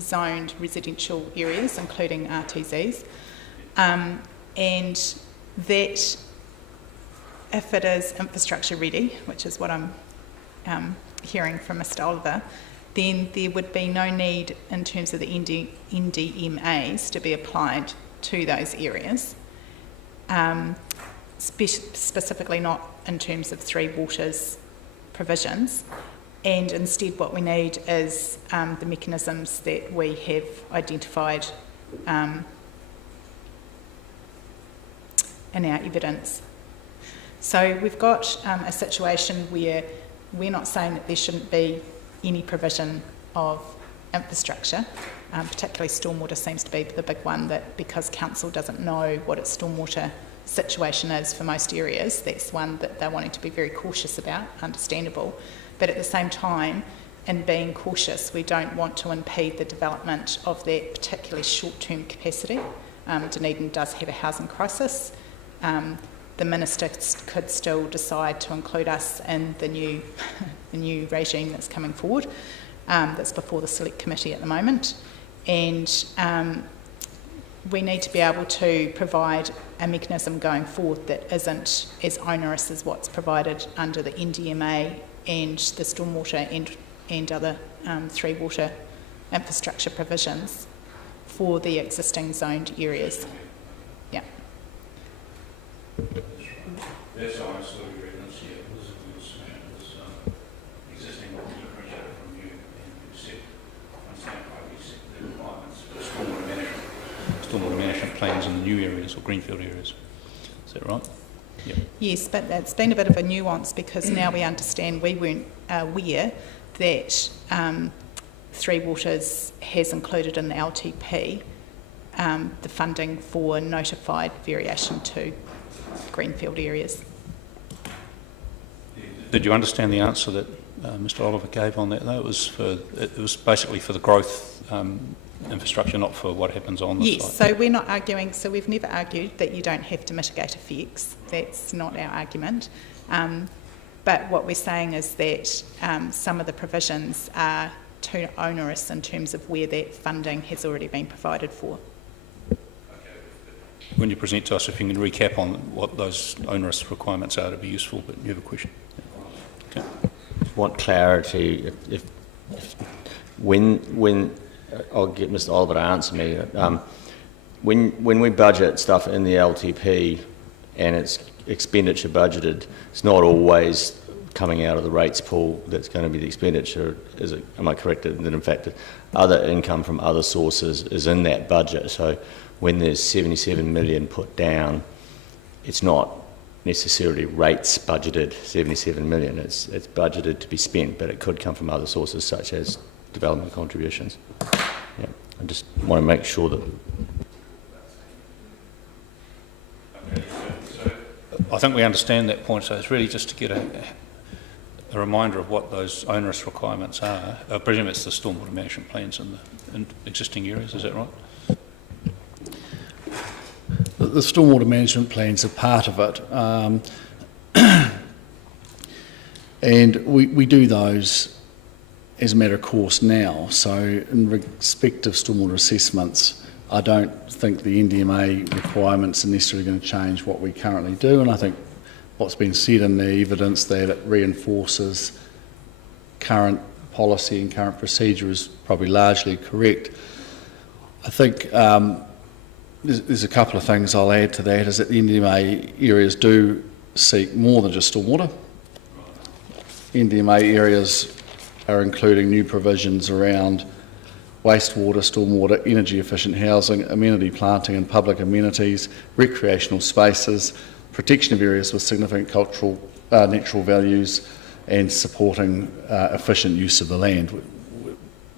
zoned residential areas, including RTZs, and that if it is infrastructure ready, which is what I'm hearing from Mr Oliver, then there would be no need in terms of the NDMAs to be applied to those areas, specifically not in terms of Three Waters provisions, and instead what we need is the mechanisms that we have identified in our evidence. So we've got a situation where we're not saying that there shouldn't be any provision of infrastructure, particularly stormwater seems to be the big one, that because council doesn't know what its stormwater situation is for most areas, that's one that they're wanting to be very cautious about, understandable. But at the same time, in being cautious, we don't want to impede the development of that particularly short-term capacity. Dunedin does have a housing crisis. The minister could still decide to include us in the new regime that's coming forward, that's before the select committee at the moment, and we need to be able to provide a mechanism going forward that isn't as onerous as what's provided under the NDMA and the stormwater and other Three Water infrastructure provisions for the existing zoned areas. Yeah. That's how I saw your evidence here. Was existing differentiated from you, and you said, you set the requirements for stormwater management plans in the new areas or greenfield areas. Is that right? Yep. Yes, but that's been a bit of a nuance because now we understand we weren't aware that Three Waters has included in the LTP the funding for notified variation to greenfield areas. Did you understand the answer that Mr Oliver gave on that though? It was basically for the growth infrastructure, not for what happens on the site. Yes, so we're not arguing, so we've never argued that you don't have to mitigate effects. That's not our argument. But what we're saying is that some of the provisions are too onerous in terms of where that funding has already been provided for. When you present to us, if you can recap on what those onerous requirements are, to be useful, but you have a question. Okay. Want clarity, if when I'll get Mr Oliver to answer me, when we budget stuff in the LTP and it's expenditure budgeted, it's not always coming out of the rates pool that's going to be the expenditure. Am I correct that in fact other income from other sources is in that budget? So when there's 77 million put down, it's not necessarily rates budgeted 77 million. It's budgeted to be spent, but it could come from other sources such as development contributions. Yeah, I just want to make sure that. Okay, so I think we understand that point. So it's really just to get a reminder of what those onerous requirements are. I presume it's the stormwater management plans in existing areas. Is that right? the stormwater management plans are part of it. And we do those as a matter of course now. So in respect of stormwater assessments, I don't think the NDMA requirements are necessarily going to change what we currently do, and I think what's been said in the evidence that it reinforces current policy and current procedure is probably largely correct. I think there's a couple of things I'll add to that, is that the NDMA areas do seek more than just stormwater. NDMA areas are including new provisions around wastewater, stormwater, energy efficient housing, amenity planting and public amenities, recreational spaces, protection of areas with significant cultural, natural values, and supporting efficient use of the land,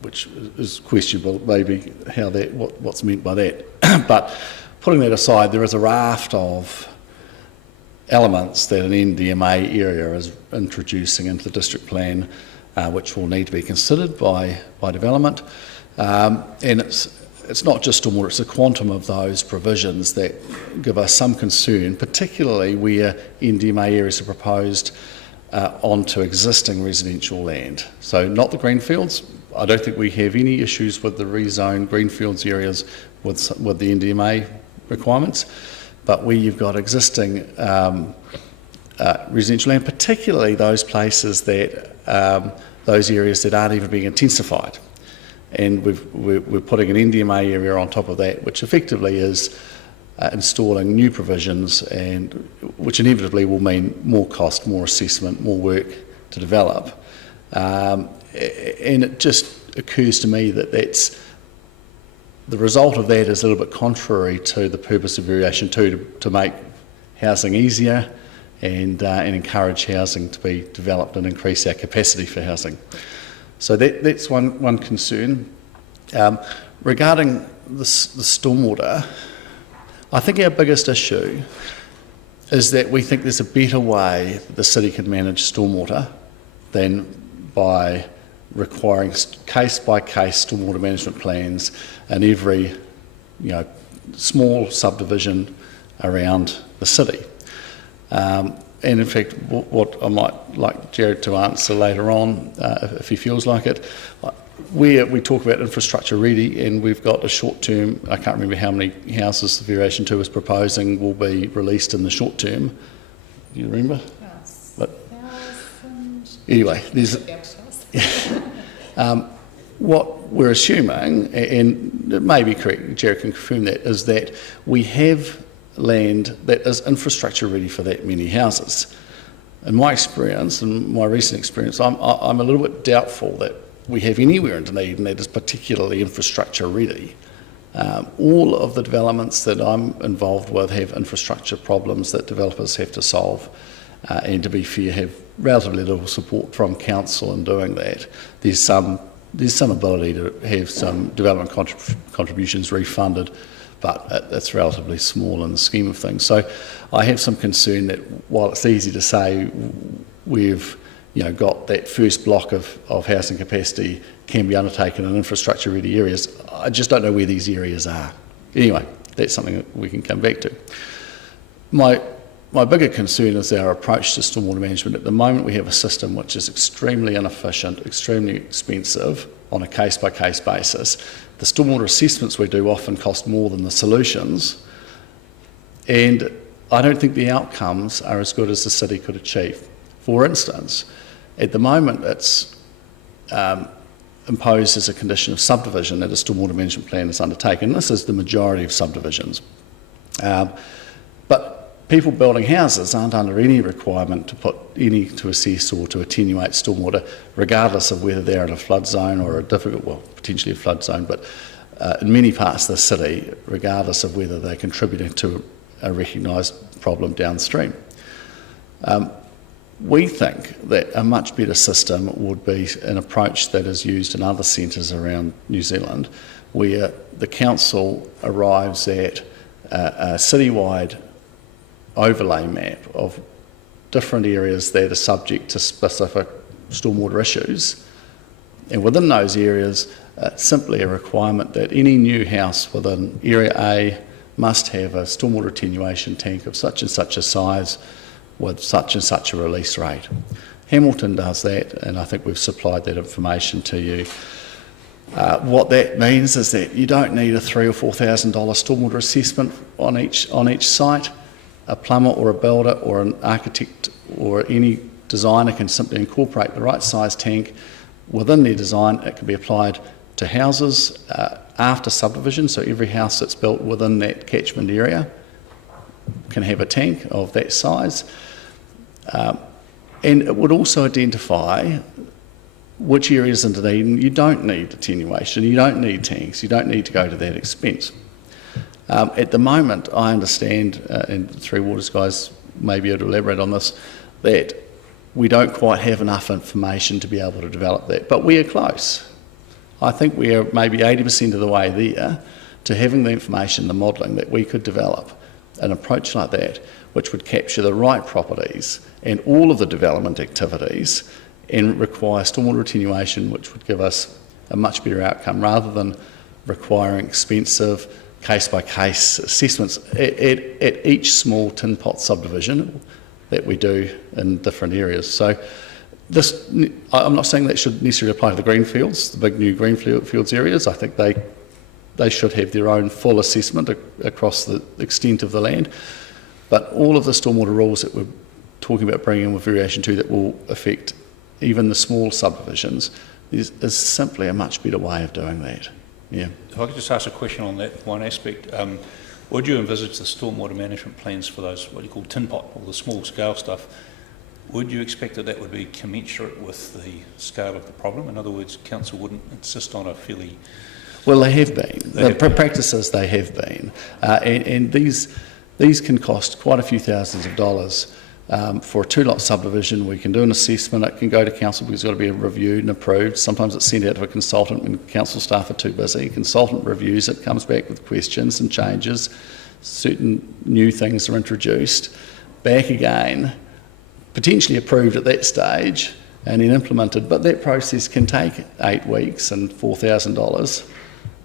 which is questionable maybe how that, what's meant by that. But putting that aside, there is a raft of elements that an NDMA area is introducing into the district plan, which will need to be considered by development. And it's not just stormwater, it's the quantum of those provisions that give us some concern, particularly where NDMA areas are proposed onto existing residential land. So not the greenfields. I don't think we have any issues with the rezoned greenfields areas with the NDMA requirements, but where you've got existing residential land, particularly those places that those areas that aren't even being intensified. And we're putting an NDMA area on top of that, which effectively is installing new provisions, and which inevitably will mean more cost, more assessment, more work to develop. And it just occurs to me that the result of that is a little bit contrary to the purpose of Variation 2, to make housing easier and encourage housing to be developed and increase our capacity for housing. So that's one concern. Regarding the stormwater, I think our biggest issue is that we think there's a better way that the city can manage stormwater than by requiring case-by-case stormwater management plans in every small subdivision around the city. And in fact, what I might like Jared to answer later on, if he feels like it, we talk about infrastructure ready, and we've got a short term, I can't remember how many houses the Variation 2 is proposing will be released in the short term. Do you remember? Yes. But anyway, there's what we're assuming, and it may be correct, Jared can confirm that, is that we have land that is infrastructure ready for that many houses. In my experience, and my recent experience, I'm a little bit doubtful that we have anywhere in Dunedin that is particularly infrastructure ready. All of the developments that I'm involved with have infrastructure problems that developers have to solve, and to be fair, have relatively little support from council in doing that. There's some ability to have some development contributions refunded, but it's relatively small in the scheme of things. So I have some concern that while it's easy to say we've got that first block of housing capacity can be undertaken in infrastructure ready areas, I just don't know where these areas are. Anyway, that's something that we can come back to. My bigger concern is our approach to stormwater management. At the moment, we have a system which is extremely inefficient, extremely expensive on a case-by-case basis. The stormwater assessments we do often cost more than the solutions, and I don't think the outcomes are as good as the city could achieve. For instance, at the moment it's imposed as a condition of subdivision that a stormwater management plan is undertaken. This is the majority of subdivisions. But people building houses aren't under any requirement to assess or to attenuate stormwater, regardless of whether they're in a flood zone or potentially a flood zone, but in many parts of the city, regardless of whether they're contributing to a recognised problem downstream. We think that a much better system would be an approach that is used in other centres around New Zealand, where the council arrives at a citywide overlay map of different areas that are subject to specific stormwater issues, and within those areas simply a requirement that any new house within Area A must have a stormwater attenuation tank of such and such a size with such and such a release rate. Hamilton does that, and I think we've supplied that information to you. What that means is that you don't need a $3,000 or $4,000 stormwater assessment on each site. A plumber or a builder or an architect or any designer can simply incorporate the right size tank within their design. It can be applied to houses after subdivision, so every house that's built within that catchment area can have a tank of that size. And it would also identify which areas in Dunedin you don't need attenuation, you don't need tanks, you don't need to go to that expense. At the moment, I understand, and the Three Waters guys may be able to elaborate on this, that we don't quite have enough information to be able to develop that, but we are close. I think we are maybe 80% of the way there to having the information, the modelling, that we could develop an approach like that, which would capture the right properties and all of the development activities and require stormwater attenuation, which would give us a much better outcome rather than requiring expensive case-by-case assessments at each small tin pot subdivision that we do in different areas. So this, I'm not saying that should necessarily apply to the greenfields, the big new greenfields areas. I think they should have their own full assessment across the extent of the land. But all of the stormwater rules that we're talking about bringing in with variation 2 that will affect even the small subdivisions is simply a much better way of doing that. Yeah. If I could just ask a question on that one aspect. Would you envisage the stormwater management plans for those, what you call tin pot, or the small scale stuff, would you expect that that would be commensurate with the scale of the problem? In other words, council wouldn't insist on a fairly... Well, they have been. Practices they have been. And these can cost quite a few thousands of dollars. For a 2-lot subdivision, we can do an assessment. It can go to council because it's got to be reviewed and approved. Sometimes it's sent out to a consultant when council staff are too busy. Consultant reviews it, comes back with questions and changes. Certain new things are introduced. Back again, potentially approved at that stage and then implemented. But that process can take 8 weeks and $4,000.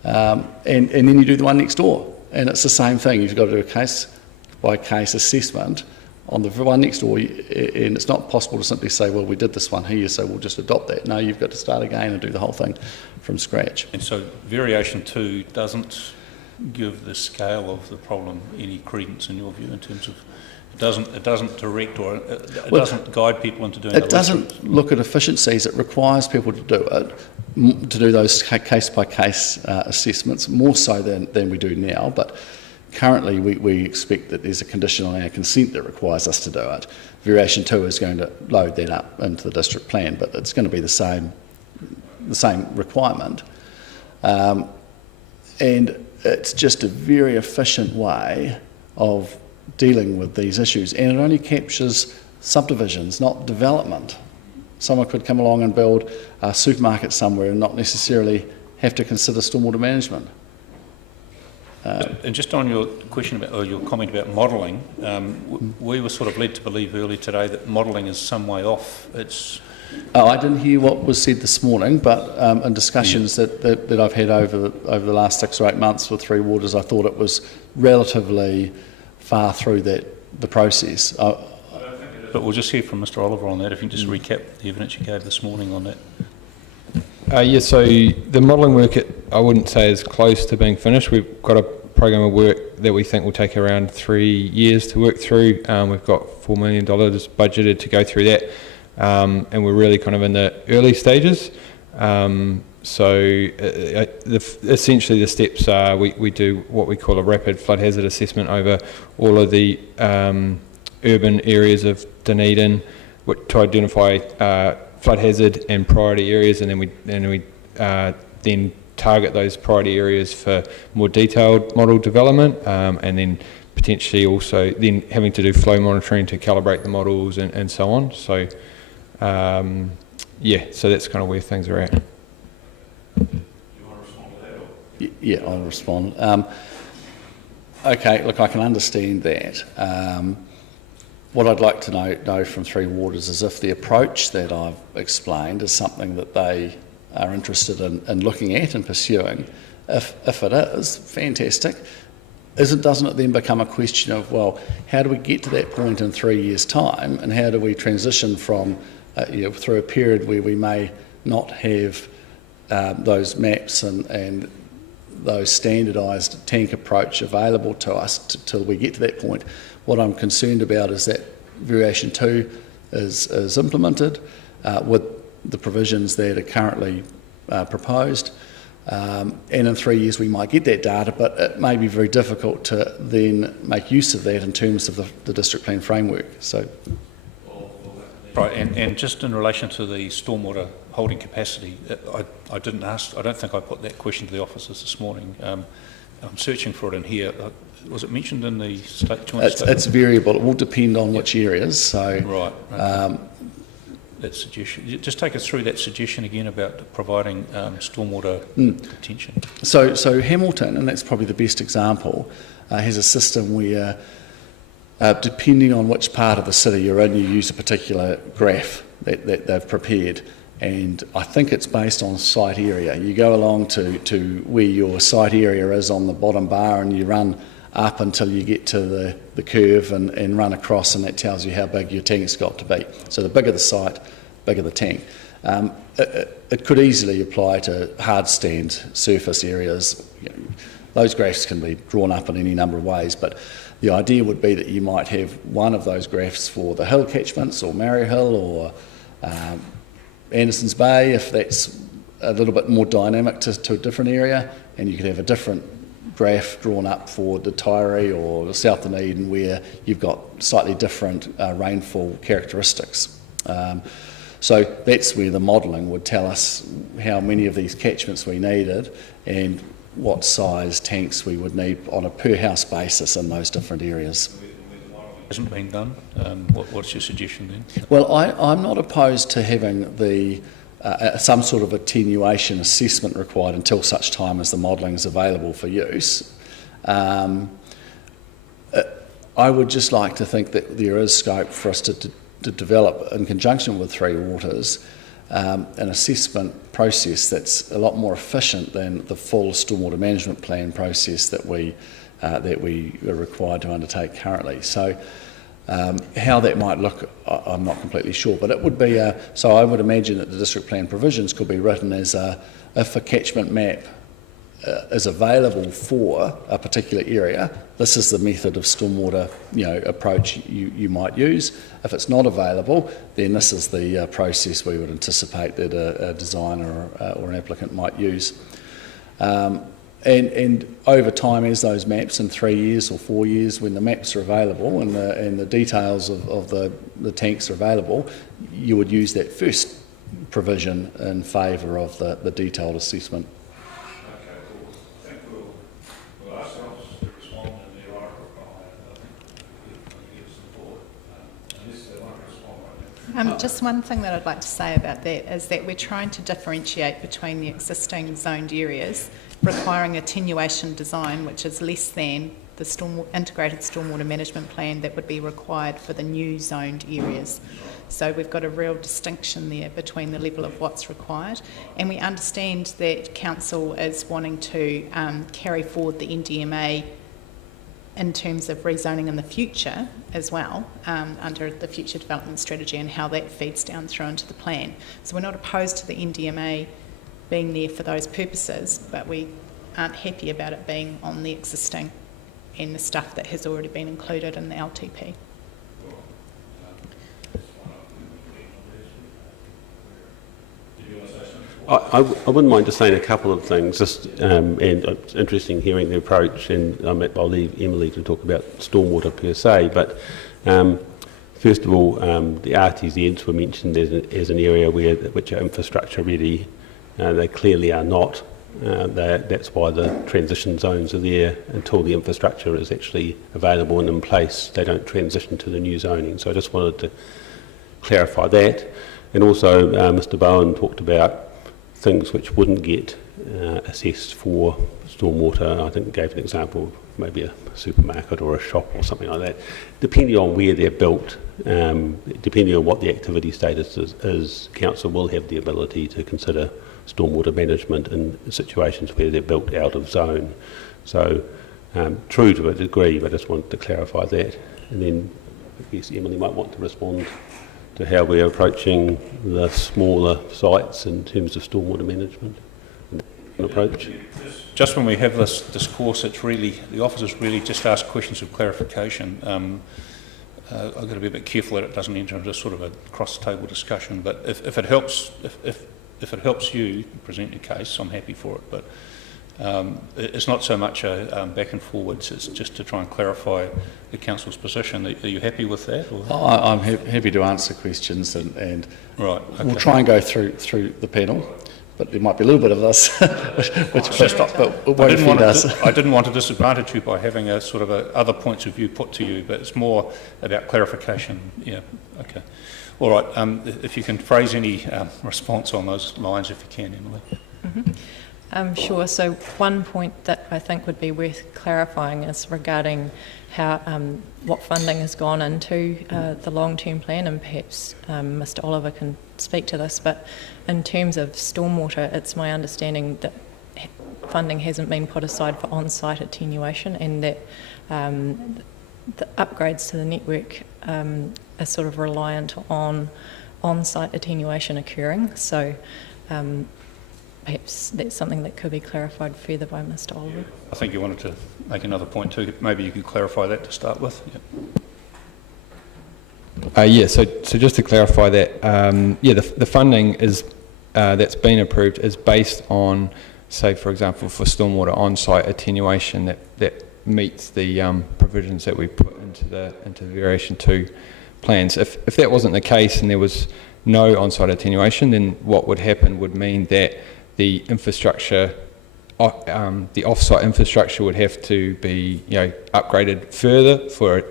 And then you do the one next door. And it's the same thing. You've got to do a case-by-case assessment on the one next door, and it's not possible to simply say, well, we did this one here, so we'll just adopt that. No, you've got to start again and do the whole thing from scratch. And so variation 2 doesn't give the scale of the problem any credence in your view in terms of it doesn't direct or it doesn't guide people into doing it. It doesn't look at efficiencies. It requires people to do it, to do those case-by-case assessments, more so than we do now. But currently, we expect that there's a condition on our consent that requires us to do it. Variation 2 is going to load that up into the district plan, but it's going to be the same requirement. And it's just a very efficient way of dealing with these issues. And it only captures subdivisions, not development. Someone could come along and build a supermarket somewhere and not necessarily have to consider stormwater management. And just on your question about, or your comment about modelling, we were sort of led to believe earlier today that modelling is some way off. I didn't hear what was said this morning, but in discussions that I've had over the last 6 or 8 months with Three Waters, I thought it was relatively far through the process. But we'll just hear from Mr. Oliver on that. If you can just recap the evidence you gave this morning on that. Yeah, so the modelling work, I wouldn't say is close to being finished. We've got a program of work that we think will take around 3 years to work through. We've got $4 million budgeted to go through that, and we're really kind of in the early stages. Essentially the steps are we do what we call a rapid flood hazard assessment over all of the urban areas of Dunedin to identify flood hazard and priority areas, and then we target those priority areas for more detailed model development, and then potentially also then having to do flow monitoring to calibrate the models and so on. So yeah, so that's kind of where things are at. You want to respond to that? Yeah, I'll respond. Okay, look, I can understand that. What I'd like to know from Three Waters is if the approach that I've explained is something that they are interested in looking at and pursuing. If it is, fantastic. doesn't it then become a question of, well, how do we get to that point in 3 years' time, and how do we transition from through a period where we may not have those maps and those standardised tank approach available to us till we get to that point. What I'm concerned about is that Variation 2 is implemented with the provisions that are currently proposed, and in 3 years we might get that data, but it may be very difficult to then make use of that in terms of the district plan framework. So, right, and just in relation to the stormwater holding capacity, I didn't ask, I don't think I put that question to the officers this morning. I'm searching for it in here. Was it mentioned in the joint statement? It's variable. It will depend on which areas. So, right. Okay. That suggestion. Just take us through that suggestion again about providing stormwater retention. So Hamilton, and that's probably the best example, has a system where, depending on which part of the city you're in, you use a particular graph that they've prepared. And I think it's based on site area. You go along to where your site area is on the bottom bar, and you run up until you get to the curve and run across, and that tells you how big your tank's got to be. So the bigger the site, bigger the tank. It could easily apply to hard stand surface areas. Those graphs can be drawn up in any number of ways, but the idea would be that you might have one of those graphs for the hill catchments, or Marrow Hill, or Anderson's Bay, if that's a little bit more dynamic to a different area, and you could have a different graph drawn up for the Tyree or South Dunedin, where you've got slightly different rainfall characteristics. So that's where the modelling would tell us how many of these catchments we needed and what size tanks we would need on a per house basis in those different areas. Hasn't been done. What's your suggestion then? Well, I'm not opposed to having the some sort of attenuation assessment required until such time as the modelling is available for use. I would just like to think that there is scope for us to develop, in conjunction with Three Waters, an assessment process that's a lot more efficient than the full stormwater management plan process that we are required to undertake currently. So how that might look, I'm not completely sure, but it would be so I would imagine that the district plan provisions could be written as if a catchment map is available for a particular area, this is the method of stormwater approach you might use. If it's not available, then this is the process we would anticipate that a designer or an applicant might use. And over time, as those maps in 3 years or 4 years, when the maps are available and the details of the tanks are available, you would use that first provision in favour of the detailed assessment. Okay, cool. I think we'll ask the officers to respond in their article support, unless they want to respond right now. Just one thing that I'd like to say about that is that we're trying to differentiate between the existing zoned areas requiring attenuation design, which is less than the integrated stormwater management plan that would be required for the new zoned areas. So we've got a real distinction there between the level of what's required, and we understand that Council is wanting to carry forward the NDMA in terms of rezoning in the future as well, under the future development strategy and how that feeds down through into the plan. So we're not opposed to the NDMA being there for those purposes, but we aren't happy about it being on the existing and the stuff that has already been included in the LTP. I wouldn't mind just saying a couple of things, and it's interesting hearing the approach, and I'll leave Emily to talk about stormwater per se, but first of all, the RTZs were mentioned as an area which are infrastructure ready. They clearly are not. That's why the transition zones are there until the infrastructure is actually available and in place. They don't transition to the new zoning. So I just wanted to clarify that. And also, Mr. Bowen talked about things which wouldn't get assessed for stormwater. I think he gave an example of maybe a supermarket or a shop or something like that. Depending on where they're built, depending on what the activity status is, Council will have the ability to consider stormwater management in situations where they're built out of zone. So true to a degree, but I just wanted to clarify that. And then I guess Emily might want to respond to how we're approaching the smaller sites in terms of stormwater management and approach. Just when we have this discourse, it's really, the officers really just ask questions of clarification. I've got to be a bit careful that it doesn't enter into sort of a cross-table discussion, but if it helps, if it helps you present your case, I'm happy for it. But it's not so much a back and forwards, it's just to try and clarify the council's position. Are you happy with that? Or? I'm happy to answer questions, and right, okay. We'll try and go through the panel, but there might be a little bit of this, I didn't want to disadvantage you by having a sort of other points of view put to you, but it's more about clarification. Yeah, okay. All right, if you can phrase any response on those lines, if you can, Emily. Mm-hmm. Sure. So one point that I think would be worth clarifying is regarding how what funding has gone into the long-term plan, and perhaps Mr. Oliver can speak to this. But in terms of stormwater, it's my understanding that funding hasn't been put aside for on-site attenuation, and that the upgrades to the network are sort of reliant on on-site attenuation occurring. So perhaps that's something that could be clarified further by Mr. Oliver. I think you wanted to make another point too. Maybe you could clarify that to start with. Yeah, so just to clarify that, the funding is that's been approved is based on, say, for example, for stormwater on-site attenuation that meets the provisions that we put into the variation 2 plans. If that wasn't the case and there was no on-site attenuation, then what would happen would mean that the infrastructure, the off-site infrastructure would have to be, upgraded further for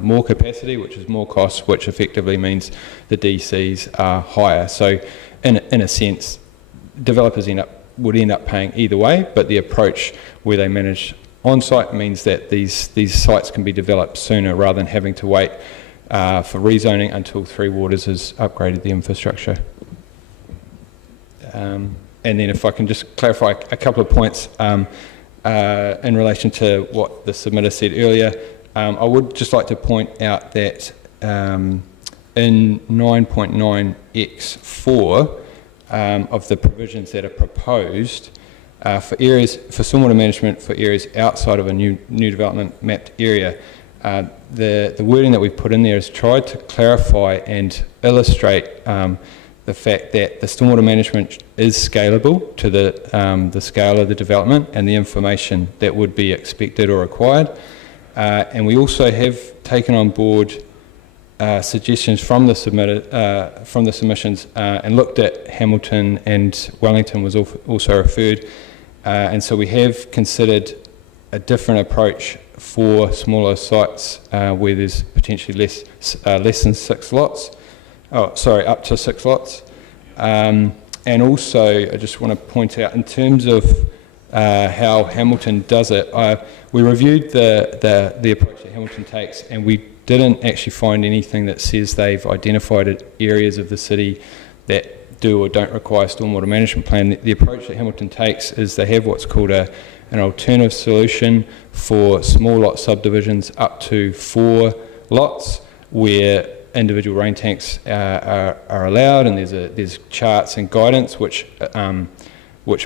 more capacity, which is more cost, which effectively means the DCs are higher. So, in a sense, developers would end up paying either way. But the approach where they manage on-site means that these sites can be developed sooner rather than having to wait for rezoning until Three Waters has upgraded the infrastructure. And then if I can just clarify a couple of points in relation to what the submitter said earlier, I would just like to point out that in 9.9x4 of the provisions that are proposed for stormwater management for areas outside of a new development mapped area, the wording that we've put in there is tried to clarify and illustrate the fact that the stormwater management is scalable to the scale of the development and the information that would be expected or required. And we also have taken on board suggestions from the submissions and looked at Hamilton, and Wellington was also referred. And so we have considered a different approach for smaller sites where there's potentially less than 6 lots. Up to 6 lots. And also, I just want to point out, in terms of how Hamilton does it, we reviewed the approach that Hamilton takes, and we didn't actually find anything that says they've identified areas of the city that do or don't require a stormwater management plan. The approach that Hamilton takes is they have what's called an alternative solution for small lot subdivisions up to 4 lots, where individual rain tanks are allowed, and there's charts and guidance which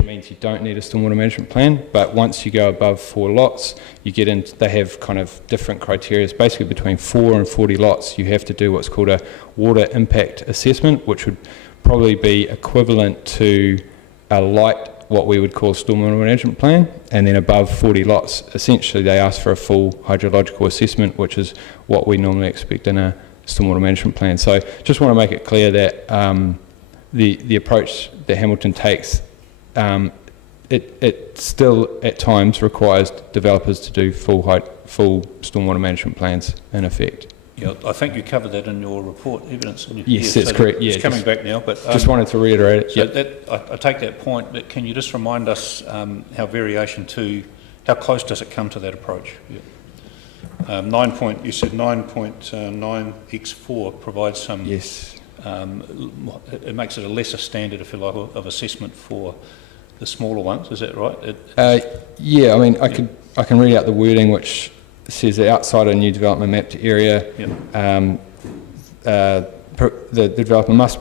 means you don't need a stormwater management plan. But once you go above 4 lots, you get into, they have kind of different criteria. Basically, between 4 and 40 lots, you have to do what's called a water impact assessment, which would probably be equivalent to a light, what we would call stormwater management plan. And then above 40 lots, essentially they ask for a full hydrological assessment, which is what we normally expect in a stormwater management plan. So just want to make it clear that the approach that Hamilton takes, it still at times requires developers to do full stormwater management plans in effect. Yeah, I think you covered that in your report, evidence. Yes, that's correct. Yeah, it's coming back now, but just wanted to reiterate it. So I take that point. But can you just remind us how variation 2, how close does it come to that approach? Yeah. You said 9.9x4 provides some. Yes. It makes it a lesser standard, if you like, of assessment for the smaller ones. Is that right? Yeah. I mean, I could I can read out the wording, which says that outside a new development mapped area, the developer must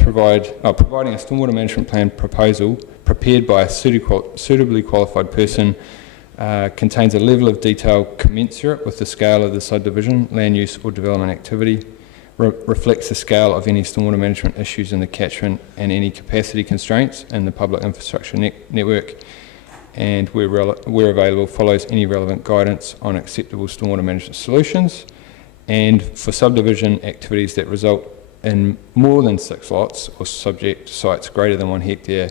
provide, providing a stormwater management plan proposal prepared by a suitably qualified person contains a level of detail commensurate with the scale of the subdivision, land use or development activity, reflects the scale of any stormwater management issues in the catchment and any capacity constraints in the public infrastructure network, and where available follows any relevant guidance on acceptable stormwater management solutions, and for subdivision activities that result in more than 6 lots or subject sites greater than 1 hectare,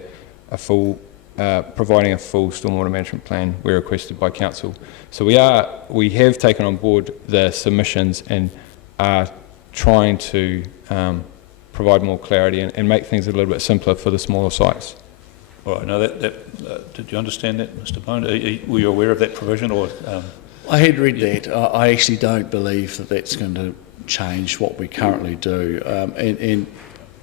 providing a full stormwater management plan where requested by council. So we have taken on board the submissions and are trying to provide more clarity and make things a little bit simpler for the smaller sites. All right. Now, did you understand that, Mr. Bone? Were you aware of that provision, or? I had read that. I actually don't believe that that's going to change what we currently do. And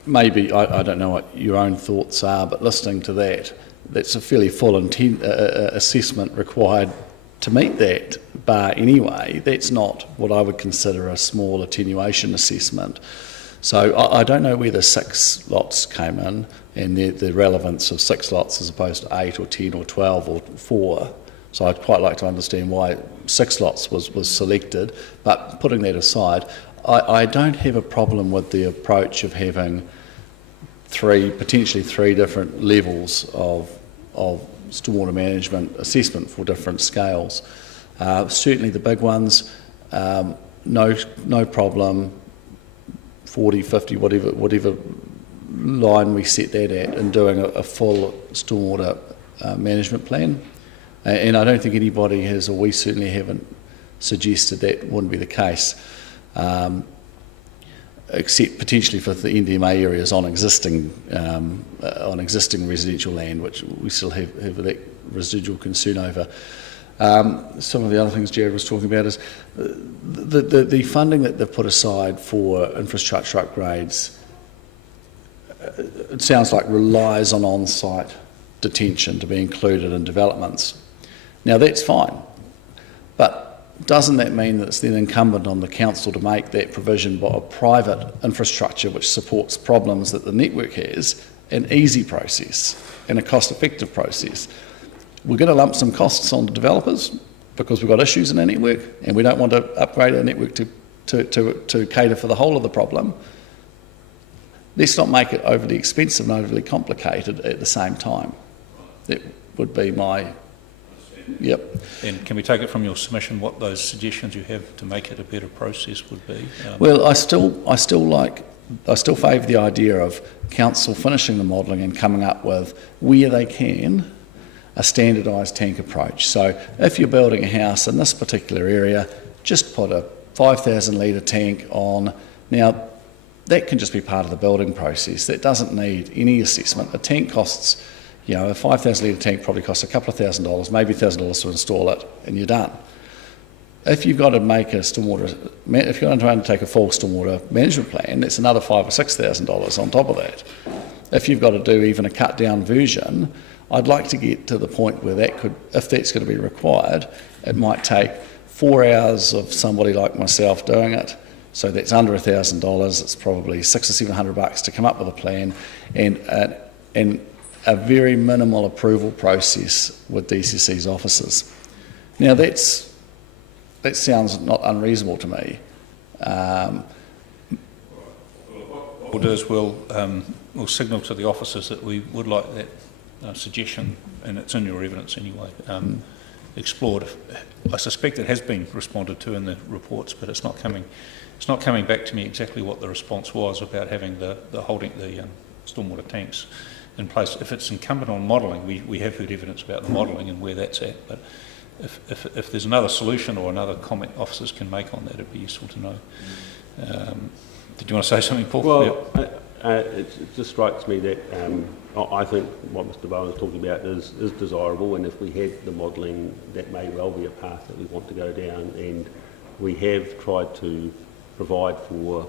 maybe, I don't know what your own thoughts are, but listening to that, that's a fairly full assessment required to meet that bar anyway. That's not what I would consider a small attenuation assessment. So I don't know where the 6 lots came in and the relevance of 6 lots as opposed to 8 or 10 or 12 or 4. So I'd quite like to understand why 6 lots was selected. But putting that aside, I don't have a problem with the approach of having potentially three different levels of stormwater management assessment for different scales. Certainly the big ones, no problem. 40, 50, whatever line we set that at, and doing a full stormwater management plan. And I don't think anybody has, or we certainly haven't suggested that wouldn't be the case, except potentially for the NDMA areas on existing residential land, which we still have that residual concern over. Some of the other things Jared was talking about is the funding that they've put aside for infrastructure upgrades, it sounds like relies on on-site detention to be included in developments. Now that's fine, but doesn't that mean that it's then incumbent on the council to make that provision by a private infrastructure which supports problems that the network has an easy process and a cost-effective process? We're going to lump some costs on the developers because we've got issues in our network and we don't want to upgrade our network to cater for the whole of the problem. Let's not make it overly expensive and overly complicated at the same time. That would be my... Yep. And can we take it from your submission what those suggestions you have to make it a better process would be? Well, I still favour the idea of council finishing the modelling and coming up with, where they can, a standardised tank approach. So if you're building a house in this particular area, just put a 5,000 litre tank on. Now, that can just be part of the building process. That doesn't need any assessment. A tank costs, a 5,000 litre tank probably costs a couple of $1,000, maybe $1,000 to install it, and you're done. If you've got to make if you're going to undertake a full stormwater management plan, that's another $5,000 or $6,000 on top of that. If you've got to do even a cut down version, I'd like to get to the point where that could, if that's going to be required, it might take 4 hours of somebody like myself doing it. So that's under $1,000. It's probably $600 or $700 to come up with a plan, and a very minimal approval process with DCC's officers. Now that sounds not unreasonable to me. What we'll do is we'll signal to the officers that we would like that suggestion, and it's in your evidence anyway, explored. I suspect it has been responded to in the reports, but it's not coming back to me exactly what the response was about having the stormwater tanks in place. If it's incumbent on modelling, we have heard evidence about the modelling and where that's at, but if there's another solution or another comment officers can make on that, it'd be useful to know. Did you want to say something, Paul? Well, it just strikes me that I think what Mr. Bowen is talking about is desirable, and if we had the modelling, that may well be a path that we want to go down, and we have tried to provide for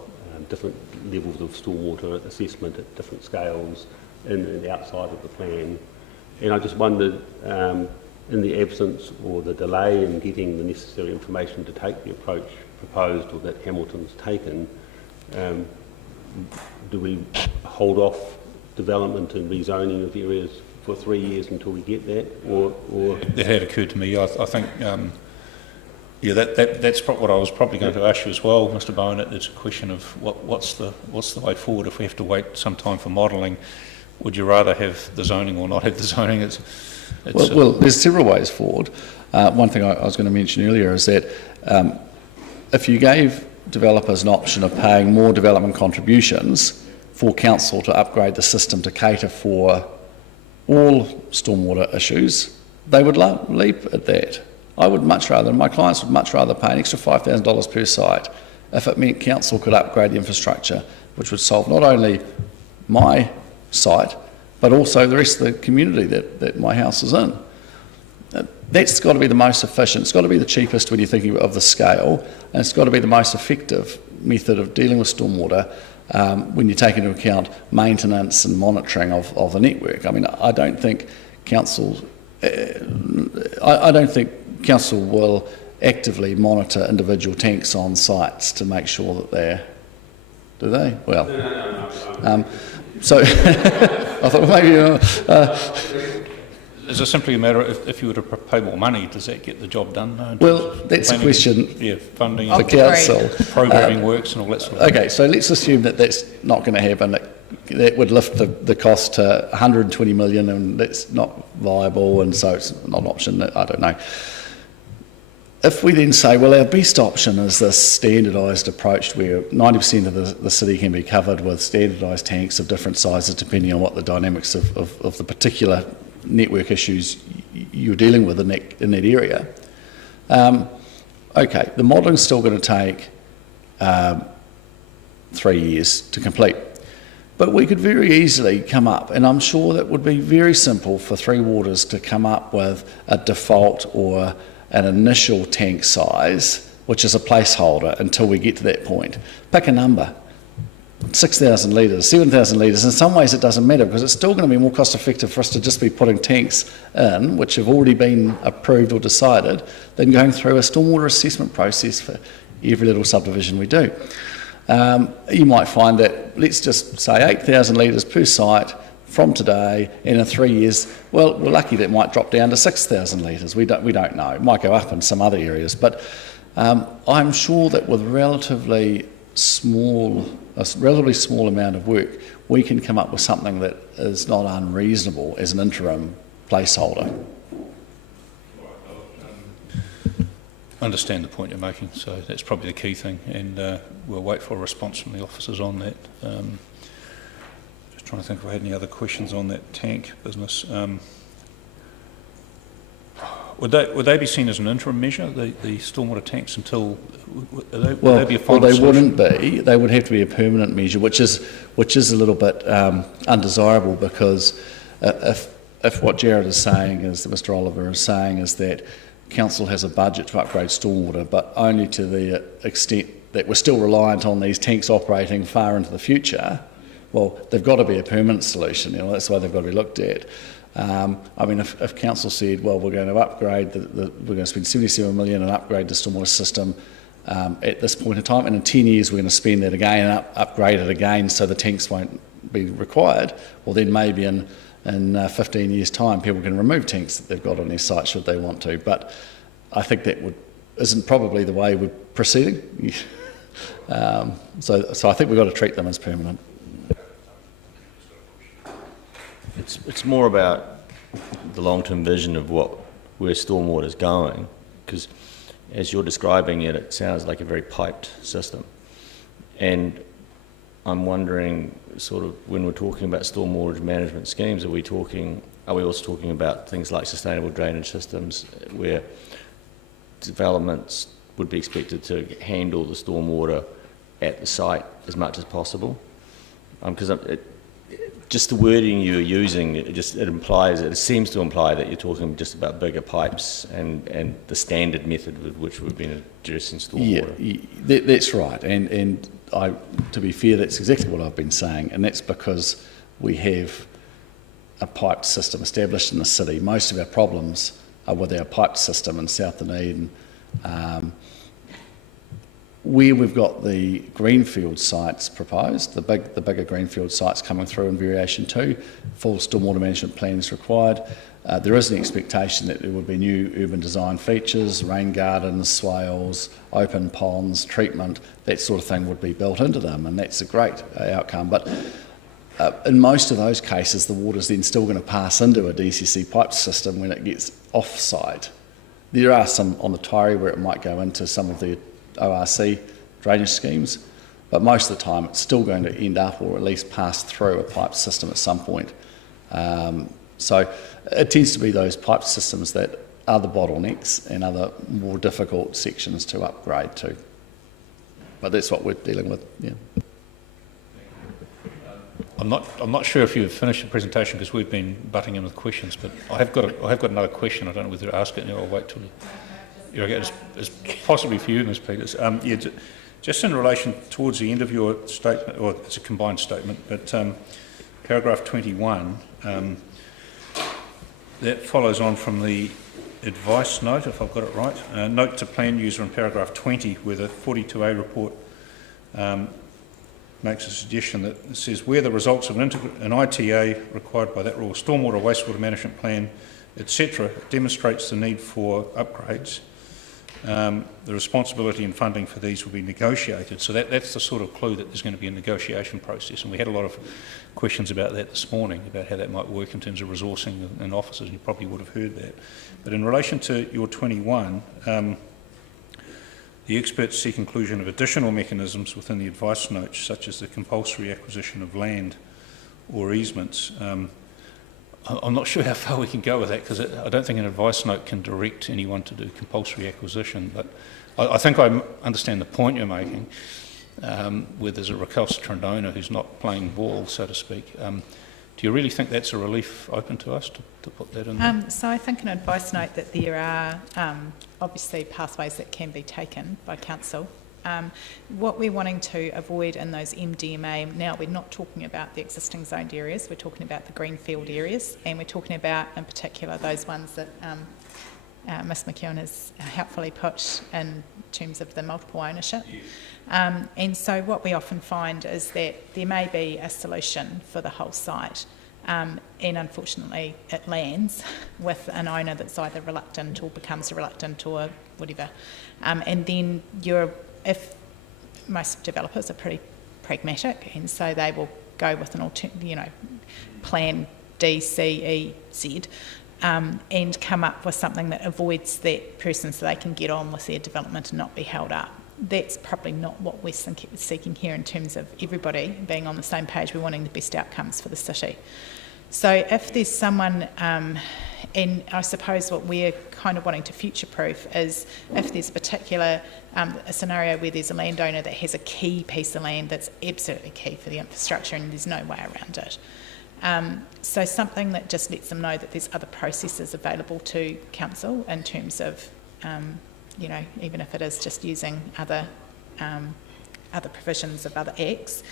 different levels of stormwater assessment at different scales in and outside of the plan. And I just wondered, in the absence or the delay in getting the necessary information to take the approach proposed or that Hamilton's taken, do we hold off development and rezoning of areas for 3 years until we get that, or? That had occurred to me. I think, yeah, that's what I was probably going to ask you as well, Mr. Bowen. It's a question of what's the way forward if we have to wait some time for modelling. Would you rather have the zoning or not have the zoning? Well, there's several ways forward. One thing I was going to mention earlier is that if you gave developers an option of paying more development contributions for council to upgrade the system to cater for all stormwater issues, they would leap at that. I would much rather, my clients would much rather pay an extra $5,000 per site if it meant council could upgrade the infrastructure, which would solve not only my site, but also the rest of the community that my house is in. That's got to be the most efficient. It's got to be the cheapest when you're thinking of the scale, and it's got to be the most effective method of dealing with stormwater when you take into account maintenance and monitoring of the network. I mean, I don't think council will actively monitor individual tanks on sites to make sure that they're. Do they? Well, so I thought maybe. Is it simply a matter of if you were to pay more money, does that get the job done? Well, that's a question. Yeah, funding, the council, programming works, and all that sort of thing. Okay, so let's assume that that's not going to happen. That would lift the cost to 120 million, and that's not viable, and so it's not an option. I don't know. If we then say, well, our best option is this standardised approach where 90% of the city can be covered with standardised tanks of different sizes depending on what the dynamics of the particular network issues you're dealing with in that area. Okay, the modelling's still going to take 3 years to complete. But we could very easily come up, and I'm sure that would be very simple for Three Waters to come up with a default or an initial tank size, which is a placeholder until we get to that point. Pick a number. 6,000 litres, 7,000 litres. In some ways it doesn't matter because it's still going to be more cost effective for us to just be putting tanks in, which have already been approved or decided, than going through a stormwater assessment process for every little subdivision we do. You might find that, let's just say 8,000 litres per site from today, and in 3 years, well, we're lucky that it might drop down to 6,000 litres. We don't know. It might go up in some other areas, but I'm sure that with a relatively small amount of work, we can come up with something that is not unreasonable as an interim placeholder. I understand the point you're making, so that's probably the key thing, and we'll wait for a response from the officers on that. Just trying to think if I had any other questions on that tank business. Would they be seen as an interim measure, the stormwater tanks, until would they be a final they solution? wouldn't be. They would have to be a permanent measure, which is a little bit undesirable, because if what Jared is saying is that Mr. Oliver is saying is that council has a budget to upgrade stormwater, but only to the extent that we're still reliant on these tanks operating far into the future. Well, they've got to be a permanent solution. You know, that's why they've got to be looked at. I mean, if council said, well, we're going to upgrade, we're going to spend 77 million and upgrade the stormwater system at this point in time, and in 10 years we're going to spend that again and upgrade it again so the tanks won't be required, well then maybe in 15 years' time people can remove tanks that they've got on their site should they want to. But I think that isn't probably the way we're proceeding. So I think we've got to treat them as permanent. It's more about the long-term vision of where stormwater is going, because as you're describing it, it sounds like a very piped system. And I'm wondering, sort of, when we're talking about stormwater management schemes, are we also talking about things like sustainable drainage systems, where developments would be expected to handle the stormwater at the site as much as possible? Because just the wording you're using, it seems to imply that you're talking just about bigger pipes and the standard method with which we've been addressing stormwater. Yeah, that's right. And to be fair, that's exactly what I've been saying, and that's because we have a piped system established in the city. Most of our problems with our pipe system in South Dunedin. Where we've got the greenfield sites proposed, the bigger greenfield sites coming through in variation 2, full stormwater management plan is required. There is an expectation that there would be new urban design features, rain gardens, swales, open ponds, treatment, that sort of thing would be built into them, and that's a great outcome. But in most of those cases, the water's then still going to pass into a DCC pipe system when it gets off-site. There are some on the Taieri where it might go into some of the ORC drainage schemes, but most of the time it's still going to end up or at least pass through a pipe system at some point. So it tends to be those pipe systems that are the bottlenecks and other more difficult sections to upgrade to. But that's what we're dealing with, yeah. I'm not sure if you've finished the presentation because we've been butting in with questions, but I have got another question. I don't know whether to ask it now or wait till it's possibly for you, Ms. Peters. Just in relation towards the end of your statement, or it's a combined statement, but paragraph 21, that follows on from the advice note, if I've got it right. Note to plan user in paragraph 20, where the 42A report makes a suggestion that it says where the results of an ITA required by that rule, stormwater, wastewater management plan, etc., demonstrates the need for upgrades, the responsibility and funding for these will be negotiated. So that's the sort of clue that there's going to be a negotiation process. And we had a lot of questions about that this morning, about how that might work in terms of resourcing and officers, and you probably would have heard that. But in relation to your 21, the experts seek inclusion of additional mechanisms within the advice notes, such as the compulsory acquisition of land or easements. I'm not sure how far we can go with that, because I don't think an advice note can direct anyone to do compulsory acquisition, but I think I understand the point you're making, where there's a recalcitrant owner who's not playing ball, so to speak. Do you really think that's a relief open to us to put that in there? So I think an advice note that there are obviously pathways that can be taken by council. What we're wanting to avoid in those MDMA, now we're not talking about the existing zoned areas, we're talking about the greenfield areas, and we're talking about in particular those ones that Ms McKeown has helpfully put in terms of the multiple ownership. And so what we often find is that there may be a solution for the whole site, and unfortunately it lands with an owner that's either reluctant or becomes reluctant or whatever. And then if most developers are pretty pragmatic, and so they will go with an plan D, C, E, Z, and come up with something that avoids that person so they can get on with their development and not be held up. That's probably not what we're seeking here in terms of everybody being on the same page. We're wanting the best outcomes for the city. So if there's someone, and I suppose what we're kind of wanting to future-proof is if there's a particular a scenario where there's a landowner that has a key piece of land that's absolutely key for the infrastructure and there's no way around it. So something that just lets them know that there's other processes available to council in terms of, even if it is just using other provisions of other acts.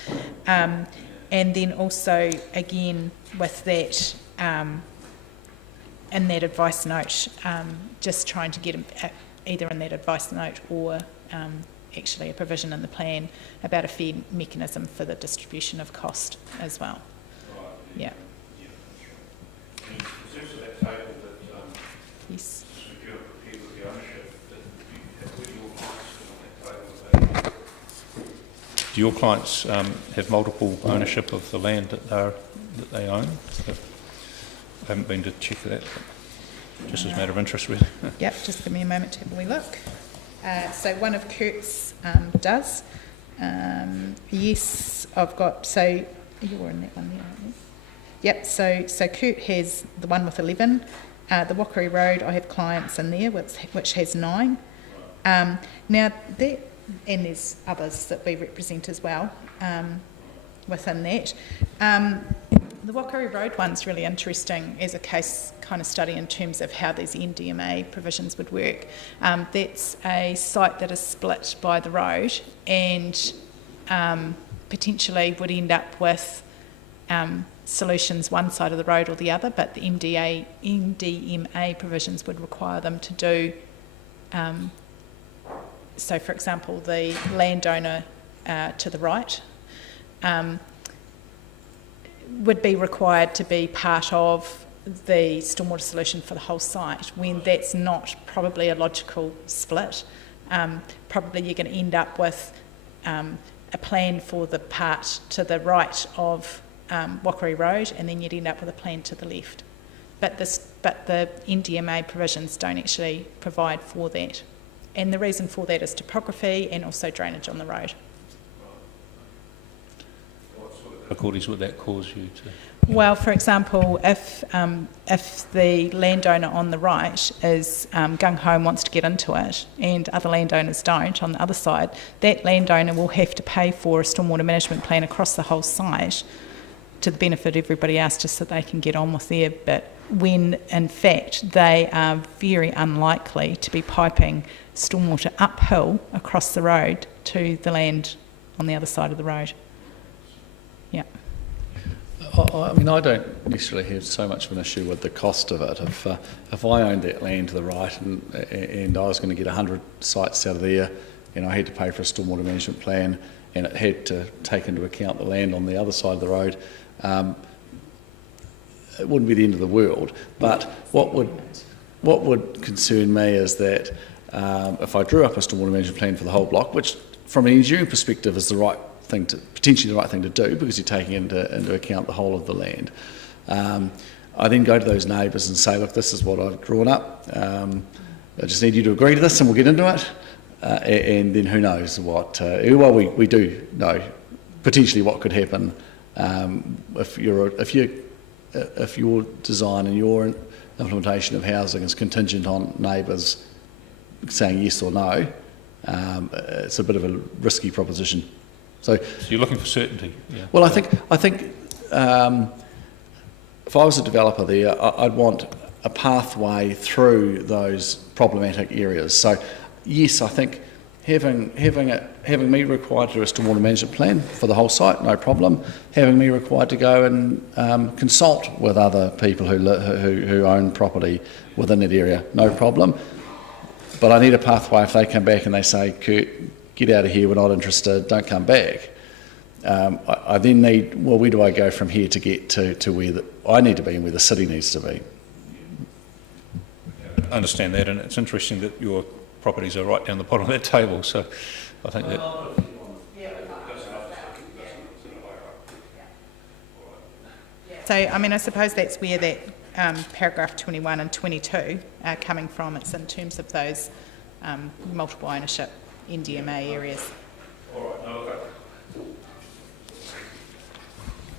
And then also, again, with that, in that advice note, just trying to get either in that advice note or actually a provision in the plan about a fair mechanism for the distribution of cost as well. Yeah. In terms of that table that yes. The ownership, do your clients have multiple ownership of the land that they own? So I haven't been to check that, but just as a matter of interest, really. Yep, just give me a moment to have a wee look. So one of Kurt's does. Yes, I've got, so you're in that one there, aren't you? Yep, so Kurt has the one with 11. The Wakaru Road, I have clients in there, which has 9. Now, that, and there's others that we represent as well within that. The Wakaru Road one's really interesting as a case kind of study in terms of how these NDMA provisions would work. That's a site that is split by the road and potentially would end up with solutions one side of the road or the other, but the NDMA provisions would require them to do, so for example, the landowner to the right would be required to be part of the stormwater solution for the whole site, when that's not probably a logical split. Probably you're going to end up with a plan for the part to the right of Wakarī Road, and then you'd end up with a plan to the left. But the NDMA provisions don't actually provide for that. And the reason for that is topography and also drainage on the road. What sort of difficulties would that cause you to? Well, for example, if the landowner on the right is gung-ho and wants to get into it, and other landowners don't on the other side, that landowner will have to pay for a stormwater management plan across the whole site to the benefit of everybody else, just so they can get on with their bit, when in fact they are very unlikely to be piping stormwater uphill across the road to the land on the other side of the road. Yeah. I mean, I don't necessarily have so much of an issue with the cost of it. If I owned that land to the right and I was going to get 100 sites out of there, and I had to pay for a stormwater management plan, and it had to take into account the land on the other side of the road, it wouldn't be the end of the world. But what would concern me is that if I drew up a stormwater management plan for the whole block, which from an engineering perspective is potentially the right thing to do, because you're taking into account the whole of the land. I then go to those neighbours and say, look, this is what I've drawn up. I just need you to agree to this and we'll get into it. And then who knows what, well, we do know potentially what could happen if your design and your implementation of housing is contingent on neighbours saying yes or no. It's a bit of a risky proposition. So you're looking for certainty. Yeah. Well, I think if I was a developer there, I'd want a pathway through those problematic areas. So yes, I think having me required to do a stormwater management plan for the whole site, no problem. Having me required to go and consult with other people who own property within that area, no problem. But I need a pathway if they come back and they say, Kurt, get out of here, we're not interested, don't come back. I then need, well, where do I go from here to get to where I need to be and where the city needs to be? I understand that, and it's interesting that your properties are right down the bottom of that table, so I think that... So, I mean, I suppose that's where that paragraph 21 and 22 are coming from. It's in terms of those multiple ownership NDMA areas.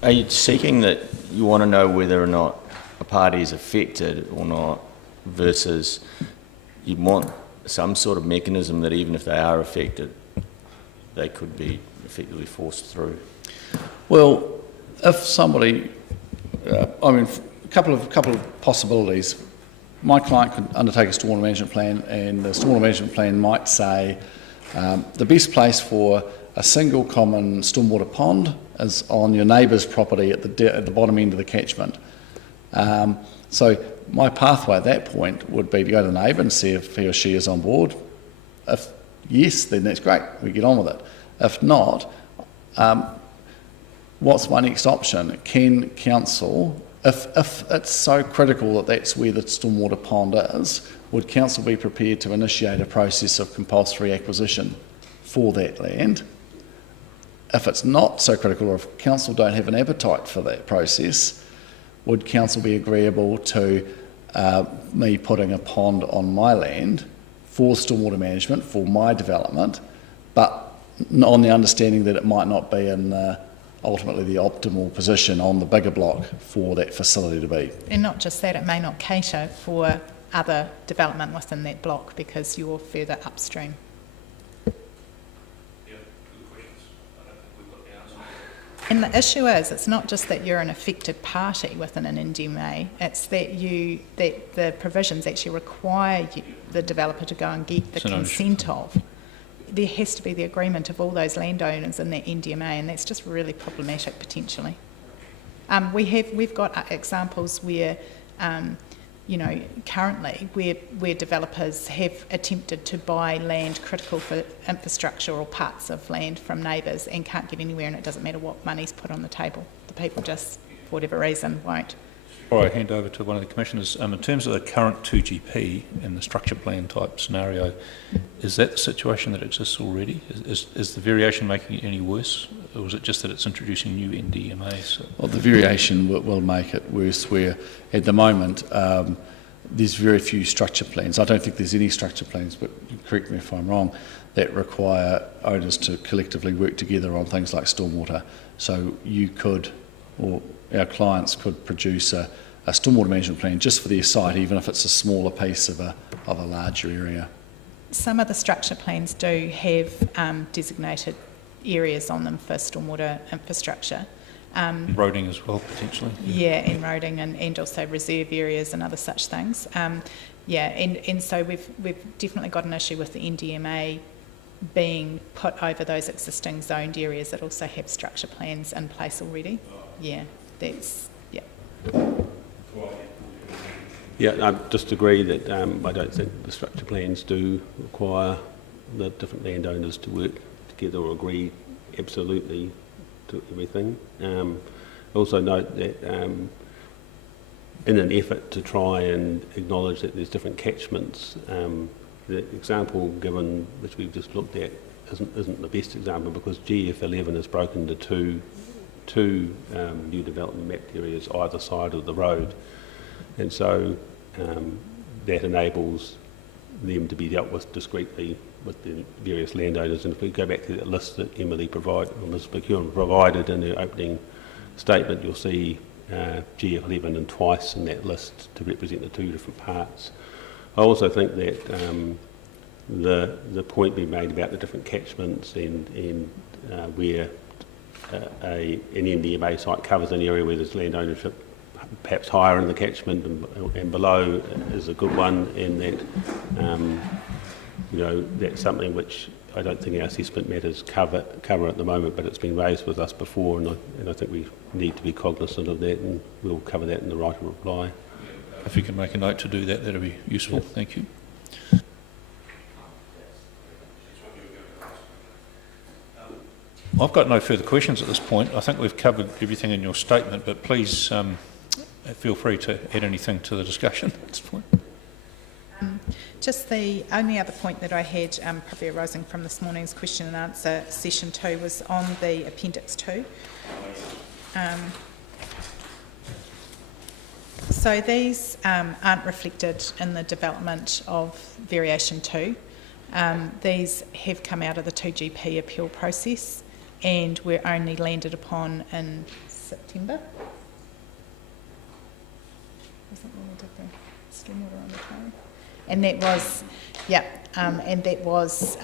Are you seeking that you want to know whether or not a party is affected or not, versus you want some sort of mechanism that even if they are affected, they could be effectively forced through? Well, if somebody, I mean, a couple of possibilities. My client could undertake a stormwater management plan, and the stormwater management plan might say the best place for a single common stormwater pond is on your neighbour's property at the bottom end of the catchment. So my pathway at that point would be to go to the neighbour and see if he or she is on board. If yes, then that's great, we get on with it. If not, what's my next option? Can council, if it's so critical that that's where the stormwater pond is, would council be prepared to initiate a process of compulsory acquisition for that land? If it's not so critical, or if council don't have an appetite for that process, would council be agreeable to me putting a pond on my land for stormwater management, for my development, but on the understanding that it might not be in ultimately the optimal position on the bigger block for that facility to be? And not just that, it may not cater for other development within that block because you're further upstream. And the issue is, it's not just that you're an affected party within an NDMA, it's that the provisions actually require the developer to go and get the consent of. There has to be the agreement of all those landowners in that NDMA, and that's just really problematic potentially. We've got examples where, currently where developers have attempted to buy land critical for infrastructure or parts of land from neighbours and can't get anywhere, and it doesn't matter what money's put on the table. The people just, for whatever reason, won't. Before I hand over to one of the commissioners, in terms of the current 2GP and the structure plan type scenario, is that the situation that exists already? Is the variation making it any worse, or is it just that it's introducing new NDMAs? Well, the variation will make it worse, where at the moment there's very few structure plans. I don't think there's any structure plans, but correct me if I'm wrong, that require owners to collectively work together on things like stormwater. So you could, or our clients could produce a stormwater management plan just for their site, even if it's a smaller piece of a larger area. Some of the structure plans do have designated areas on them for stormwater infrastructure. Roading as well, potentially. Yeah, and roading and also reserve areas and other such things. And so we've definitely got an issue with the NDMA being put over those existing zoned areas that also have structure plans in place already. Yeah, Yeah, I just agree that I don't think the structure plans do require the different landowners to work together or agree absolutely to everything. Also note that in an effort to try and acknowledge that there's different catchments, the example given, which we've just looked at, isn't the best example, because GF11 is broken into two new development mapped areas either side of the road, and so that enables them to be dealt with discreetly with the various landowners. And if we go back to that list that Ms. McEwen provided in her opening statement, you'll see GF11 and twice in that list to represent the two different parts. I also think that the point being made about the different catchments and where an NDMA site covers an area where there's land ownership perhaps higher in the catchment and below is a good one, and that that's something which I don't think our assessment matters cover at the moment, but it's been raised with us before, and I think we need to be cognizant of that, and we'll cover that in the right of reply. If you can make a note to do that, that'll be useful. Yeah. Thank you. I've got no further questions at this point. I think we've covered everything in your statement, but please feel free to add anything to the discussion at this point. Just the only other point that I had, probably arising from this morning's question and answer session 2, was on the Appendix 2. So these aren't reflected in the development of Variation 2. These have come out of the 2GP appeal process and were only landed upon in September. Wasn't when we did the stormwater on the train. And that was,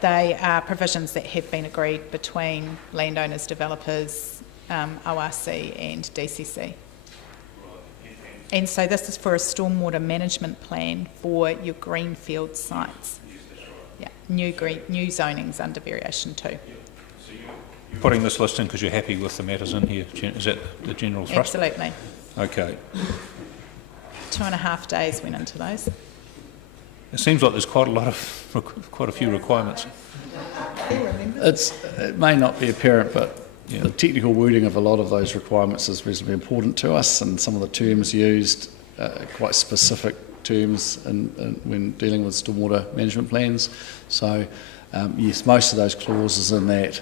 they are provisions that have been agreed between landowners, developers, ORC and DCC. And so this is for a stormwater management plan for your greenfield sites. Yeah, new zonings under Variation 2. So you're putting this list in because you're happy with the matters in here. Is that the general thrust? Absolutely. Okay. 2.5 days went into those. It seems like there's quite a few requirements. It may not be apparent, but the technical wording of a lot of those requirements is reasonably important to us, and some of the terms used, quite specific terms when dealing with stormwater management plans. So, yes, most of those clauses in that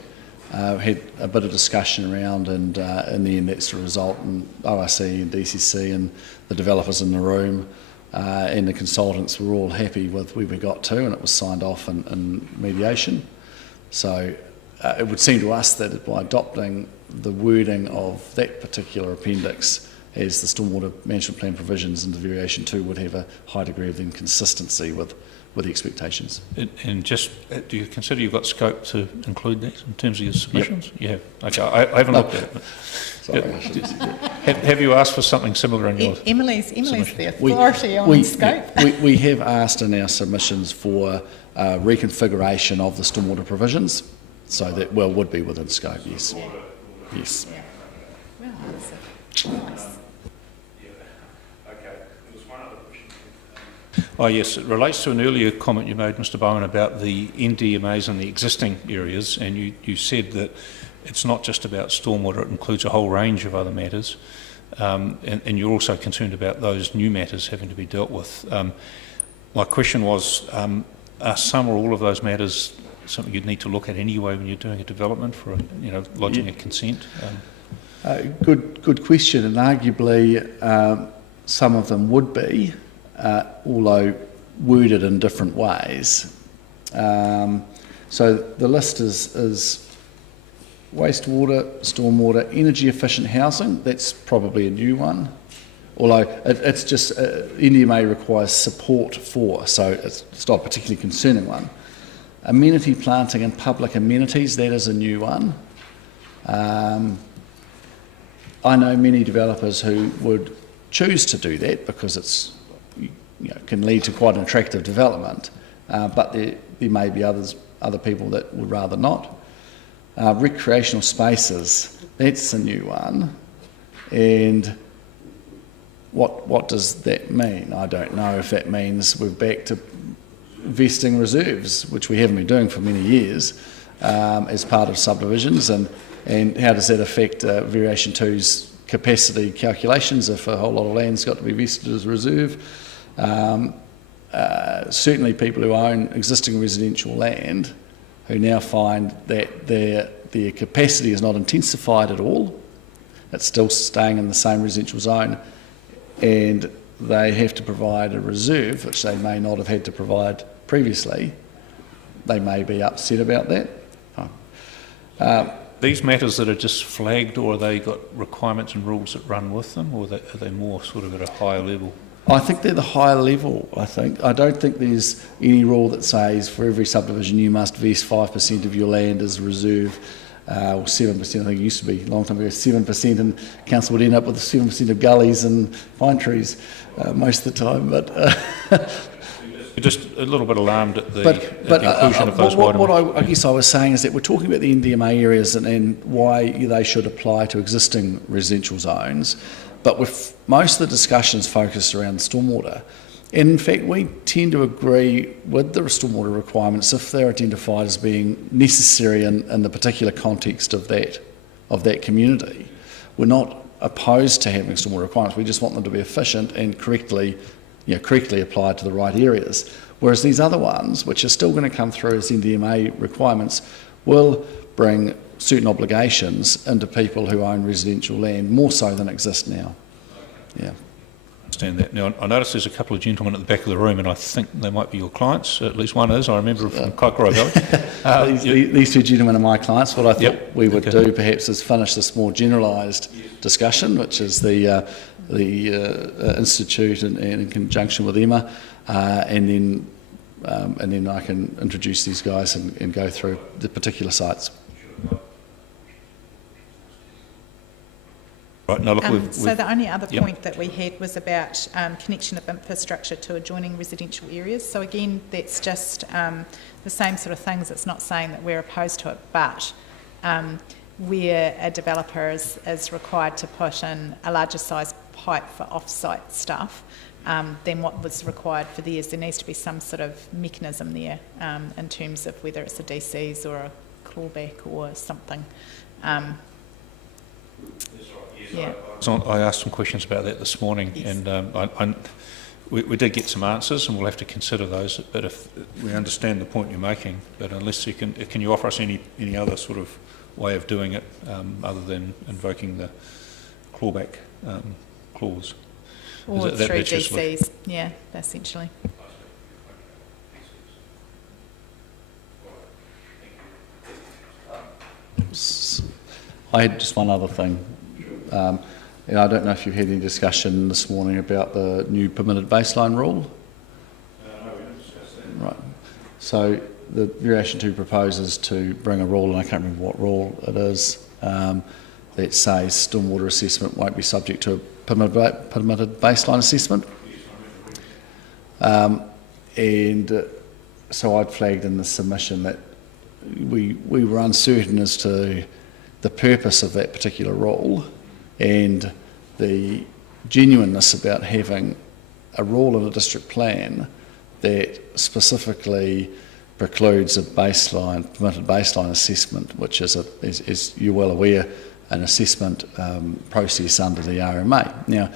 had a bit of discussion around, and in the end that's the result, and ORC and DCC and the developers in the room and the consultants were all happy with where we got to, and it was signed off in mediation. So it would seem to us that by adopting the wording of that particular appendix as the stormwater management plan provisions into Variation 2 would have a high degree of inconsistency with the expectations. And just, do you consider you've got scope to include that in terms of your submissions? Yep. You have. Okay, I haven't looked at it. Sorry, have you asked for something similar in your Emily's the authority on scope. We have asked in our submissions for reconfiguration of the stormwater provisions, so that would be within scope, yes. Yes. Wow, that's nice. Oh yes, it relates to an earlier comment you made, Mr Bowen, about the NDMAs in the existing areas, and you said that it's not just about stormwater, it includes a whole range of other matters, and you're also concerned about those new matters having to be dealt with. My question was, are some or all of those matters something you'd need to look at anyway when you're doing a development for, lodging a consent? Good question, and arguably some of them would be, although worded in different ways. So the list is wastewater, stormwater, energy efficient housing. That's probably a new one, although it's just NDMA requires support for, so it's not a particularly concerning one. Amenity planting and public amenities, that is a new one. I know many developers who would choose to do that because it's can lead to quite an attractive development, but there may be other people that would rather not. Recreational spaces, that's a new one, and what does that mean? I don't know if that means we're back to vesting reserves, which we haven't been doing for many years, as part of subdivisions, and how does that affect Variation 2's capacity calculations if a whole lot of land's got to be vested as a reserve? Certainly people who own existing residential land who now find that their capacity is not intensified at all, it's still staying in the same residential zone, and they have to provide a reserve which they may not have had to provide previously. They may be upset about that. These matters that are just flagged, or are they got requirements and rules that run with them, or are they more sort of at a higher level? I think they're the higher level, I don't think there's any rule that says for every subdivision you must vest 5% of your land as reserve, or 7%, I think it used to be a long time ago, 7%, and council would end up with 7% of gullies and pine trees most of the time, but... You're just a little bit alarmed at the inclusion of those what I guess I was saying is that we're talking about the NDMA areas and why they should apply to existing residential zones, but with most of the discussions focused around stormwater. And in fact, we tend to agree with the stormwater requirements if they're identified as being necessary in the particular context of that community. We're not opposed to having stormwater requirements, we just want them to be efficient and correctly applied to the right areas. Whereas these other ones, which are still going to come through as NDMA requirements, will bring certain obligations into people who own residential land, more so than exist now. Yeah. Understand that. Now, I notice there's a couple of gentlemen at the back of the room, and I think they might be your clients. At least one is. I remember from Kaikoura Valley. These two gentlemen are my clients. What I thought we would do perhaps is finish this more generalised discussion, which is the Institute and in conjunction with Emma, and then I can introduce these guys and go through the particular sites. Right, now look, so the only other point that we had was about connection of infrastructure to adjoining residential areas. So again, that's just the same sort of things. It's not saying that we're opposed to it, but where a developer is required to put in a larger size pipe for off-site stuff than what was required for theirs, there needs to be some sort of mechanism there in terms of whether it's a DCs or a clawback or something. Yeah. So I asked some questions about that this morning, and we did get some answers, and we'll have to consider those. But if we understand the point you're making, but unless can you offer us any other sort of way of doing it other than invoking the clawback clause? Or through DCs, yeah, essentially. I had just one other thing. I don't know if you've had any discussion this morning about the new permitted baseline rule. No, we didn't discuss that. Right. So the Variation 2 proposes to bring a rule, and I can't remember what rule it is, that says stormwater assessment won't be subject to a permitted baseline assessment. And so I'd flagged in the submission that we were uncertain as to the purpose of that particular rule, and the genuineness about having a rule in a district plan that specifically precludes a permitted baseline assessment, which is, as you're well aware, an assessment process under the RMA. Now,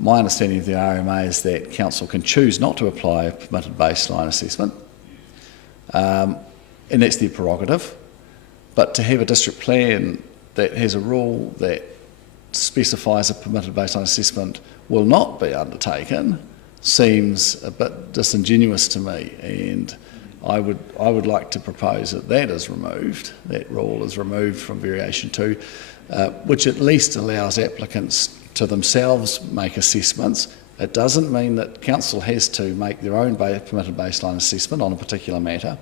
my understanding of the RMA is that council can choose not to apply a permitted baseline assessment, and that's their prerogative. But to have a district plan that has a rule that specifies a permitted baseline assessment will not be undertaken seems a bit disingenuous to me, and I would like to propose that that is removed, that rule is removed from variation 2, which at least allows applicants to themselves make assessments. It doesn't mean that council has to make their own permitted baseline assessment on a particular matter,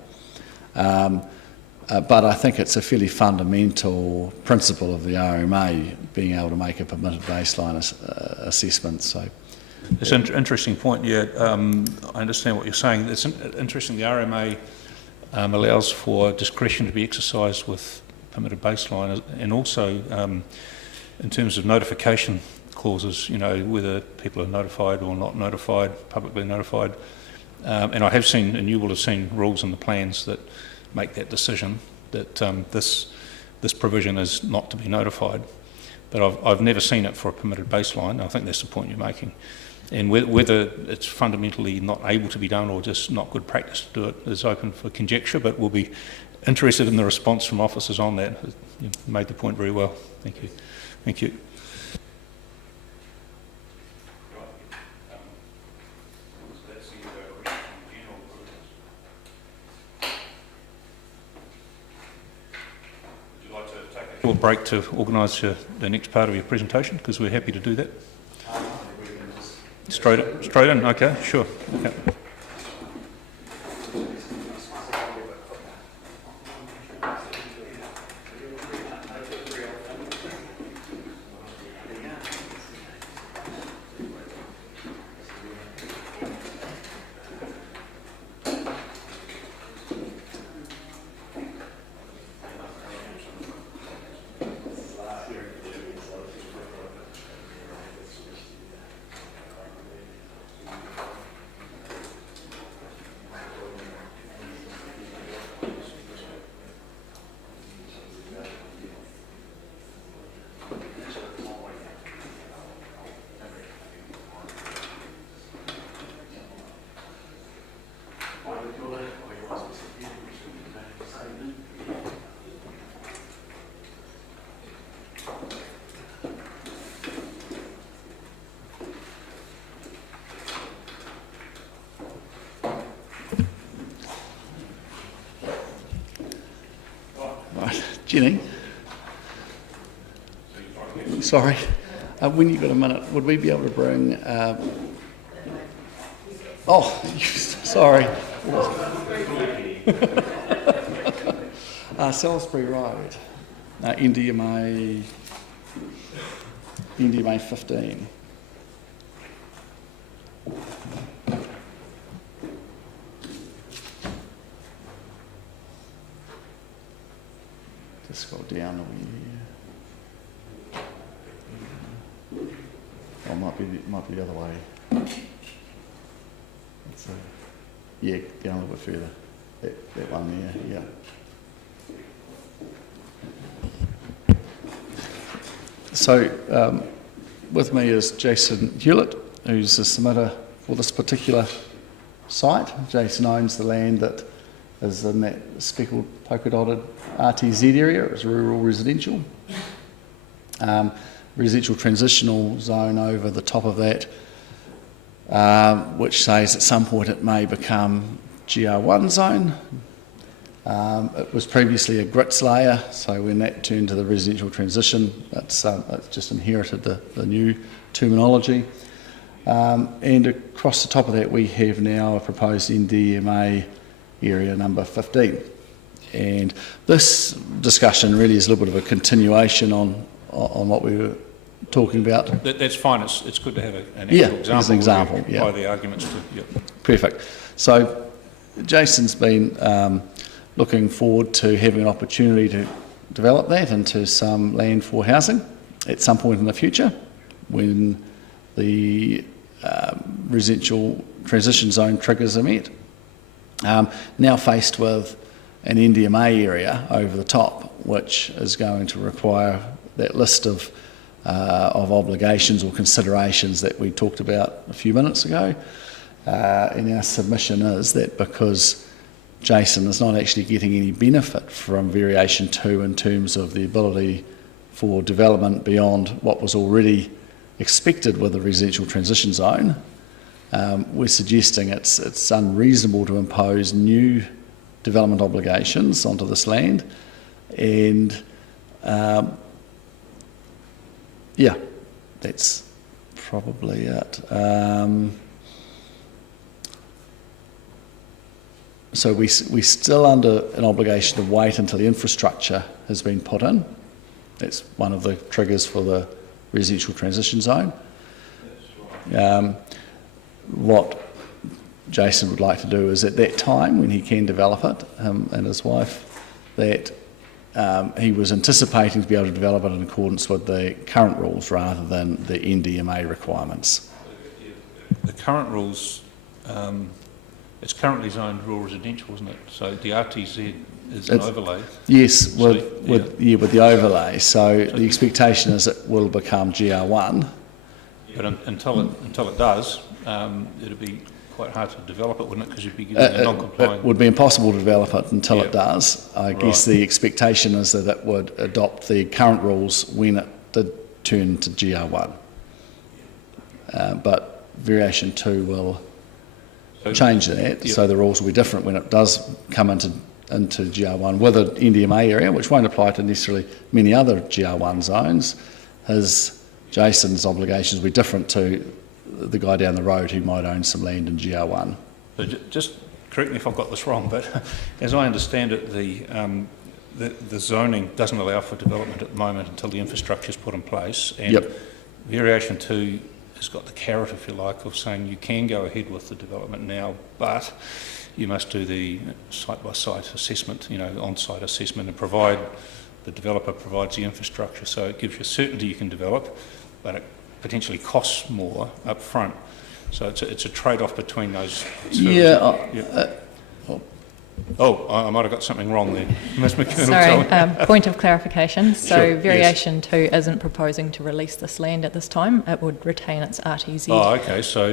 but I think it's a fairly fundamental principle of the RMA being able to make a permitted baseline assessment. So, it's an interesting point. Yeah, I understand what you're saying. It's interesting. The RMA allows for discretion to be exercised with permitted baseline, and also in terms of notification clauses. You know, whether people are notified or not notified, publicly notified. And I have seen, and you will have seen, rules in the plans that make that decision that this provision is not to be notified. But I've never seen it for a permitted baseline. I think that's the point you're making. And whether it's fundamentally not able to be done or just not good practice to do it is open for conjecture, but we'll be interested in the response from officers on that. You made the point very well. Thank you. Thank you. Would you like to take a short break to organise the next part of your presentation? Because we're happy to do that. Straight in, okay, sure. Okay. Jenny, sorry, when you've got a minute, would we be able to bring, sorry, Salisbury Road, NDMA 15. Scroll down over here. Oh, might be the other way. Yeah, down a little bit further. That one there, yeah. So, with me is Jason Hewlett, who's the submitter for this particular site. Jason owns the land that is in that speckled polka dotted RTZ area. It's rural residential. Residential transitional zone over the top of that, which says at some point it may become GR1 zone. It was previously a grits layer, so when that turned to the residential transition, it's just inherited the new terminology. And across the top of that we have now a proposed NDMA area number 15. And this discussion really is a little bit of a continuation on what we were talking about. That's fine. It's good to have an example. As an example. Yeah. By the arguments to. Yep. Perfect. So Jason's been looking forward to having an opportunity to develop that into some land for housing. at some point in the future, when the residential transition zone triggers are met. Now faced with an NDMA area over the top, which is going to require that list of obligations or considerations that we talked about a few minutes ago. And our submission is that because Jason is not actually getting any benefit from Variation 2 in terms of the ability for development beyond what was already expected with the residential transition zone, we're suggesting it's unreasonable to impose new development obligations onto this land, and yeah, that's probably it. So we're still under an obligation to wait until the infrastructure has been put in. That's one of the triggers for the residential transition zone. What Jason would like to do is at that time, when he can develop it, him and his wife, that he was anticipating to be able to develop it in accordance with the current rules rather than the NDMA requirements. The current rules, it's currently zoned rural residential, isn't it? So the RTZ is an overlay. Yes, with the overlay. So the expectation is it will become GR1. But until it does, it'd be quite hard to develop it, wouldn't it? Because you'd be getting a non-compliant. It would be impossible to develop it until it does. I guess the expectation is that it would adopt the current rules when it did turn to GR1. But Variation 2 will change that, so the rules will be different when it does come into GR1 with an NDMA area, which won't apply to necessarily many other GR1 zones. Jason's obligations will be different to the guy down the road who might own some land in GR1. So just correct me if I've got this wrong, but as I understand it, the zoning doesn't allow for development at the moment until the infrastructure is put in place, and Variation 2 has got the carrot, if you like, of saying you can go ahead with the development now, but you must do the site-by-site assessment, on-site assessment, and provide the developer provides the infrastructure, so it gives you certainty you can develop, but it potentially costs more up front. So it's a trade-off between those. I might have got something wrong there. Ms. McKernell. Sorry, point of clarification. So Variation 2 isn't proposing to release this land at this time. It would retain its RTZ. Oh, okay. So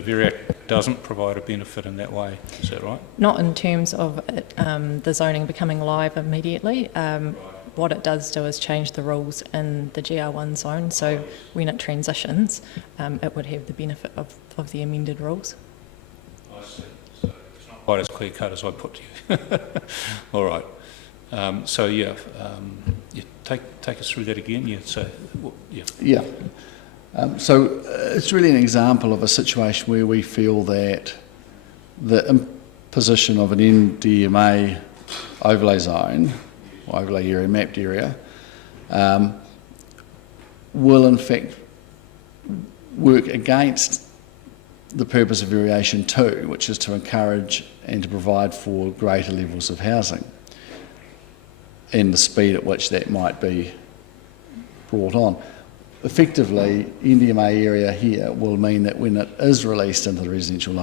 Variation doesn't provide a benefit in that way. Is that right? Not in terms of the zoning becoming live immediately. What it does do is change the rules in the GR1 zone. So when it transitions, it would have the benefit of the amended rules. I see. So it's not quite as clear cut as I put to you. All right. Take us through that again. So it's really an example of a situation where we feel that the imposition of an NDMA overlay zone, overlay area, mapped area, will in fact work against the purpose of Variation 2, which is to encourage and to provide for greater levels of housing, and the speed at which that might be brought on. Effectively, NDMA area here will mean that when it is released into the residential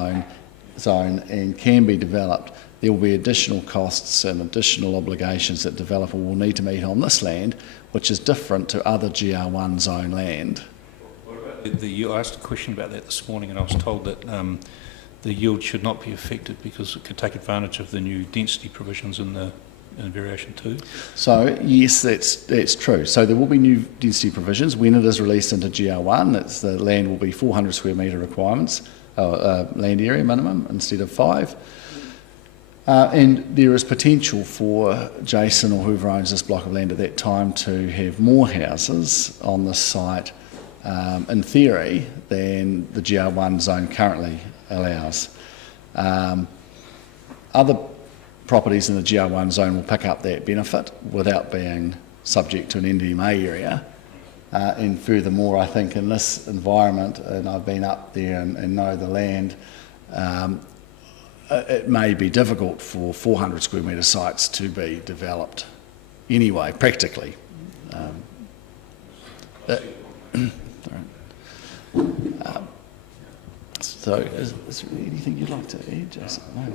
zone and can be developed, there will be additional costs and additional obligations that developer will need to meet on this land, which is different to other GR1 zone land. I asked a question about that this morning, and I was told that the yield should not be affected because it could take advantage of the new density provisions in Variation 2. So yes, that's true. So there will be new density provisions when it is released into GR1. The land will be 400 square metre requirements, land area minimum instead of 5. And there is potential for Jason or whoever owns this block of land at that time to have more houses on this site, in theory, than the GR1 zone currently allows. Other properties in the GR1 zone will pick up that benefit without being subject to an NDMA area. And furthermore, I think in this environment, and I've been up there and know the land, it may be difficult for 400 square metre sites to be developed anyway, practically. So, is there anything you'd like to add, Jason? No.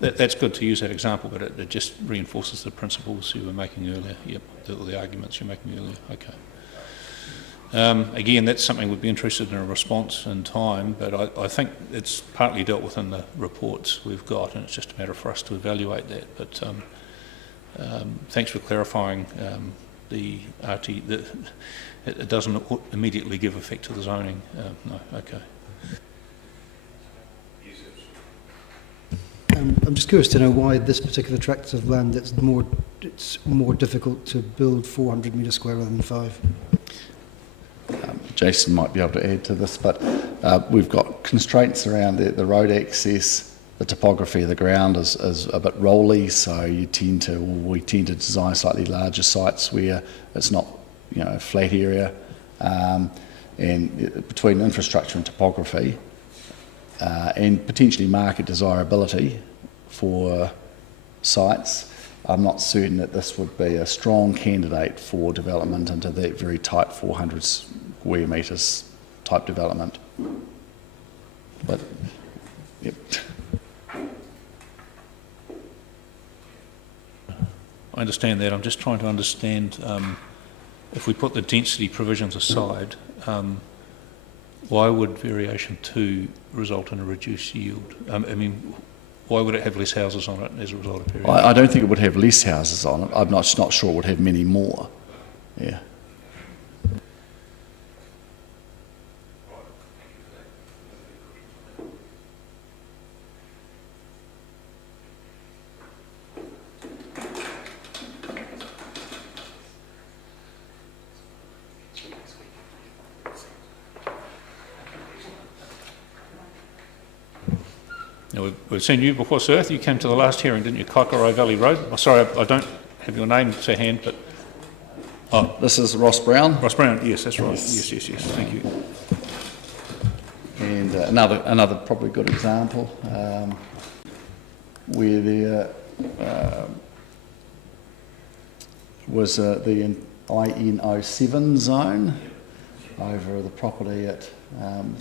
That's good to use that example, but it just reinforces the principles you were making earlier. Yep, the arguments you're making earlier. Okay. Again, that's something we'd be interested in a response in time, but I think it's partly dealt with in the reports we've got, and it's just a matter for us to evaluate that. But thanks for clarifying the RT. It doesn't immediately give effect to the zoning. No, okay. I'm just curious to know why this particular tract of land it's more difficult to build 400 metres square rather than 5. Jason might be able to add to this, but we've got constraints around the road access. The topography of the ground is a bit rolly, so we tend to design slightly larger sites where it's not, a flat area. And between infrastructure and topography, and potentially market desirability for sites, I'm not certain that this would be a strong candidate for development into that very tight 400 square metres type development. But, yep. I understand that. I'm just trying to understand, if we put the density provisions aside, why would variation 2 result in a reduced yield? Why would it have less houses on it as a result of variation? I don't think it would have less houses on it. I'm not sure it would have many more. Yeah. Now, we've seen you before, sir. You came to the last hearing, didn't you? Kaikorai Valley Road. Oh, sorry, I don't have your name to hand, but... Oh, this is Ross Brown. Ross Brown, yes, that's right. Yes. Thank you. And another probably good example where there was the IN07 zone over the property at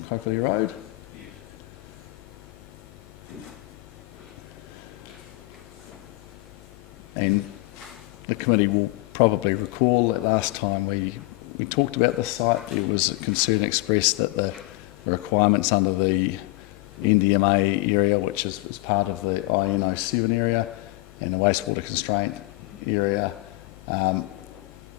Kaikorai Road. And the committee will probably recall that last time we talked about this site, there was a concern expressed that the requirements under the NDMA area, which is part of the IN07 area, and the wastewater constraint area,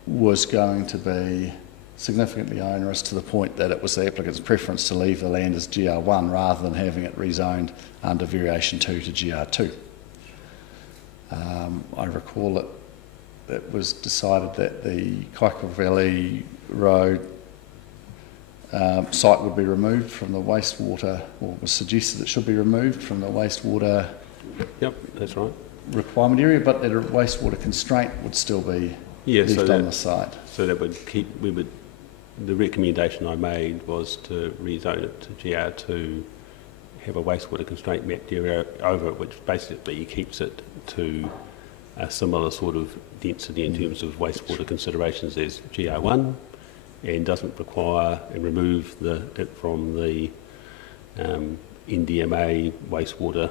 was going to be significantly onerous to the point that it was the applicant's preference to leave the land as GR1 rather than having it rezoned under variation 2 to GR2. I recall that it was decided that the Kaikorai Valley Road site would be removed from the wastewater, or was suggested it should be removed from the wastewater. Yep, that's right. Requirement area, but that a wastewater constraint would still be left on the site. So that would keep. The recommendation I made was to rezone it to GR2, have a wastewater constraint mapped area over it, which basically keeps it to a similar sort of density in terms of wastewater considerations as GR1, and doesn't require and remove it from the NDMA wastewater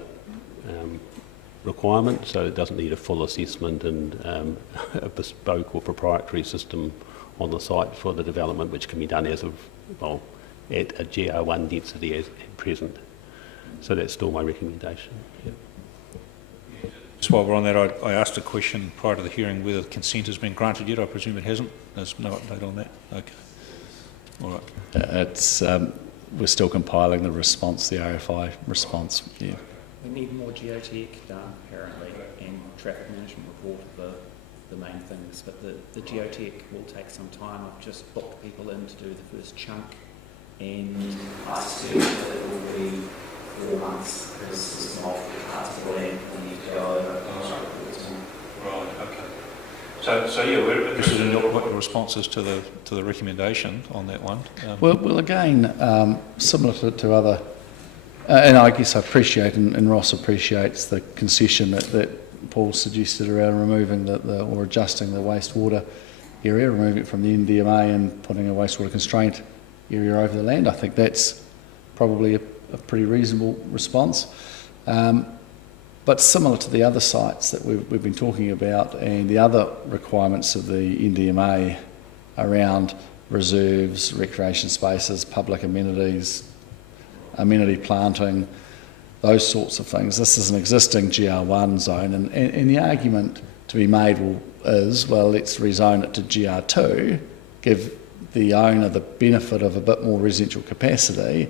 requirement, so it doesn't need a full assessment and a bespoke or proprietary system on the site for the development, which can be done at a GR1 density as at present. So that's still my recommendation. Yep. Just while we're on that, I asked a question prior to the hearing whether consent has been granted yet. I presume it hasn't. There's no update on that. Okay. All right. We're still compiling the response, the RFI response. Yeah. We need more geotech done, apparently, and traffic management report are the main things. But the geotech will take some time. I've just booked people in to do the first chunk, and I suspect that it will be 4 months because there's multiple parts of the land that need to go over. Right. Okay. So yeah, we're interested in what the response is to the recommendation on that one. Well, again, similar to other, and I guess I appreciate, and Ross appreciates the concession that Paul suggested around removing or adjusting the wastewater area, removing it from the NDMA and putting a wastewater constraint area over the land. I think that's probably a pretty reasonable response. But similar to the other sites that we've been talking about and the other requirements of the NDMA around reserves, recreation spaces, public amenities, amenity planting, those sorts of things. This is an existing GR1 zone, and the argument to be made is, well, let's rezone it to GR2, give the owner the benefit of a bit more residential capacity,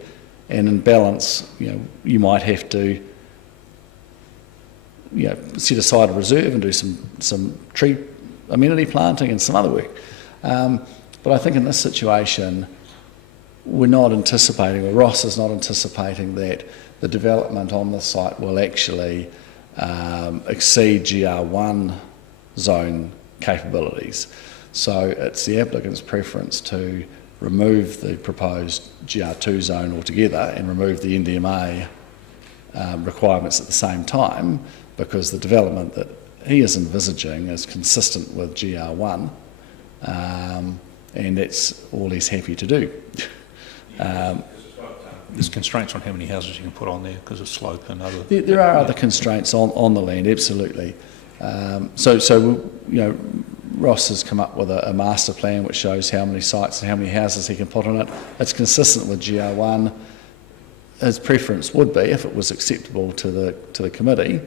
and in balance, you might have to set aside a reserve and do some tree amenity planting and some other work. But I think in this situation, we're not anticipating, or Ross is not anticipating, that the development on the site will actually exceed GR1 zone capabilities. So it's the applicant's preference to remove the proposed GR2 zone altogether and remove the NDMA requirements at the same time, because the development that he is envisaging is consistent with GR1, and that's all he's happy to do. There's constraints on how many houses you can put on there because of slope and other... There are other constraints on the land, absolutely. So Ross has come up with a master plan which shows how many sites and how many houses he can put on it. It's consistent with GR1. His preference would be, if it was acceptable to the committee,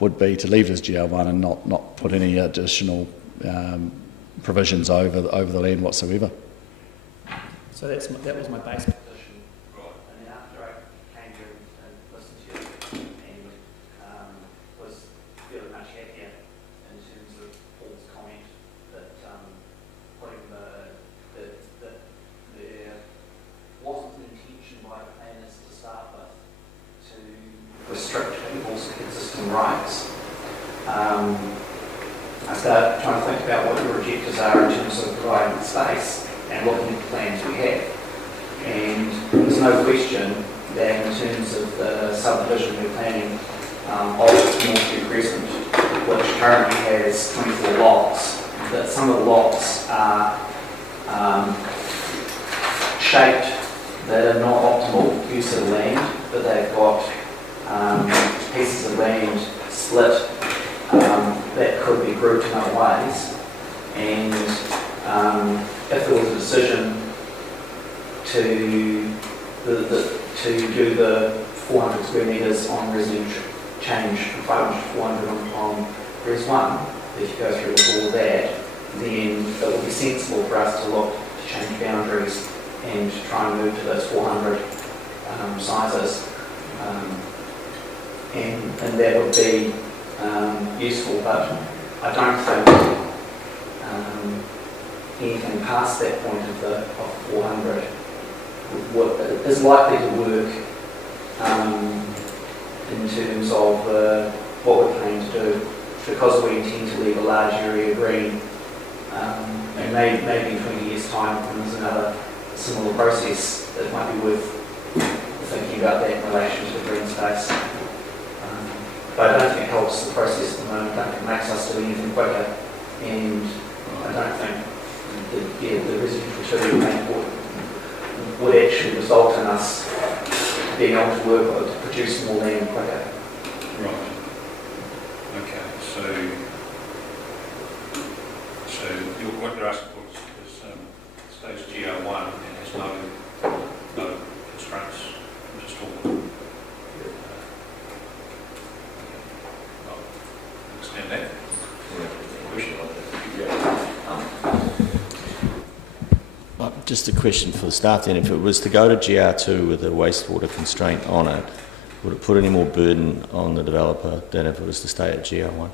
would be to leave it as GR1 and not put any additional provisions over the land whatsoever. So that was my base position. Right. And then after I came here and listened to you and was feeling much happier in terms of Paul's comment that putting that there wasn't an intention by the planners to start with to restrict people's existing rights. I started trying to think about what your objectives are in terms of providing space and looking at the plans we have. And there's no question that in terms of the subdivision we're planning of Northview Crescent, which currently has 24 lots, that some of the lots are shaped that are not optimal use of the land, but they've got pieces of land split that could be grouped in other ways. And if there was a decision to do the 400 square metres on residential, change from 500 to 400 on Res 1, if you go through all of that, then it would be sensible for us to look to change boundaries and try and move to those 400 sizes. And that would be useful, but I don't think anything past that point of 400 is likely to work in terms of what we're planning to do, because we intend to leave a large area green, and maybe in 20 years' time when there's another similar process, it might be worth thinking about that in relation to the green space. But I don't think it helps the process at the moment. I don't think it makes us do anything quicker, and I don't think the residential tree would actually result in us being able to work to produce more land quicker. Right. Okay. So what you're asking for is stays GR1 and has no constraints just all. Understand that? Just a question for the staff then. If it was to go to GR2 with a wastewater constraint on it, would it put any more burden on the developer than if it was to stay at GR1?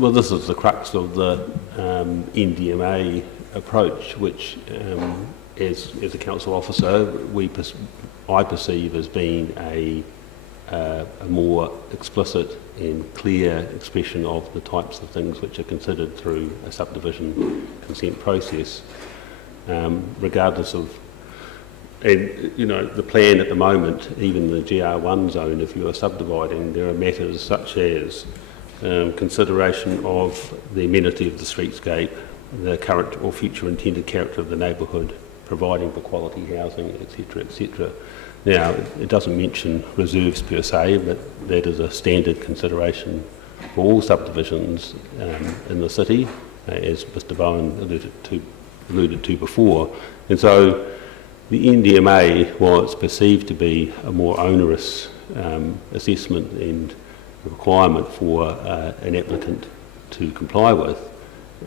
Well, this is the crux of the NDMA approach, which, as a council officer, I perceive as being a more explicit and clear expression of the types of things which are considered through a subdivision consent process, regardless of, and the plan at the moment, even the GR1 zone, if you are subdividing, there are matters such as consideration of the amenity of the streetscape, the current or future intended character of the neighbourhood, providing for quality housing, etc., etc. Now, it doesn't mention reserves per se, but that is a standard consideration for all subdivisions in the city, as Mr Bowen alluded to before. And so the NDMA, while it's perceived to be a more onerous assessment and requirement for an applicant to comply with,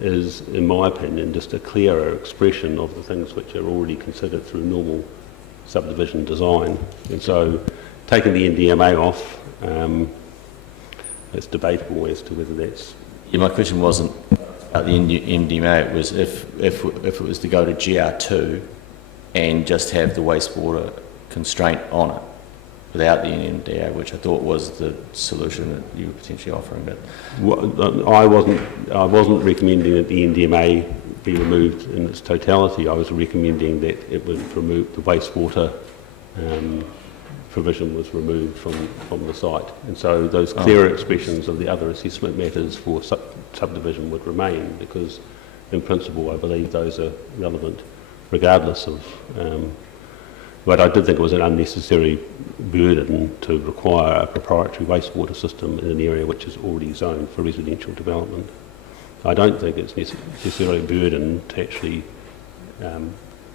is, in my opinion, just a clearer expression of the things which are already considered through normal subdivision design. And so taking the NDMA off, it's debatable as to whether that's... Yeah, my question wasn't about the NDMA, it was if it was to go to GR2 and just have the wastewater constraint on it without the NDMA, which I thought was the solution that you were potentially offering. But I wasn't recommending that the NDMA be removed in its totality. I was recommending that it was removed, the wastewater provision was removed from the site. And so those clearer expressions of the other assessment matters for subdivision would remain, because in principle I believe those are relevant regardless of... but I did think it was an unnecessary burden to require a proprietary wastewater system in an area which is already zoned for residential development. I don't think it's necessarily a burden to actually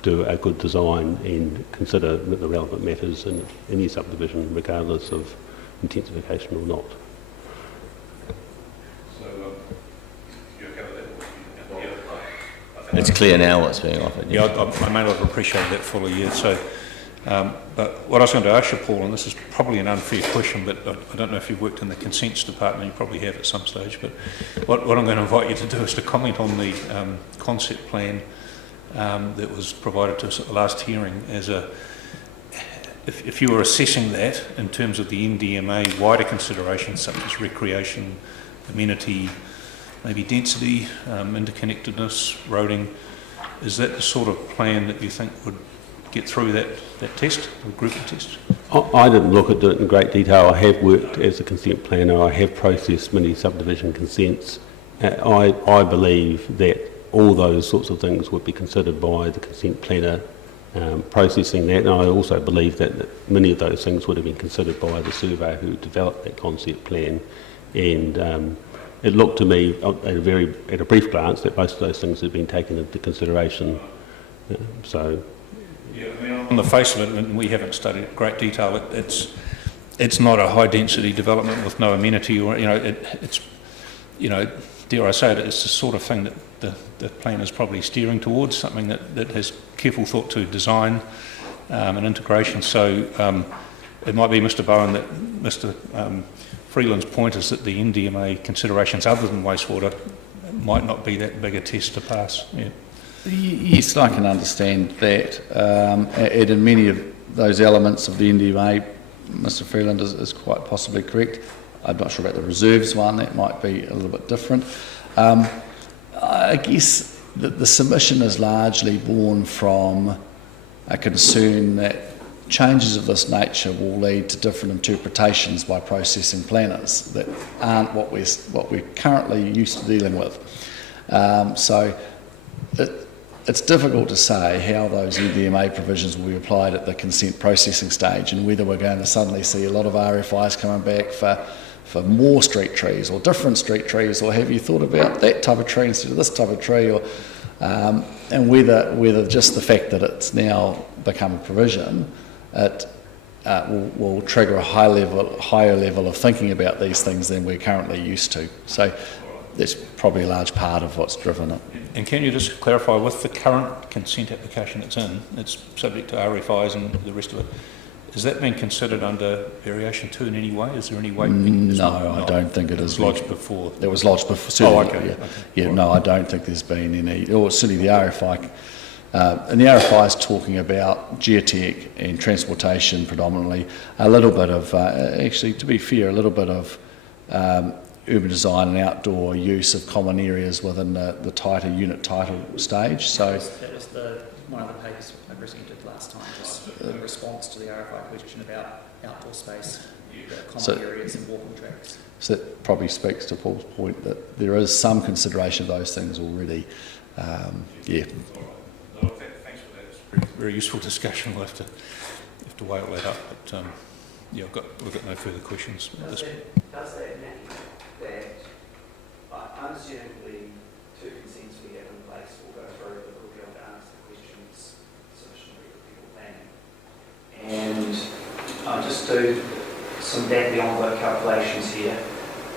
do a good design and consider the relevant matters in any subdivision, regardless of intensification or not. it's clear now what's being offered. Yeah, I may not have appreciated that fully yet. So, but what I was going to ask you, Paul, and this is probably an unfair question, but I don't know if you've worked in the consents department. You probably have at some stage. But what I'm going to invite you to do is to comment on the concept plan that was provided to us at the last hearing. As a, if you were assessing that in terms of the NDMA wider considerations such as recreation, amenity, maybe density, interconnectedness, roading, is that the sort of plan that you think would get through that test, the grouping test? I didn't look at it in great detail. I have worked as a consent planner. I have processed many subdivision consents. I believe that all those sorts of things would be considered by the consent planner processing that, and I also believe that many of those things would have been considered by the surveyor who developed that concept plan, and it looked to me at a brief glance that most of those things had been taken into consideration. So, yeah, I mean, on the face of it, and we haven't studied it in great detail, it's not a high density development with no amenity, or it's dare I say it, it's the sort of thing that the plan is probably steering towards, something that has careful thought to design and integration. So it might be, Mr. Bowen, that Mr. Freeland's point is that the NDMA considerations other than wastewater might not be that big a test to pass. Yeah. Yes, I can understand that. And in many of those elements of the NDMA, Mr. Freeland is quite possibly correct. I'm not sure about the reserves one, that might be a little bit different. I guess the submission is largely born from a concern that changes of this nature will lead to different interpretations by processing planners that aren't what we're currently used to dealing with. So it's difficult to say how those NDMA provisions will be applied at the consent processing stage, and whether we're going to suddenly see a lot of RFIs coming back for more street trees or different street trees, or have you thought about that type of tree instead of this type of tree, or and whether just the fact that it's now become a provision, it will trigger a higher level of thinking about these things than we're currently used to. So that's probably a large part of what's driven it. And can you just clarify, with the current consent application that's in, it's subject to RFIs and the rest of it, is that being considered under variation 2 in any way? Is there any way? No, I don't think it is. It was lodged before. It was lodged before. Certainly, okay. Yeah, Okay. yeah. No, I don't think there's been any. Or certainly the RFI, and the RFI is talking about geotech and transportation predominantly. A little bit of, actually, to be fair, a little bit of urban design and outdoor use of common areas within the tighter unit title stage. So that was one of the papers I presented last time, just in response to the RFI question about outdoor space. common areas and walking tracks. So that probably speaks to Paul's point that there is some consideration of those things already. Yeah. Well, thanks for that. It's a very useful discussion. We'll have to weigh all that up. But yeah, we've got no further questions. Does that mean that unassumably two consents we have in place will go through, but we'll be able to answer the questions sufficiently for people planning? And I'll just do some back the envelope calculations here.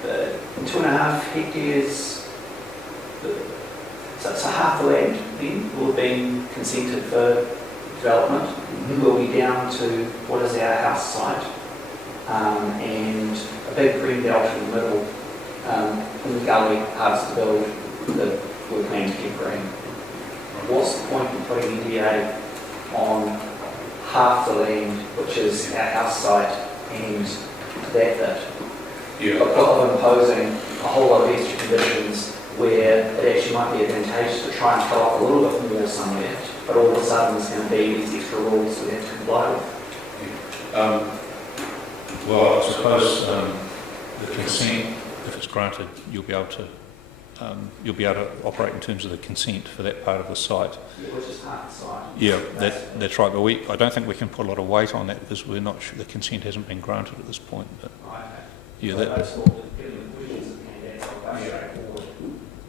2.5 hectares, so half the land then will have been consented for development. We'll be down to what is our house site, and a big green belt in the middle, in the gully, parts to build that we're planning to keep green. What's the point of putting NDA on half the land, which is our house site, and that bit? Yeah. Of imposing a whole lot of extra conditions where it actually might be advantageous to try and cut off a little bit more somewhere, but all of a sudden there's going to be these extra rules we have to comply with. Well, I suppose the consent, if it's granted, you'll be able to operate in terms of the consent for that part of the site. Yeah, which is half the site. Yeah, that's right. But I don't think we can put a lot of weight on that because we're not sure the consent hasn't been granted at this point. But yeah, so that. Those questions of candidates are quite straightforward.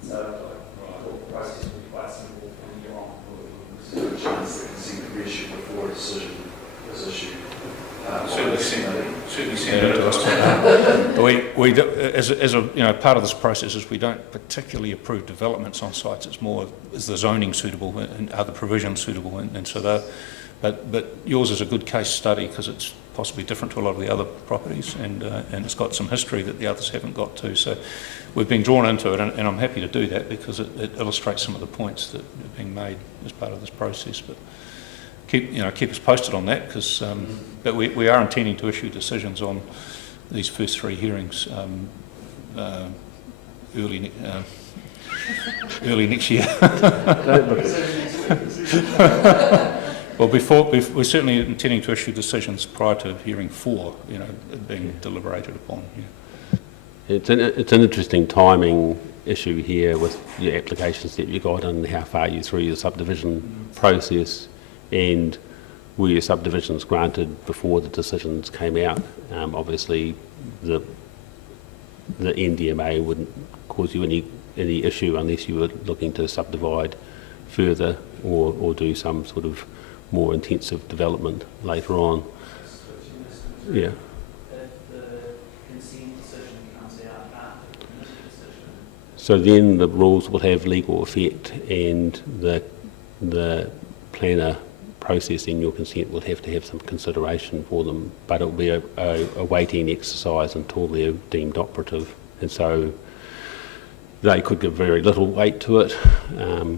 So the process will be quite simple from here on. Is there a chance that consent could be issued before a decision is issued? Certainly send it to us. We do, as a part of this process is we don't particularly approve developments on sites. It's more, is the zoning suitable and are the provisions suitable, and so that. But yours is a good case study because it's possibly different to a lot of the other properties, and it's got some history that the others haven't got to. So we've been drawn into it, and I'm happy to do that because it illustrates some of the points that are being made as part of this process. But keep us posted on that because but we are intending to issue decisions on these first three hearings early next year. Well, we're certainly intending to issue decisions prior to hearing 4, being deliberated upon. Yeah. It's an interesting timing issue here with your applications that you got and how far you through your subdivision process, and were your subdivisions granted before the decisions came out. Obviously, the NDMA wouldn't cause you any issue unless you were looking to subdivide further or do some sort of more intensive development later on. Yeah. If the consent decision comes out after the decision. So then the rules will have legal effect, and the planner processing your consent will have to have some consideration for them, but it will be a waiting exercise until they're deemed operative, and so they could give very little weight to it,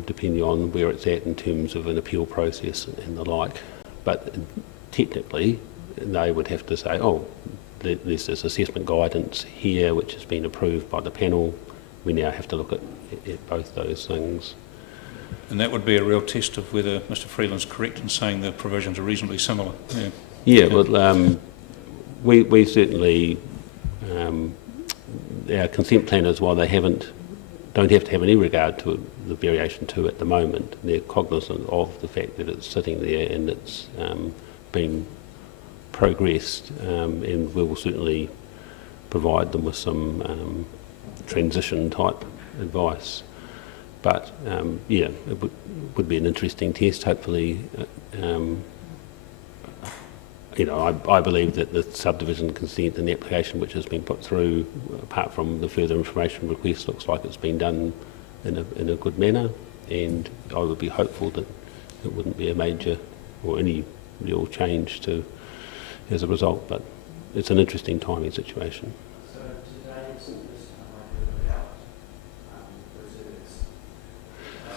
depending on where it's at in terms of an appeal process and the like. But technically, they would have to say, oh, there's this assessment guidance here which has been approved by the panel. We now have to look at both those things. And that would be a real test of whether Mr. Freeland's correct in saying the provisions are reasonably similar. Yeah, well, we certainly, our consent planners, while they don't have to have any regard to the variation 2 at the moment, they're cognizant of the fact that it's sitting there and it's been progressed, and we will certainly provide them with some transition type advice. But yeah, it would be an interesting test. Hopefully, I believe that the subdivision consent and the application which has been put through, apart from the further information request, looks like it's been done in a good manner, and I would be hopeful that it wouldn't be a major or any real change as a result. But it's an interesting timing situation. So today is the first time I heard about reserves.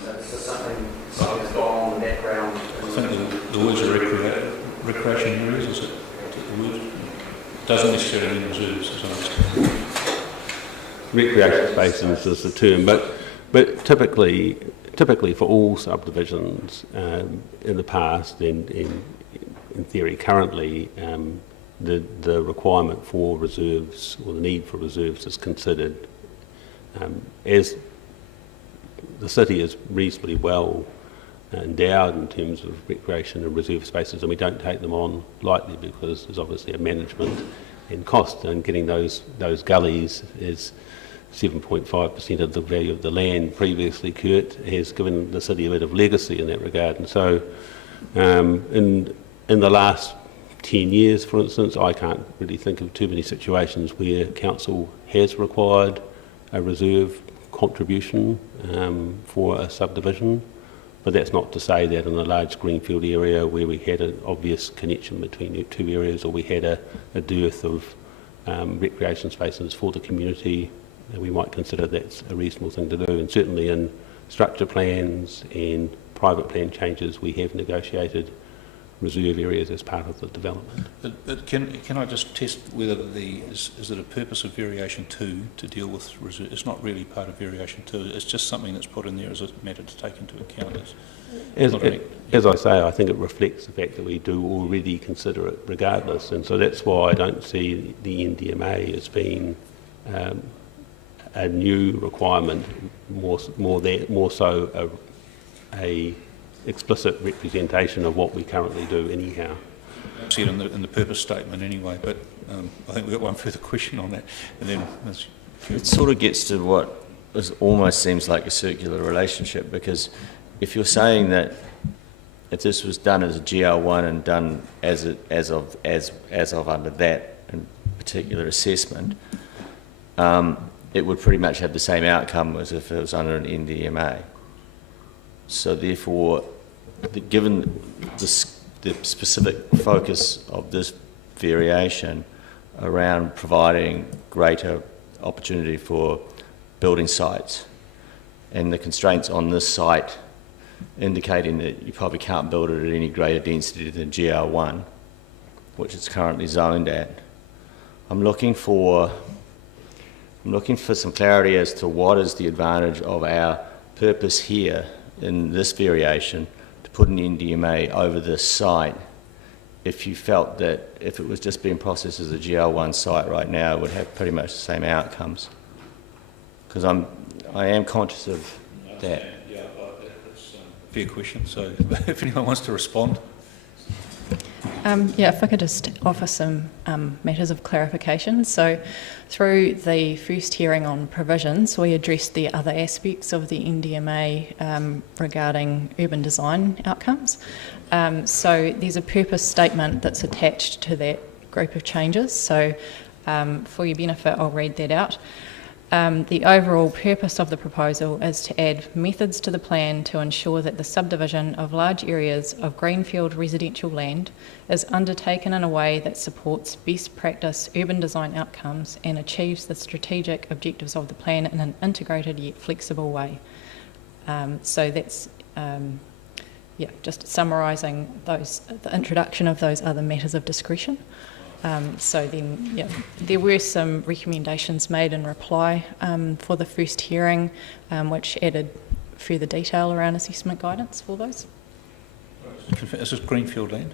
So this is something that's gone on in the background. I think the words are recreation areas, is it? The word doesn't necessarily mean reserves, as I understand. Recreation spaces is the term, but typically for all subdivisions in the past and in theory currently, the requirement for reserves or the need for reserves is considered. As the city is reasonably well endowed in terms of recreation and reserve spaces, and we don't take them on lightly because there's obviously a management and cost, and getting those gullies is 7.5% of the value of the land previously, Kurt, has given the city a bit of legacy in that regard. And so in the last 10 years, for instance, I can't really think of too many situations where council has required a reserve contribution for a subdivision. But that's not to say that in a large greenfield area where we had an obvious connection between the two areas, or we had a dearth of recreation spaces for the community, we might consider that's a reasonable thing to do. And certainly in structure plans and private plan changes, we have negotiated reserve areas as part of the development. But can I just test whether is it a purpose of variation 2 to deal with reserve? It's not really part of variation 2. It's just something that's put in there as a matter to take into account. As I say, I think it reflects the fact that we do already consider it regardless, and so that's why I don't see the NDMA as being a new requirement, more so a explicit representation of what we currently do anyhow. I see it in the purpose statement anyway, but I think we've got one further question on that. And then it sort of gets to what almost seems like a circular relationship, because if you're saying that if this was done as a GR1 and done as of under that particular assessment, it would pretty much have the same outcome as if it was under an NDMA. So therefore, given the specific focus of this variation around providing greater opportunity for building sites, and the constraints on this site indicating that you probably can't build it at any greater density than GR1, which it's currently zoned at, I'm looking for some clarity as to what is the advantage of our purpose here in this variation to put an NDMA over this site, if you felt that if it was just being processed as a GR1 site right now, it would have pretty much the same outcomes. Because I am conscious of that. Yeah, that's a fair question. So if anyone wants to respond. Yeah, if I could just offer some matters of clarification. So through the first hearing on provisions, we addressed the other aspects of the NDMA regarding urban design outcomes. So there's a purpose statement that's attached to that group of changes. So for your benefit, I'll read that out. The overall purpose of the proposal is to add methods to the plan to ensure that the subdivision of large areas of greenfield residential land is undertaken in a way that supports best practice urban design outcomes and achieves the strategic objectives of the plan in an integrated yet flexible way. So that's just summarising the introduction of those other matters of discretion. So then, there were some recommendations made in reply for the first hearing, which added further detail around assessment guidance for those. Is this greenfield land?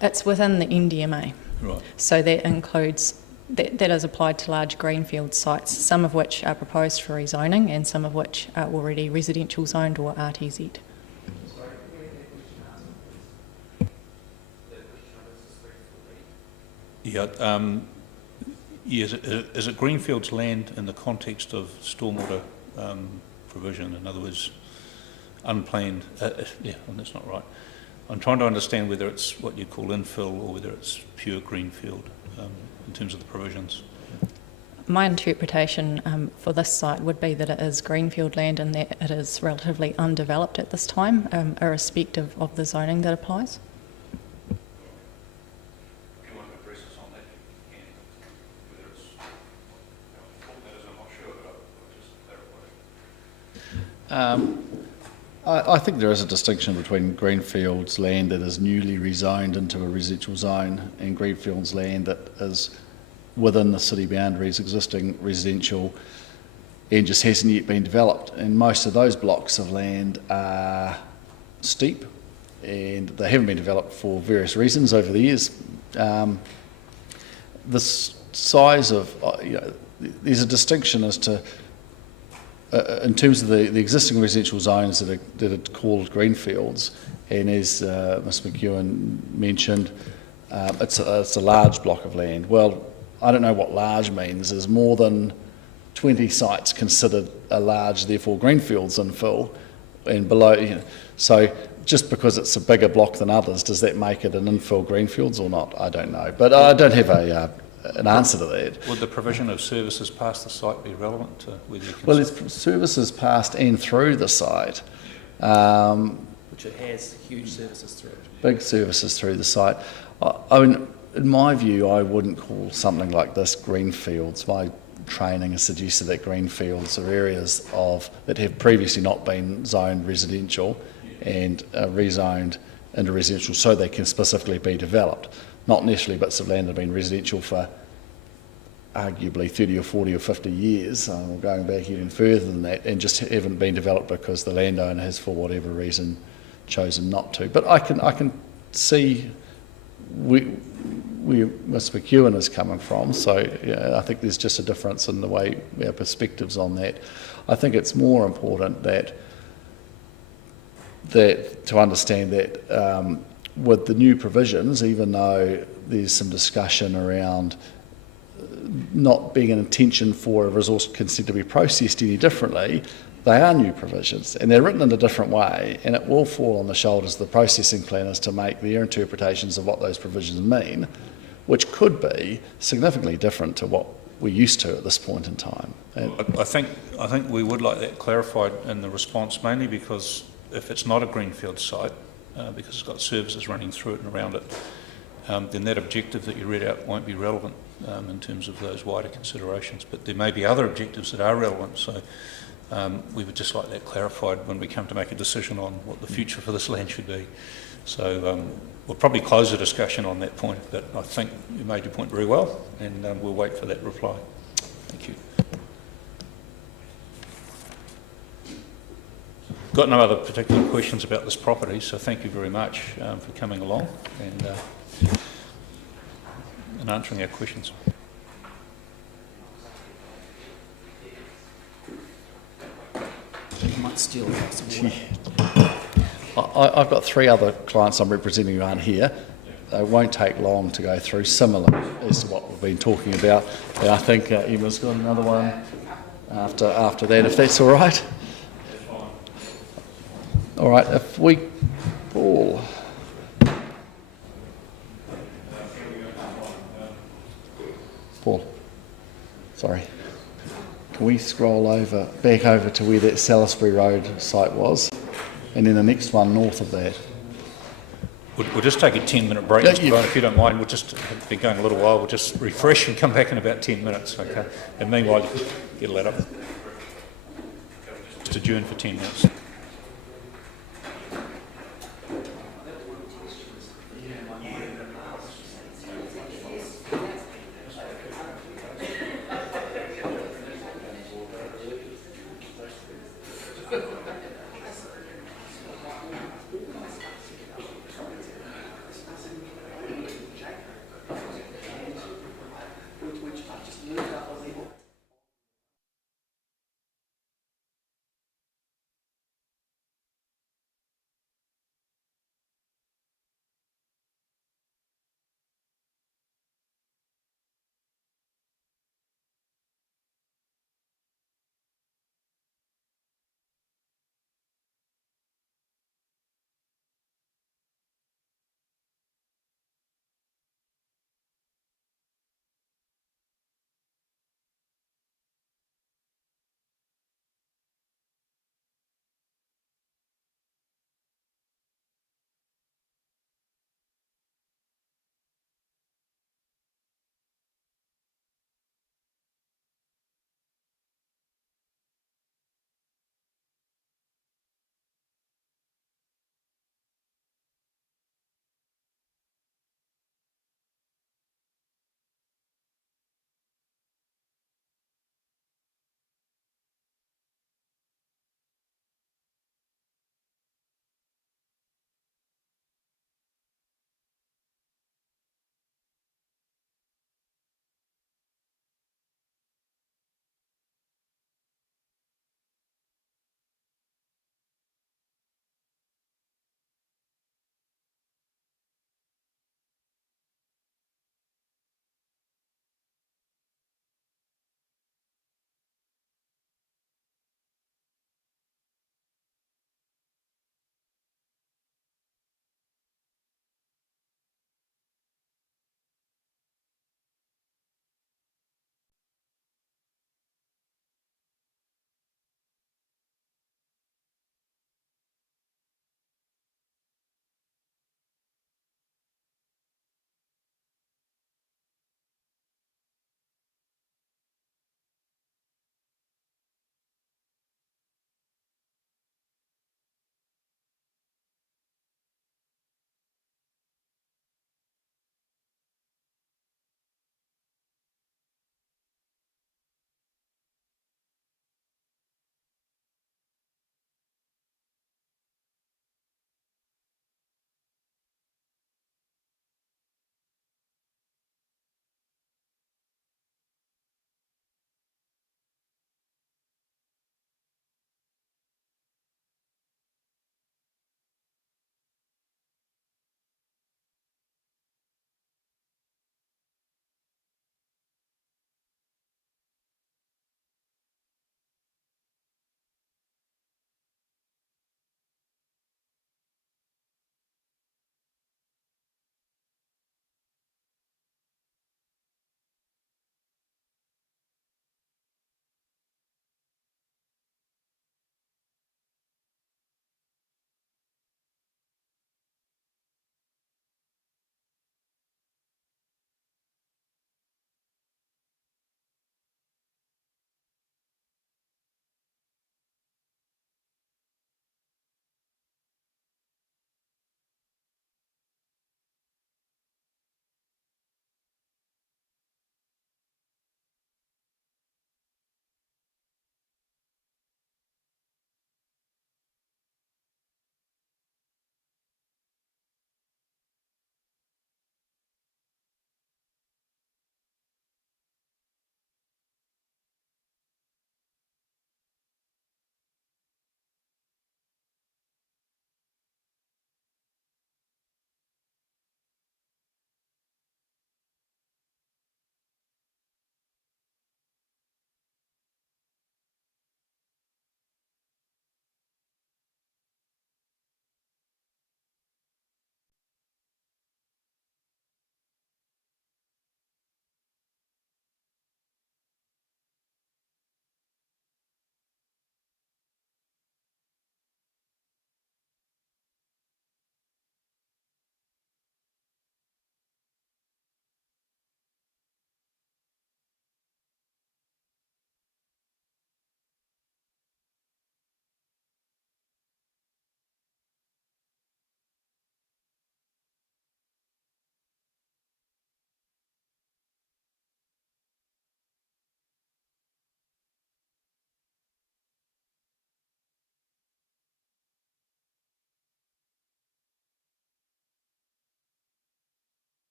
It's within the NDMA. Right. So that includes, that is applied to large greenfield sites, some of which are proposed for rezoning and some of which are already residential zoned or RTZ. Yeah, is it greenfields land in the context of stormwater provision? In other words, unplanned. That's not right. I'm trying to understand whether it's what you call infill or whether it's pure greenfield in terms of the provisions. My interpretation for this site would be that it is greenfield land and that it is relatively undeveloped at this time, irrespective of the zoning that applies. I think there is a distinction between greenfields land that is newly rezoned into a residential zone and greenfields land that is within the city boundaries, existing residential, and just hasn't yet been developed. And most of those blocks of land are steep and they haven't been developed for various reasons over the years, the size of, there's a distinction as to, in terms of the existing residential zones that are called greenfields, and as Ms McEwen mentioned, it's a large block of land. Well, I don't know what large means. Is more than 20 sites considered a large, therefore greenfields infill, and below, so just because it's a bigger block than others, does that make it an infill greenfields or not? I don't know, but I don't have an answer to that. Would the provision of services past the site be relevant to whether you consider? Well, it's services past and through the site. Which it has huge services through it. Big services through the site. I mean, in my view, I wouldn't call something like this greenfields. My training has suggested that greenfields are areas that have previously not been zoned residential and rezoned into residential so they can specifically be developed. Not necessarily bits of land that have been residential for arguably 30 or 40 or 50 years, or going back even further than that, and just haven't been developed because the landowner has, for whatever reason, chosen not to. But I can see where Ms McEwen is coming from, so yeah, I think there's just a difference in the way our perspectives on that. I think it's more important that to understand that with the new provisions, even though there's some discussion around not being an intention for a resource consent to be processed any differently, they are new provisions and they're written in a different way, and it will fall on the shoulders of the processing planners to make their interpretations of what those provisions mean, which could be significantly different to what we're used to at this point in time. I think we would like that clarified in the response, mainly because if it's not a greenfield site, because it's got services running through it and around it, then that objective that you read out won't be relevant in terms of those wider considerations. But there may be other objectives that are relevant, so we would just like that clarified when we come to make a decision on what the future for this land should be. So we'll probably close the discussion on that point, but I think you made your point very well, and we'll wait for that reply. Thank you. Got no other particular questions about this property, so thank you very much for coming along and answering our questions. You might steal some I've got 3 other clients I'm representing who aren't here. It won't take long to go through, similar as to what we've been talking about. And I think Emma's got another one after that, if that's all right. All right, if we... Paul. Sorry. Can we scroll back over to where that Salisbury Road site was? And then the next one north of that. We'll just take a 10-minute break, Mr. Brown, if you don't mind. We'll just be going a little while. We'll just refresh and come back in about 10 minutes, okay? And meanwhile, get let up. Just adjourn for 10 minutes.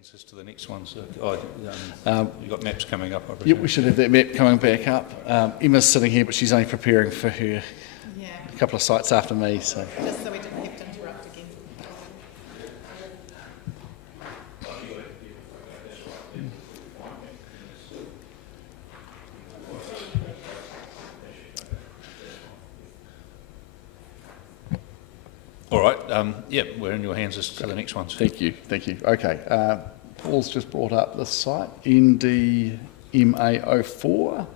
hands as to the next one. So, you've got maps coming up, I presume. Yep, we should have that map coming back up. Emma's sitting here, but she's only preparing for her a couple of sites after me. So. Just so we didn't have to interrupt again. All right. Yeah, we're in your hands as to the next ones. Thank you. Thank you. Okay. Paul's just brought up this site, NDMA04,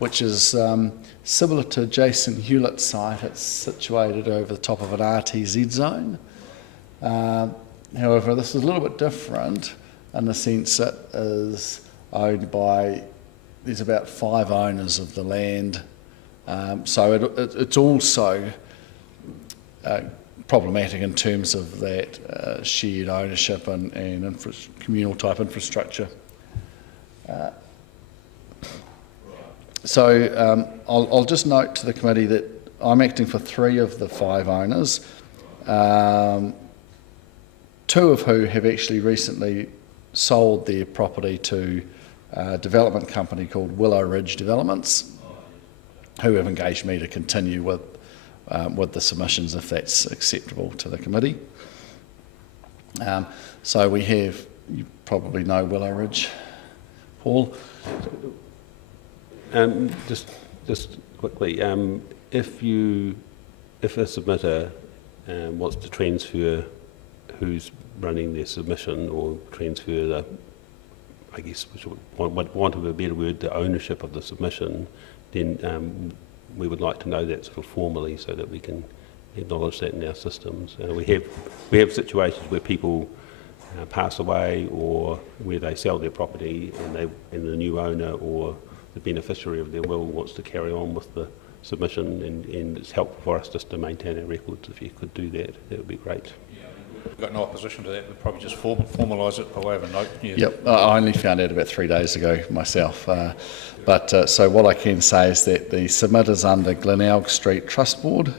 which is similar to Jason Hewlett's site. It's situated over the top of an RTZ zone. However, this is a little bit different in the sense it is owned by, there's about 5 owners of the land. So it's also problematic in terms of that shared ownership and communal type infrastructure. So I'll just note to the committee that I'm acting for 3 of the 5 owners, 2 of who have actually recently sold their property to a development company called Willow Ridge Developments, who have engaged me to continue with the submissions if that's acceptable to the committee. So we have, you probably know Willow Ridge, Paul. Just quickly, if a submitter wants to transfer who's running their submission or transfer the, I guess, want of a better word, the ownership of the submission, then we would like to know that sort of formally so that we can acknowledge that in our systems. We have situations where people pass away or where they sell their property and the new owner or the beneficiary of their will wants to carry on with the submission, and it's helpful for us just to maintain our records. If you could do that, that would be great. We've got no opposition to that. We'll probably just formalise it by way of a note. Yeah. Yep, I only found out about 3 days ago myself. So what I can say is that the submitters under Glenelg Street Trust Board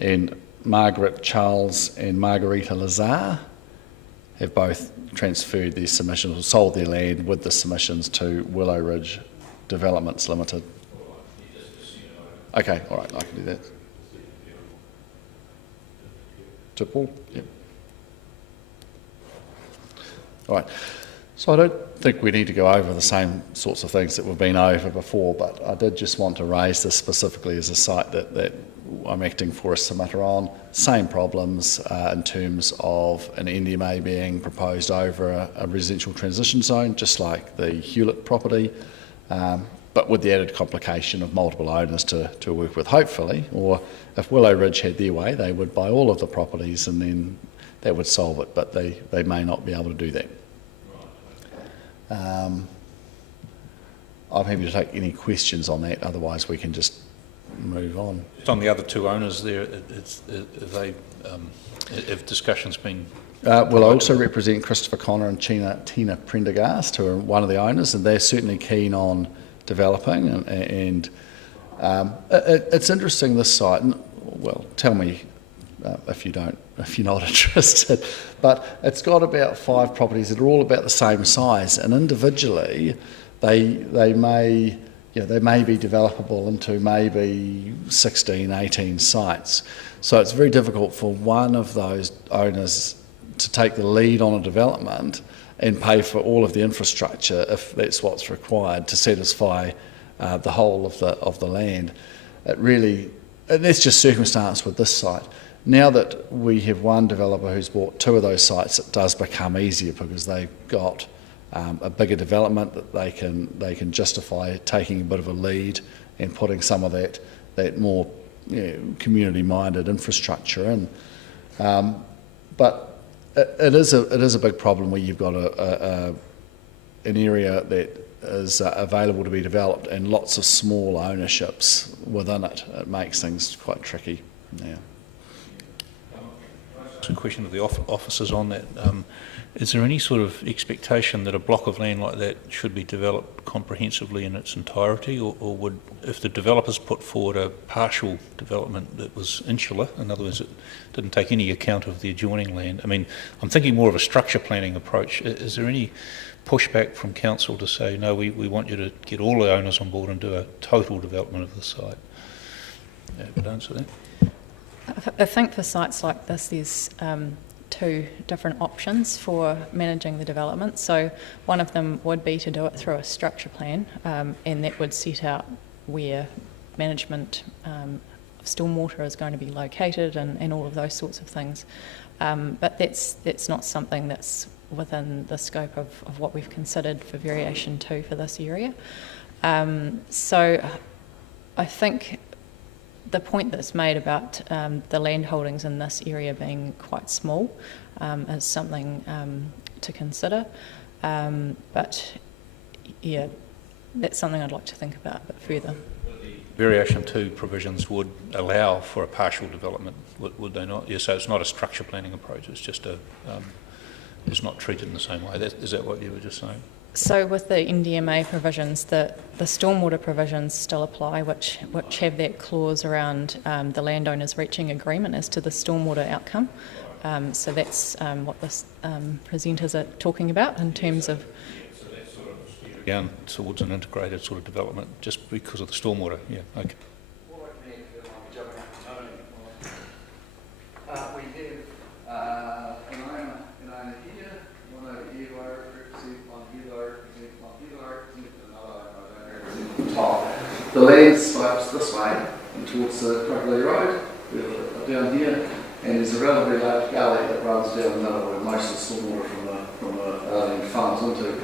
and Margaret Charles and Margarita Lazar have both transferred their submissions or sold their land with the submissions to Willow Ridge Developments Limited. Okay, all right, I can do that. To Paul? Yep. All right. So I don't think we need to go over the same sorts of things that we've been over before, but I did just want to raise this specifically as a site that I'm acting for a submitter on. Same problems in terms of an NDMA being proposed over a residential transition zone, just like the Hewlett property, but with the added complication of multiple owners to work with, hopefully, or if Willow Ridge had their way, they would buy all of the properties and then that would solve it, but they may not be able to do that. I'm happy to take any questions on that, otherwise we can just move on. It's on the other 2 owners there, have discussions been... Well, I also represent Christopher Connor and Tina Prendergast, who are one of the owners, and they're certainly keen on developing, and it's interesting, this site. Well, tell me if you're not interested, but it's got about 5 properties that are all about the same size, and individually they may be developable into maybe 16, 18 sites. So it's very difficult for one of those owners to take the lead on a development and pay for all of the infrastructure if that's what's required to satisfy the whole of the land. And that's just circumstance with this site. Now that we have one developer who's bought 2 of those sites, it does become easier because they've got a bigger development that they can justify taking a bit of a lead and putting some of that more community-minded infrastructure in. But it is a big problem where you've got an area that is available to be developed and lots of small ownerships within it. It makes things quite tricky. Yeah. a question of the officers on that. Is there any sort of expectation that a block of land like that should be developed comprehensively in its entirety, or would, if the developers put forward a partial development that was insular, in other words, it didn't take any account of the adjoining land? I mean, I'm thinking more of a structure planning approach. Is there any pushback from council to say, no, we want you to get all the owners on board and do a total development of the site? Yeah, would answer that. I think for sites like this, there's two different options for managing the development. So one of them would be to do it through a structure plan, and that would set out where management of stormwater is going to be located and all of those sorts of things. But that's not something that's within the scope of what we've considered for variation 2 for this area. So I think the point that's made about the land holdings in this area being quite small is something to consider. But yeah, that's something I'd like to think about a bit further. Variation 2 provisions would allow for a partial development, would they not? Yeah, so it's not a structure planning approach, it's just it's not treated in the same way. Is that what you were just saying? So with the NDMA provisions, the stormwater provisions still apply, which have that clause around the landowners reaching agreement as to the stormwater outcome. So that's what the presenters are talking about in terms of... Down towards an integrated sort of development just because of the stormwater, yeah, okay. We have an owner here, one over here who I represent, one here who I represent, one here who I represent, another owner I don't represent at the top. The land slopes this way and towards the Crocodile Road, down here, and there's a relatively large gully that runs down the middle where most of the stormwater from the land funnels into.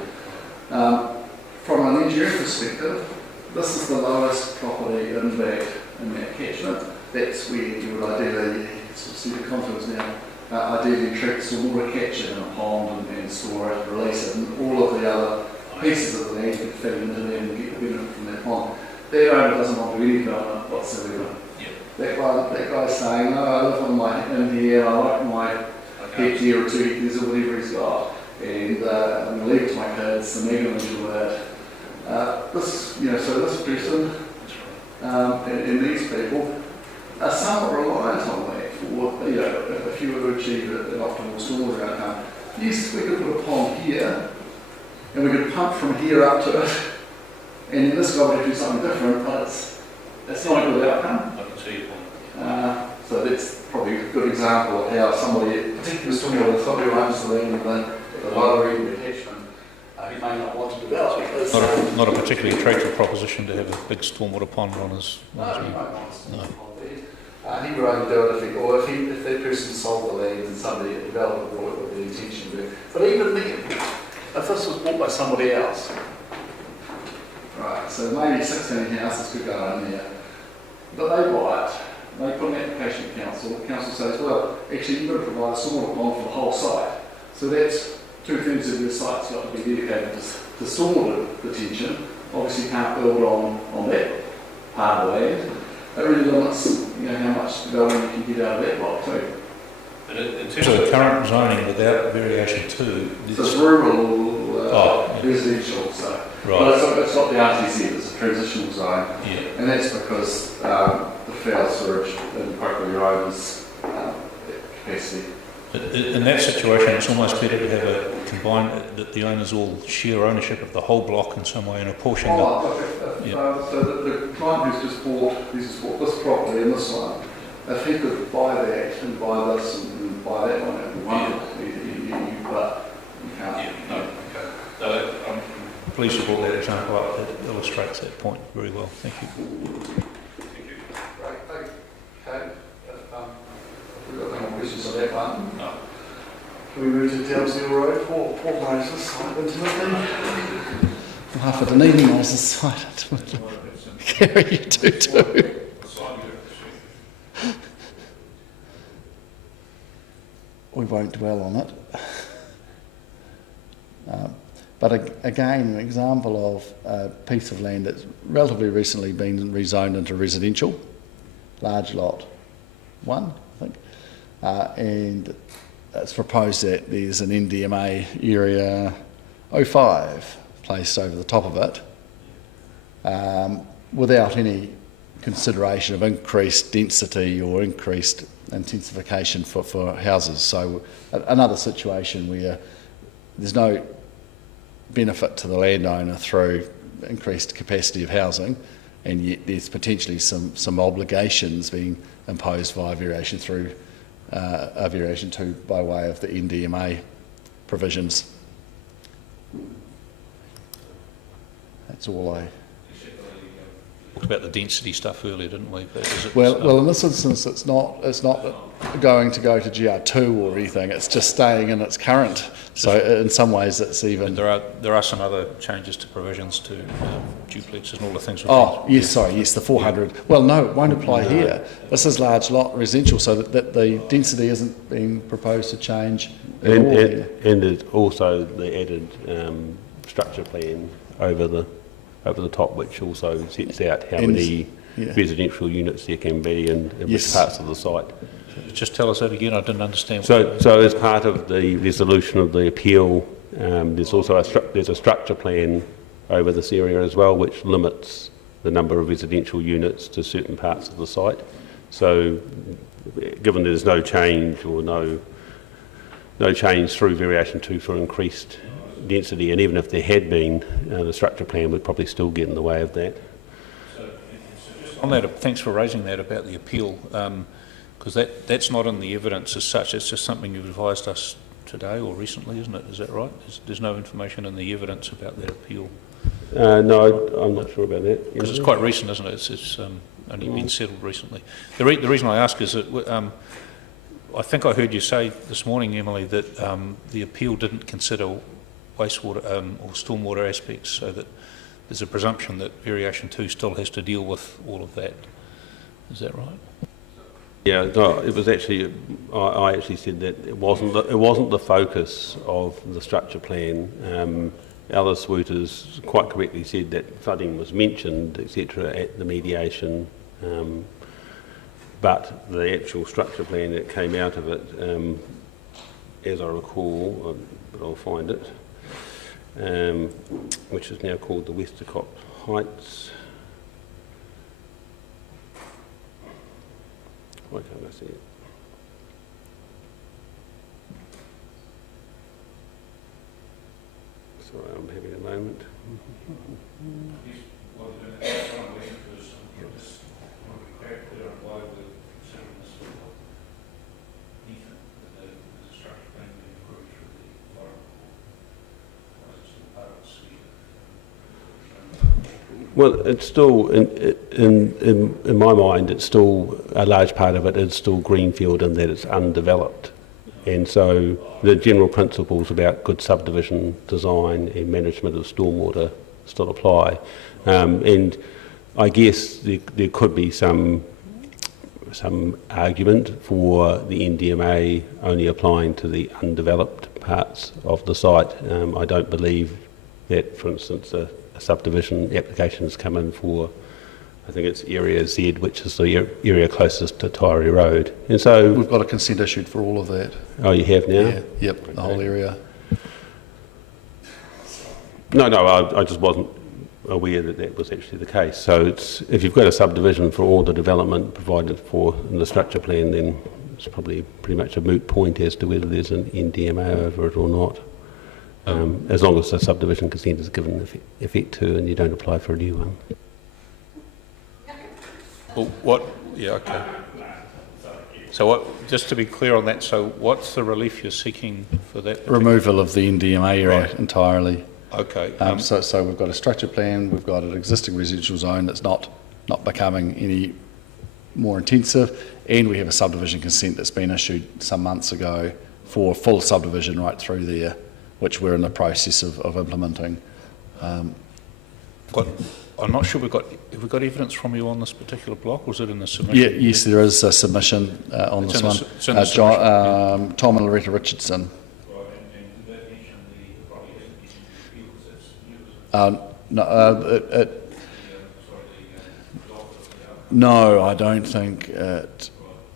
From an engineering perspective, this is the lowest property impact in that catchment. That's where you would ideally, sort of see the contours now, ideally treat stormwater, catch it in a pond and store it, release it, and all of the other pieces of the land could fit into there and get the benefit from that pond. That owner doesn't want to do any development whatsoever. Yeah. That guy's saying, no, I live in here, I like my hectare or 2 hectares or whatever he's got, and I'm going to leave it to my kids, and they're going to enjoy that. So this person and these people are somewhat reliant on that for, if you were to achieve an optimal stormwater outcome. Yes, we could put a pond here, and we could pump from here up to it, and then this guy would do something different, but it's not a good outcome. I can see your point. So that's probably a good example of how somebody, particularly stormwater, somebody who owns the land in the lower end of the catchment, he may not want to develop. Not a particularly attractive proposition to have a big stormwater pond on his land. No. He would only do it if that person sold the land and somebody had developed it with the intention of it. But even then, if this was bought by somebody else, right, so maybe 16 houses could go in there, but they buy it, they put an application to council, the council says, well, actually you've got to provide a stormwater pond for the whole site. So that's 2/3 of your site's got to be dedicated to stormwater retention. Obviously you can't build on that part of the land. That really limits how much development you can get out of that block too. But in terms of the current zoning without variation 2... So it's rural, residential, so. Right. But it's not the RTC, it's a transitional zone. Yeah. And that's because the foul sewage in Crocodile Road is capacity. But in that situation, it's almost better to have a combined, that the owners all share ownership of the whole block in some way and apportion So the client who's just bought this property and this one, if he could buy that and buy this and buy that one, it'd be wonderful. But you can't. Yeah, no, okay. So I'm pleased you brought that example up. That illustrates that point very well. Thank you. Thank you. Great, thank you. Okay. We've got no more questions on that one. No. Can we move to Townsville Road? Paul knows this site intimately. Half of Dunedin knows this site intimately. Gary, you do too. We won't dwell on it. But again, an example of a piece of land that's relatively recently been rezoned into residential, large lot 1, I think. and it's proposed that there's an NDMA area 05 placed over the top of it, without any consideration of increased density or increased intensification for houses. So another situation where there's no benefit to the landowner through increased capacity of housing, and yet there's potentially some obligations being imposed via variation 2 by way of the NDMA provisions. That's all I... Talked about the density stuff earlier, didn't we? Well, in this instance, it's not going to go to GR2 or anything. It's just staying in its current. So in some ways, it's even. There are some other changes to provisions to duplexes and all the things. Yes, the 400. Well, no, it won't apply here. This is large lot residential, so that the density isn't being proposed to change at all. And it's also the added structure plan over the top, which also sets out how many residential units there can be and which parts of the site. Just tell us that again, I didn't understand. So as part of the resolution of the appeal, there's also a structure plan over this area as well, which limits the number of residential units to certain parts of the site. So given there's no change or no change through variation 2 for increased density, and even if there had been, the structure plan would probably still get in the way of that. On that, thanks for raising that about the appeal, because that's not in the evidence as such. It's just something you've advised us today or recently, isn't it? Is that right? There's no information in the evidence about that appeal. No, I'm not sure about that. Because it's quite recent, isn't it? It's only been settled recently. The reason I ask is that I think I heard you say this morning, Emily, that the appeal didn't consider wastewater or stormwater aspects, so that there's a presumption that variation 2 still has to deal with all of that. Is that right? Yeah, no, it was actually, I actually said that it wasn't the focus of the structure plan. Alice Wooters quite correctly said that flooding was mentioned, etc., at the mediation, but the actual structure plan that came out of it, as I recall, but I'll find it, which is now called the Westercott Heights. Why can't I see it? Sorry, I'm having a moment. Well, it's still, in my mind, it's still, a large part of it is still greenfield in that it's undeveloped. And so the general principles about good subdivision design and management of stormwater still apply. And I guess there could be some argument for the NDMA only applying to the undeveloped parts of the site. I don't believe that, for instance, a subdivision application has come in for, I think it's Area Z, which is the area closest to Tyree Road. And so we've got a consent issued for all of that. Oh, you have now? Yeah, yep, okay. The whole area. No, I just wasn't aware that that was actually the case. So it's, if you've got a subdivision for all the development provided for in the structure plan, then it's probably pretty much a moot point as to whether there's an NDMA over it or not. As long as the subdivision consent is given effect to and you don't apply for a new one. Well, yeah, okay. So just to be clear on that, so what's the relief you're seeking for that? Removal of the NDMA area entirely. Okay. So we've got a structure plan, we've got an existing residential zone that's not becoming any more intensive, and we have a subdivision consent that's been issued some months ago for full subdivision right through there, which we're in the process of implementing. I'm not sure have we got evidence from you on this particular block, or is it in the submission? Yeah, yes, there is a submission on this one. Tom and Loretta Richardson. Right, and did that mention the No, I don't think it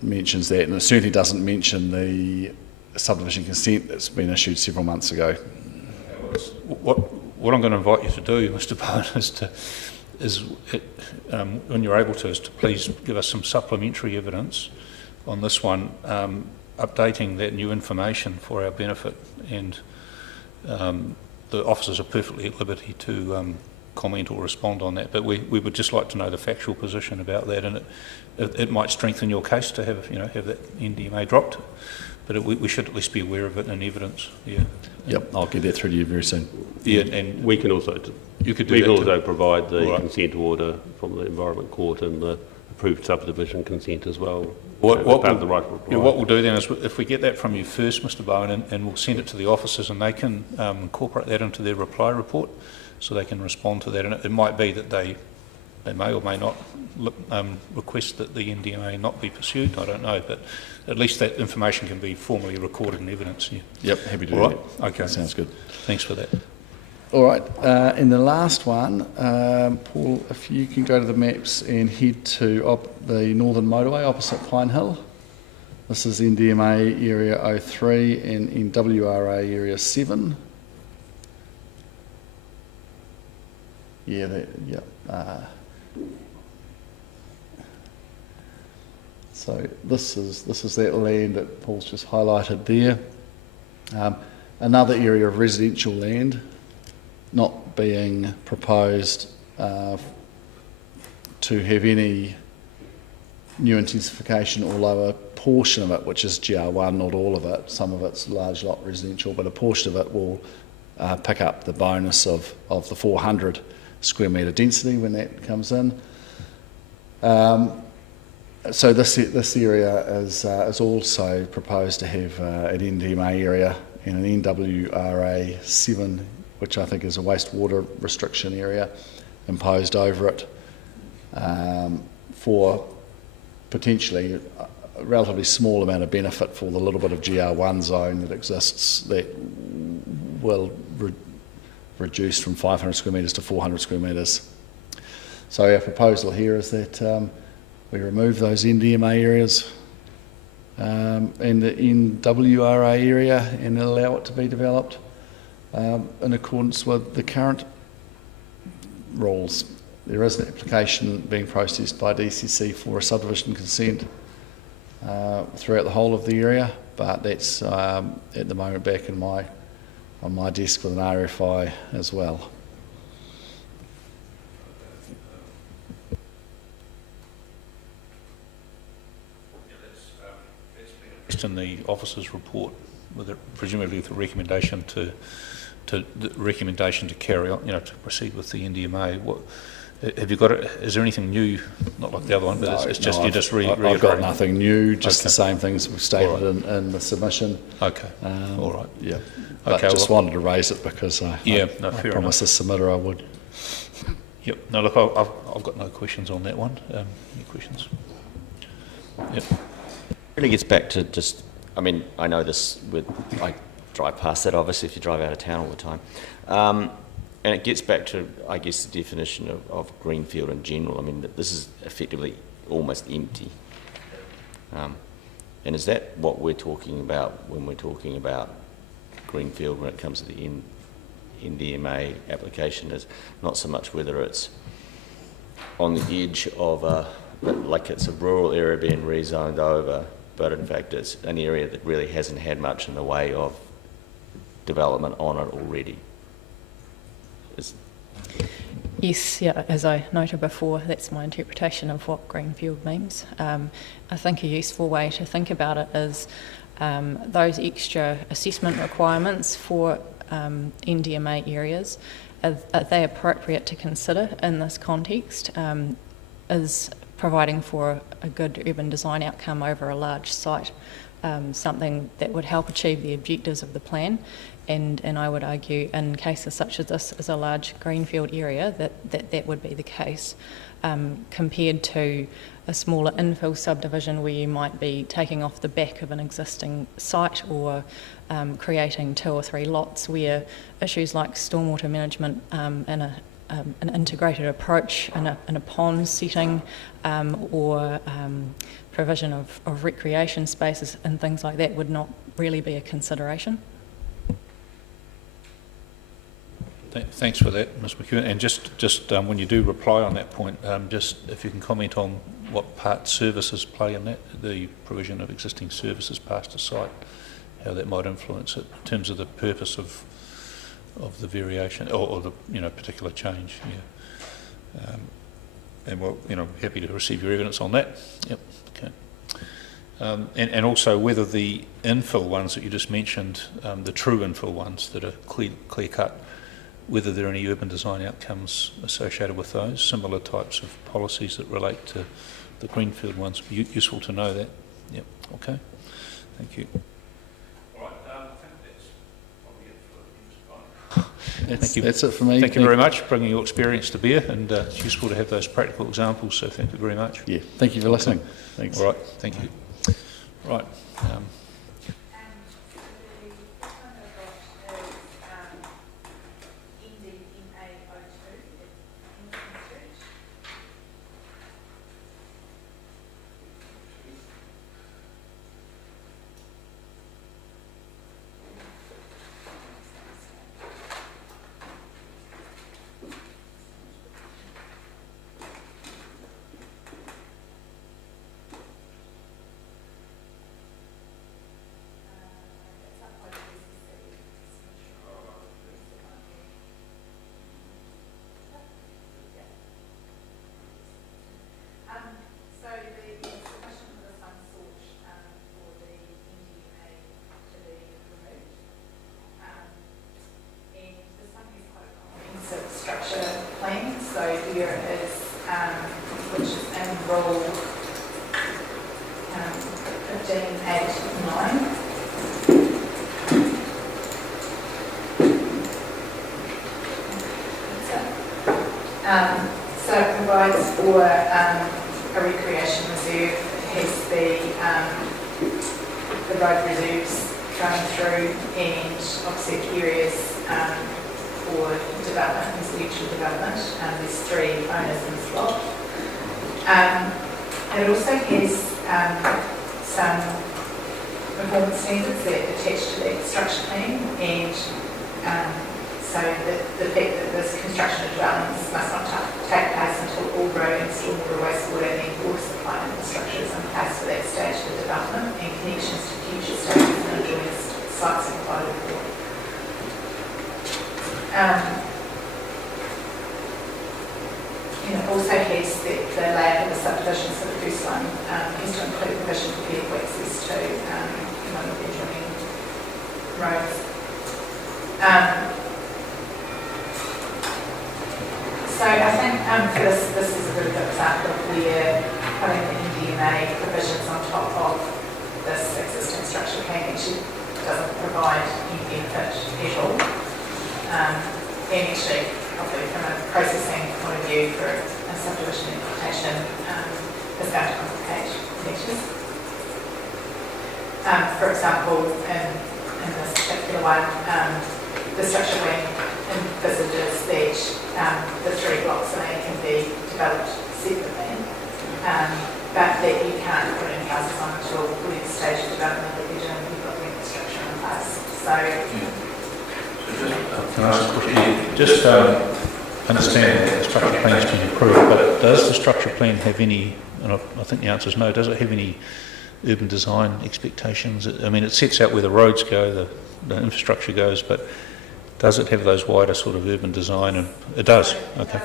mentions that, and it certainly doesn't mention the subdivision consent that's been issued several months ago. What I'm going to invite you to do, Mr. Bowen, is when you're able to, is to please give us some supplementary evidence on this one, updating that new information for our benefit, and the officers are perfectly at liberty to comment or respond on that, but we would just like to know the factual position about that, and it might strengthen your case to have that NDMA dropped, but we should at least be aware of it in evidence. Yeah. Yep, I'll get that through to you very soon. Yeah, and we can also provide the consent order from the Environment Court and the approved subdivision consent as well. What we'll do then is, if we get that from you first, Mr. Bowen, and we'll send it to the officers, and they can incorporate that into their reply report, so they can respond to that. And it might be that they may or may not request that the NDMA not be pursued. I don't know, but at least that information can be formally recorded in evidence. Yeah. Yep, happy to do that. Okay, that sounds good. Thanks for that. All right, and the last one, Paul, if you can go to the maps and head to the Northern Motorway opposite Pine Hill. This is NDMA Area 03 and in WRA Area 7. So this is that land that Paul's just highlighted there. Another area of residential land, not being proposed to have any new intensification, although a portion of it, which is GR1, not all of it, some of it's large lot residential, but a portion of it will pick up the bonus of the 400 square metre density when that comes in. So this area is also proposed to have an NDMA area and an NWRA 7, which I think is a wastewater restriction area, imposed over it for potentially a relatively small amount of benefit for the little bit of GR1 zone that exists that will reduce from 500 square metres to 400 square metres. So our proposal here is that we remove those NDMA areas and the NWRA area and allow it to be developed in accordance with the current rules. There is an application being processed by DCC for a subdivision consent throughout the whole of the area, but that's at the moment back on my desk with an RFI as well. It's in the officer's report, with presumably the recommendation to carry on, to proceed with the NDMA. What have you got? Is there anything new? Not like the other one, but No, it's just no, you're just reiterating. I've got nothing new, just Okay. the same things we've stated All in the submission. Okay. All right. Yeah. But Okay. just wanted to raise it because I fair promised the submitter I would. Yep. No, look, I've got no questions on that one. Any questions? Yep. Really gets back to just, I mean, I know this I drive past that obviously if you drive out of town all the time. And it gets back to, I guess, the definition of greenfield in general. I mean, this is effectively almost empty. And is that what we're talking about when we're talking about greenfield when it comes to the NDMA application? Is not so much whether it's on the edge of like it's a rural area being rezoned over, but in fact it's an area that really hasn't had much in the way of development on it already. Yes, yeah, as I noted before, that's my interpretation of what greenfield means. I think a useful way to think about it is those extra assessment requirements for NDMA areas, are they appropriate to consider in this context? Is providing for a good urban design outcome over a large site something that would help achieve the objectives of the plan? And I would argue in cases such as this is a large greenfield area that would be the case, compared to a smaller infill subdivision where you might be taking off the back of an existing site or creating 2 or 3 lots where issues like stormwater management in an integrated approach in a pond setting or provision of recreation spaces and things like that would not really be a consideration. Thanks for that, Ms McEwen. And just when you do reply on that point, just if you can comment on what part services play in that, the provision of existing services past the site, how that might influence it in terms of the purpose of the variation or the particular change. Yeah. And we're happy to receive your evidence on that. Yep. Okay. And also whether the infill ones that you just mentioned, the true infill ones that are clear cut, whether there are any urban design outcomes associated with those, similar types of policies that relate to the greenfield ones. Be useful to know that. Yep. Okay. Thank you. All right. I think that's probably it for Thank you. That's it for me. Thank you very much for bringing your experience to bear, and it's useful to have those practical examples. So thank you very much. Yeah. Thank you for listening. Thanks. All right. Thank you. Right. So it provides for a recreation reserve, has the road reserves going through, and offset areas for development, residential development. There's 3 owners in this lot. It also has some performance standards that attach to the construction plan, and so the fact that this construction of dwellings must not take place until all road and stormwater, wastewater and water supply infrastructure is in place for that stage of the development, and connections to future stages and adjoining sites are provided for. And it also has the layout of the subdivision, so the first one has to include provision for vehicle access to one of the adjoining roads. So I think this is a really good example of where putting the NDMA provisions on top of this existing structure plan actually doesn't provide any benefit at all. And actually, probably from a processing point of view for a subdivision implementation, is going to complicate connections. For example, in this particular one, the structure plan envisages that the 3 blocks of land can be developed separately, but that you can't put in houses on until the next stage of development that you're doing, you've got the infrastructure in place. So, can I ask a question? Just understand that the structure plan has been approved, but does the structure plan have any, and I think the answer is no, does it have any urban design expectations? I mean, it sets out where the roads go, the infrastructure goes, but does it have those wider sort of urban design? And it does. Okay.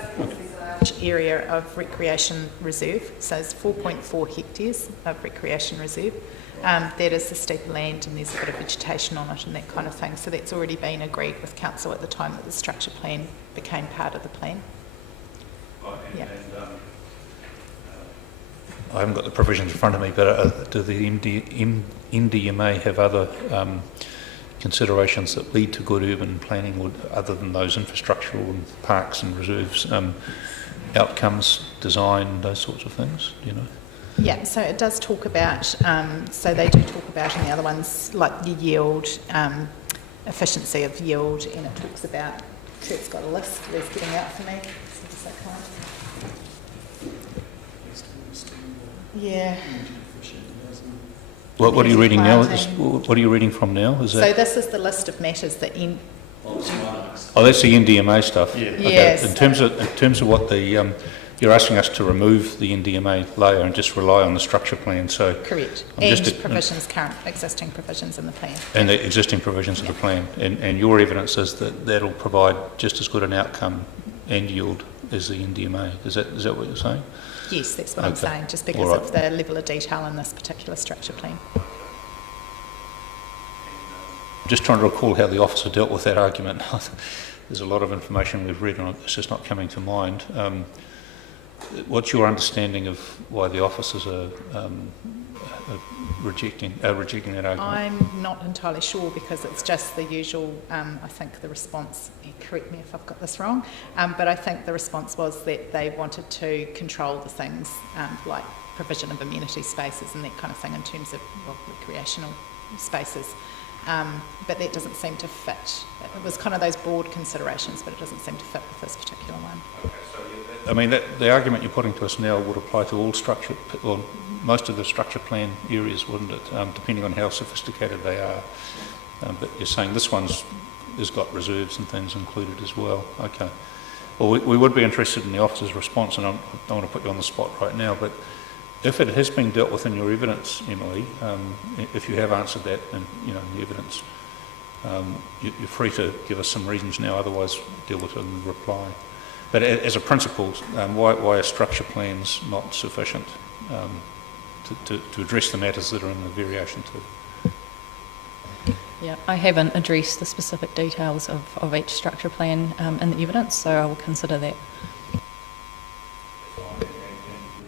Area of recreation reserve, so it's 4.4 hectares of recreation reserve. That is the steep land, and there's a bit of vegetation on it and that kind of thing. So that's already been agreed with council at the time that the structure plan became part of the plan. Yeah. I haven't got the provisions in front of me, but do the NDMA have other considerations that lead to good urban planning, other than those infrastructural and parks and reserves, outcomes, design, those sorts of things? Do you know? Yeah, so it does talk about, so they do talk about in the other ones, like the yield, efficiency of yield, and it talks about Kurt's got a list, he's getting out for me. So is that kind? Yeah. What are you reading now? What are you reading from now? Is that? So this is the list of matters that Oh, that's the NDMA stuff. Yeah. Okay. Yes. In terms of what the you're asking us to remove the NDMA layer and just rely on the structure plan. So correct. Provisions, current existing provisions in the plan. And the existing provisions of the plan. And your evidence is that that'll provide just as good an outcome and yield as the NDMA. Is that what you're saying? Yes, that's what I'm saying, just because of the level of detail in this particular structure plan. Just trying to recall how the officer dealt with that argument. There's a lot of information we've read and it's just not coming to mind. What's your understanding of why the officers are rejecting that argument? I'm not entirely sure because it's just the usual, I think the response, correct me if I've got this wrong, but I think the response was that they wanted to control the things like provision of amenity spaces and that kind of thing in terms of recreational spaces. But that doesn't seem to fit. It was kind of those broad considerations, but it doesn't seem to fit with this particular one. Okay, so I mean, the argument you're putting to us now would apply to all structure, or most of the structure plan areas, wouldn't it? Depending on how sophisticated they are. But you're saying this one's has got reserves and things included as well. Okay. Well, we would be interested in the officer's response, and I don't want to put you on the spot right now, but if it has been dealt with in your evidence, Emily, if you have answered that in the evidence, you're free to give us some reasons now, otherwise deal with it in the reply. But as a principle, why are structure plans not sufficient to address the matters that are in the variation to? Yeah, I haven't addressed the specific details of each structure plan in the evidence, so I will consider that.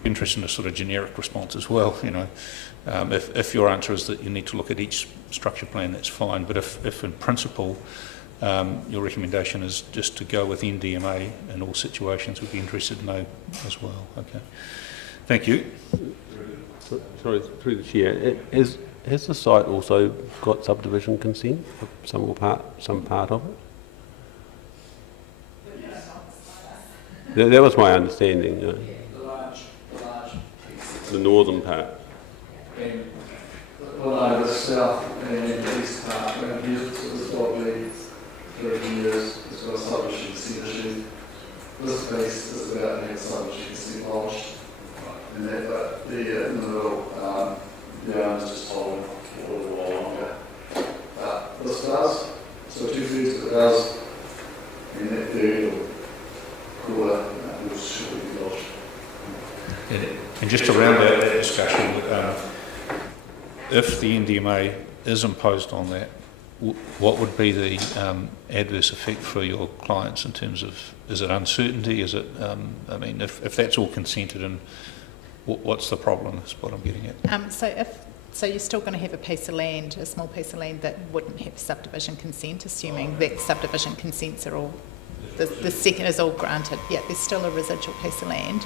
Interested in a sort of generic response as well. If your answer is that you need to look at each structure plan, that's fine. But if in principle your recommendation is just to go with NDMA in all situations, we'd be interested to know as well. Okay, thank you. Sorry, through the chair, has the site also got subdivision consent for some part of it? That was my understanding. The northern part. And over the south and east part, and used it was probably 30 years, it's got a subdivision consent issue. This piece is about to have subdivision consent lodged. And that, but in the middle, the owner's just holding for a little while longer. This does, so 2/3 of it does, and that third or quarter will surely be lodged. And just to round out that discussion, if the NDMA is imposed on that, what would be the adverse effect for your clients in terms of, is it uncertainty? Is it, I mean, if that's all consented, and what's the problem is what I'm getting at. So you're still going to have a piece of land, a small piece of land that wouldn't have subdivision consent, assuming that subdivision consents are all, the second is all granted. Yeah, there's still a residual piece of land.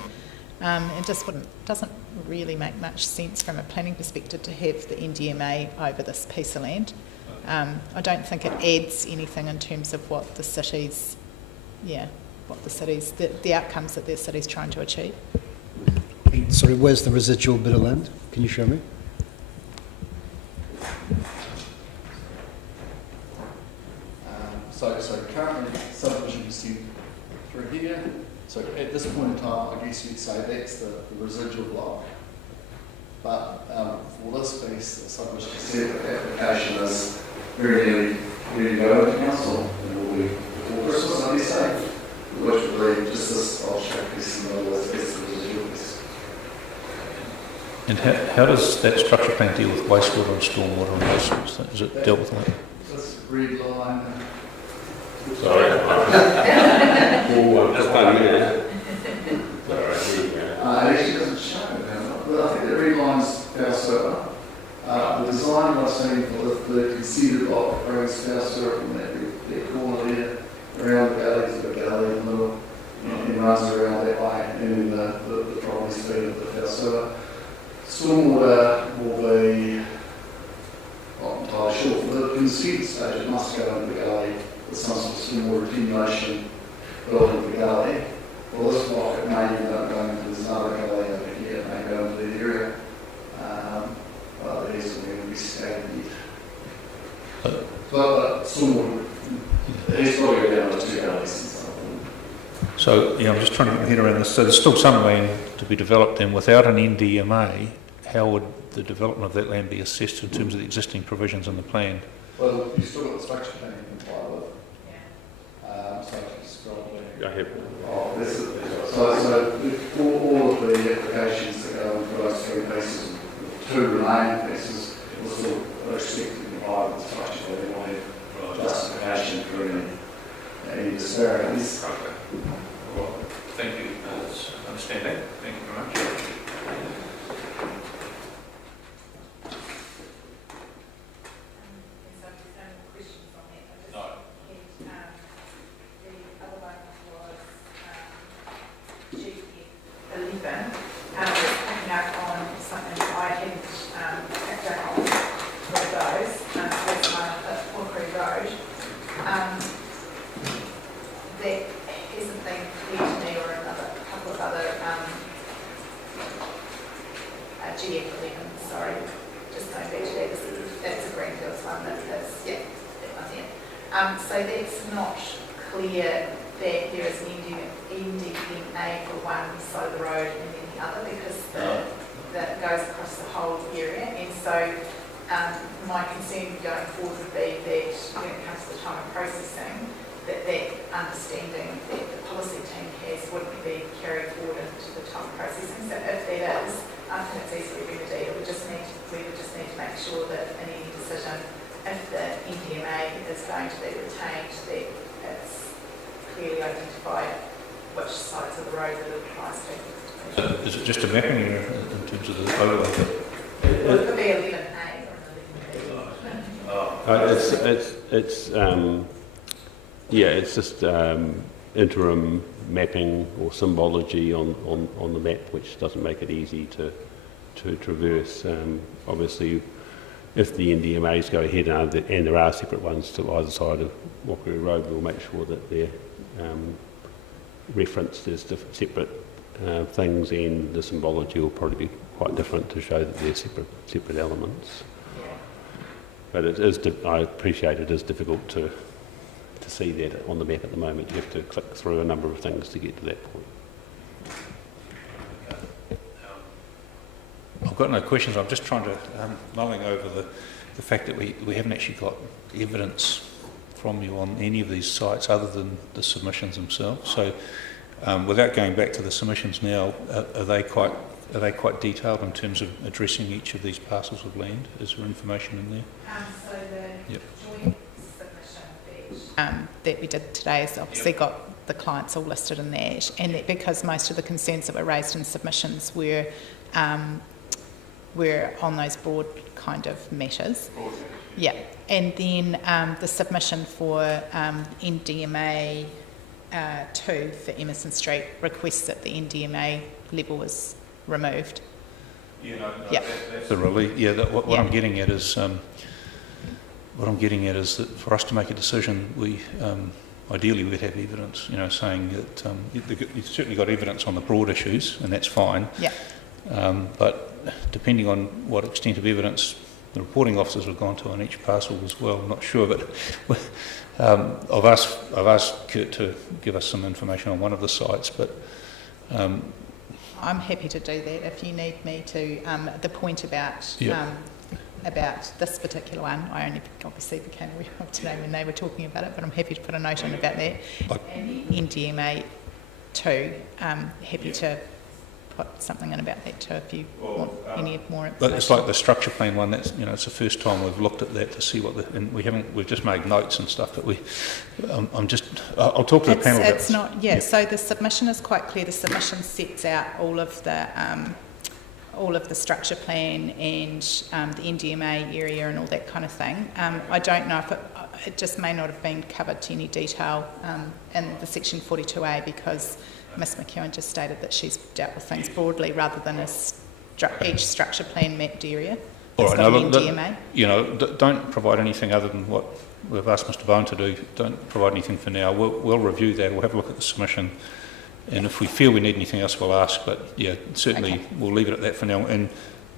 It just doesn't really make much sense from a planning perspective to have the NDMA over this piece of land. I don't think it adds anything in terms of what the city's, the outcomes that the city's trying to achieve. Sorry, where's the residual bit of land? Can you show me? So currently subdivision consent through here. So at this point in time, I guess you'd say that's the residual block. But for this piece, the subdivision consent application is very nearly ready to go to the council, and will be before Christmas, I guess, which would be just this abstract piece in the middle, that's the residual piece. And how does that structure plan deal with wastewater and stormwater and those sorts of things? Is it dealt with that? This red line. Sorry. Just done here. It actually doesn't show it now, but I think the red line's power server. The design I've seen for the conceded block brings power server from that corner there, around the galley, there's a galley in the middle, and runs around that way, and then the trolley speed of the power server. Stormwater will be, not entirely sure, for the consent stage, it must go into the galley with some sort of stormwater attenuation built into the gully. Well, this block, it may end up going into this other gully over here, it may go into that area. But it hasn't been investigated yet. But stormwater, it's got to go down to 2 gullies and stuff. So, yeah, I'm just trying to get my head around this. So there's still some land to be developed, and without an NDMA, how would the development of that land be assessed in terms of the existing provisions in the plan? Well, you've still got the structure plan to comply with. So if you scroll back. I have. Oh, this is, so all of the applications that go into those 3 pieces, 2 remaining pieces, will still expect to comply with the structure plan. They won't have justification for any disparities. Okay. Well, thank you. I understand that. Thank you very much. So that's not clear that there is an NDMA for one side of the road and then the other, because that goes across the whole area. And so my concern going forward would be that when it comes to the time of processing, that understanding that the policy team has wouldn't be carried forward into the time of processing. So if that is, I think it's easily remedied. We would just need to make sure that in any decision, if the NDMA is going to be retained, that it's clearly identified which sides of the road that it applies to. Is it just a mapping in terms of the overlay? Well, it could be 11A or 11B. It's just interim mapping or symbology on the map, which doesn't make it easy to traverse. Obviously, if the NDMAs go ahead and there are separate ones to either side of Walkery Road, we'll make sure that they're referenced as separate things, and the symbology will probably be quite different to show that they're separate elements. But it is, I appreciate it is difficult to see that on the map at the moment. You have to click through a number of things to get to that point. I've got no questions. I'm just trying to mulling over the fact that we haven't actually got evidence from you on any of these sites other than the submissions themselves. So, without going back to the submissions now, are they quite detailed in terms of addressing each of these parcels of land? Is there information in there? So the joint submission that we did today has obviously got the clients all listed in that, and that because most of the concerns that were raised in submissions were on those broad kind of matters. Yeah, and then the submission for NDMA 2 for Emerson Street requests that the NDMA level was removed. That's the relief. What I'm getting at is that for us to make a decision, we ideally we'd have evidence. Saying that you've certainly got evidence on the broad issues, and that's fine. Yeah. But depending on what extent of evidence the reporting officers have gone to on each parcel as well, I'm not sure, but I've asked Kurt to give us some information on one of the sites, but I'm happy to do that if you need me to. The point about this particular one, I only obviously became aware of today when they were talking about it, but I'm happy to put a note in about that. And NDMA 2, happy to put something in about that too if you want any more information. But it's like the structure plan one. That's it's the first time we've looked at that to see what and we've just made notes and stuff. But I'll talk to the panel. It's not. Yeah. So the submission is quite clear. The submission sets out all of the structure plan and the NDMA area and all that kind of thing. I don't know if it just may not have been covered to any detail in the section 42A because Ms McEwen just stated that she's dealt with things broadly rather than each structure plan mapped area. All It's right, got now, an NDMA. you know, don't provide anything other than what we've asked Mr Bowen to do. Don't provide anything for now. We'll review that. We'll have a look at the submission, and if we feel we need anything else, we'll ask. But yeah, certainly we'll leave it at that for now. And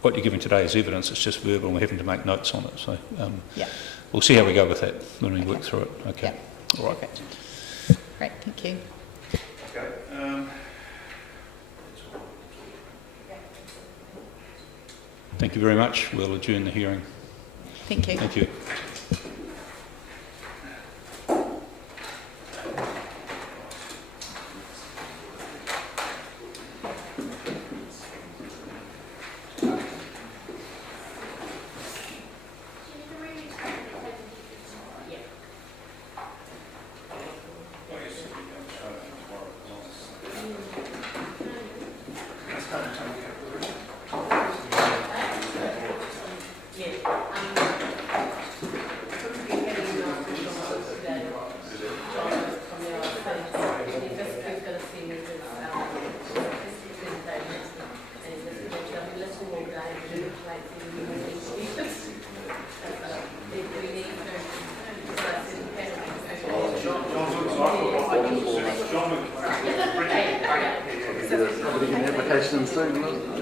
what you're giving today is evidence. It's just verbal, and we're having to make notes on it. So we'll see how we go with that when we work through it. Okay. All right. Perfect. Great. Thank you. Okay. Thank you very much. We'll adjourn the hearing. Thank you. Thank you. Application soon,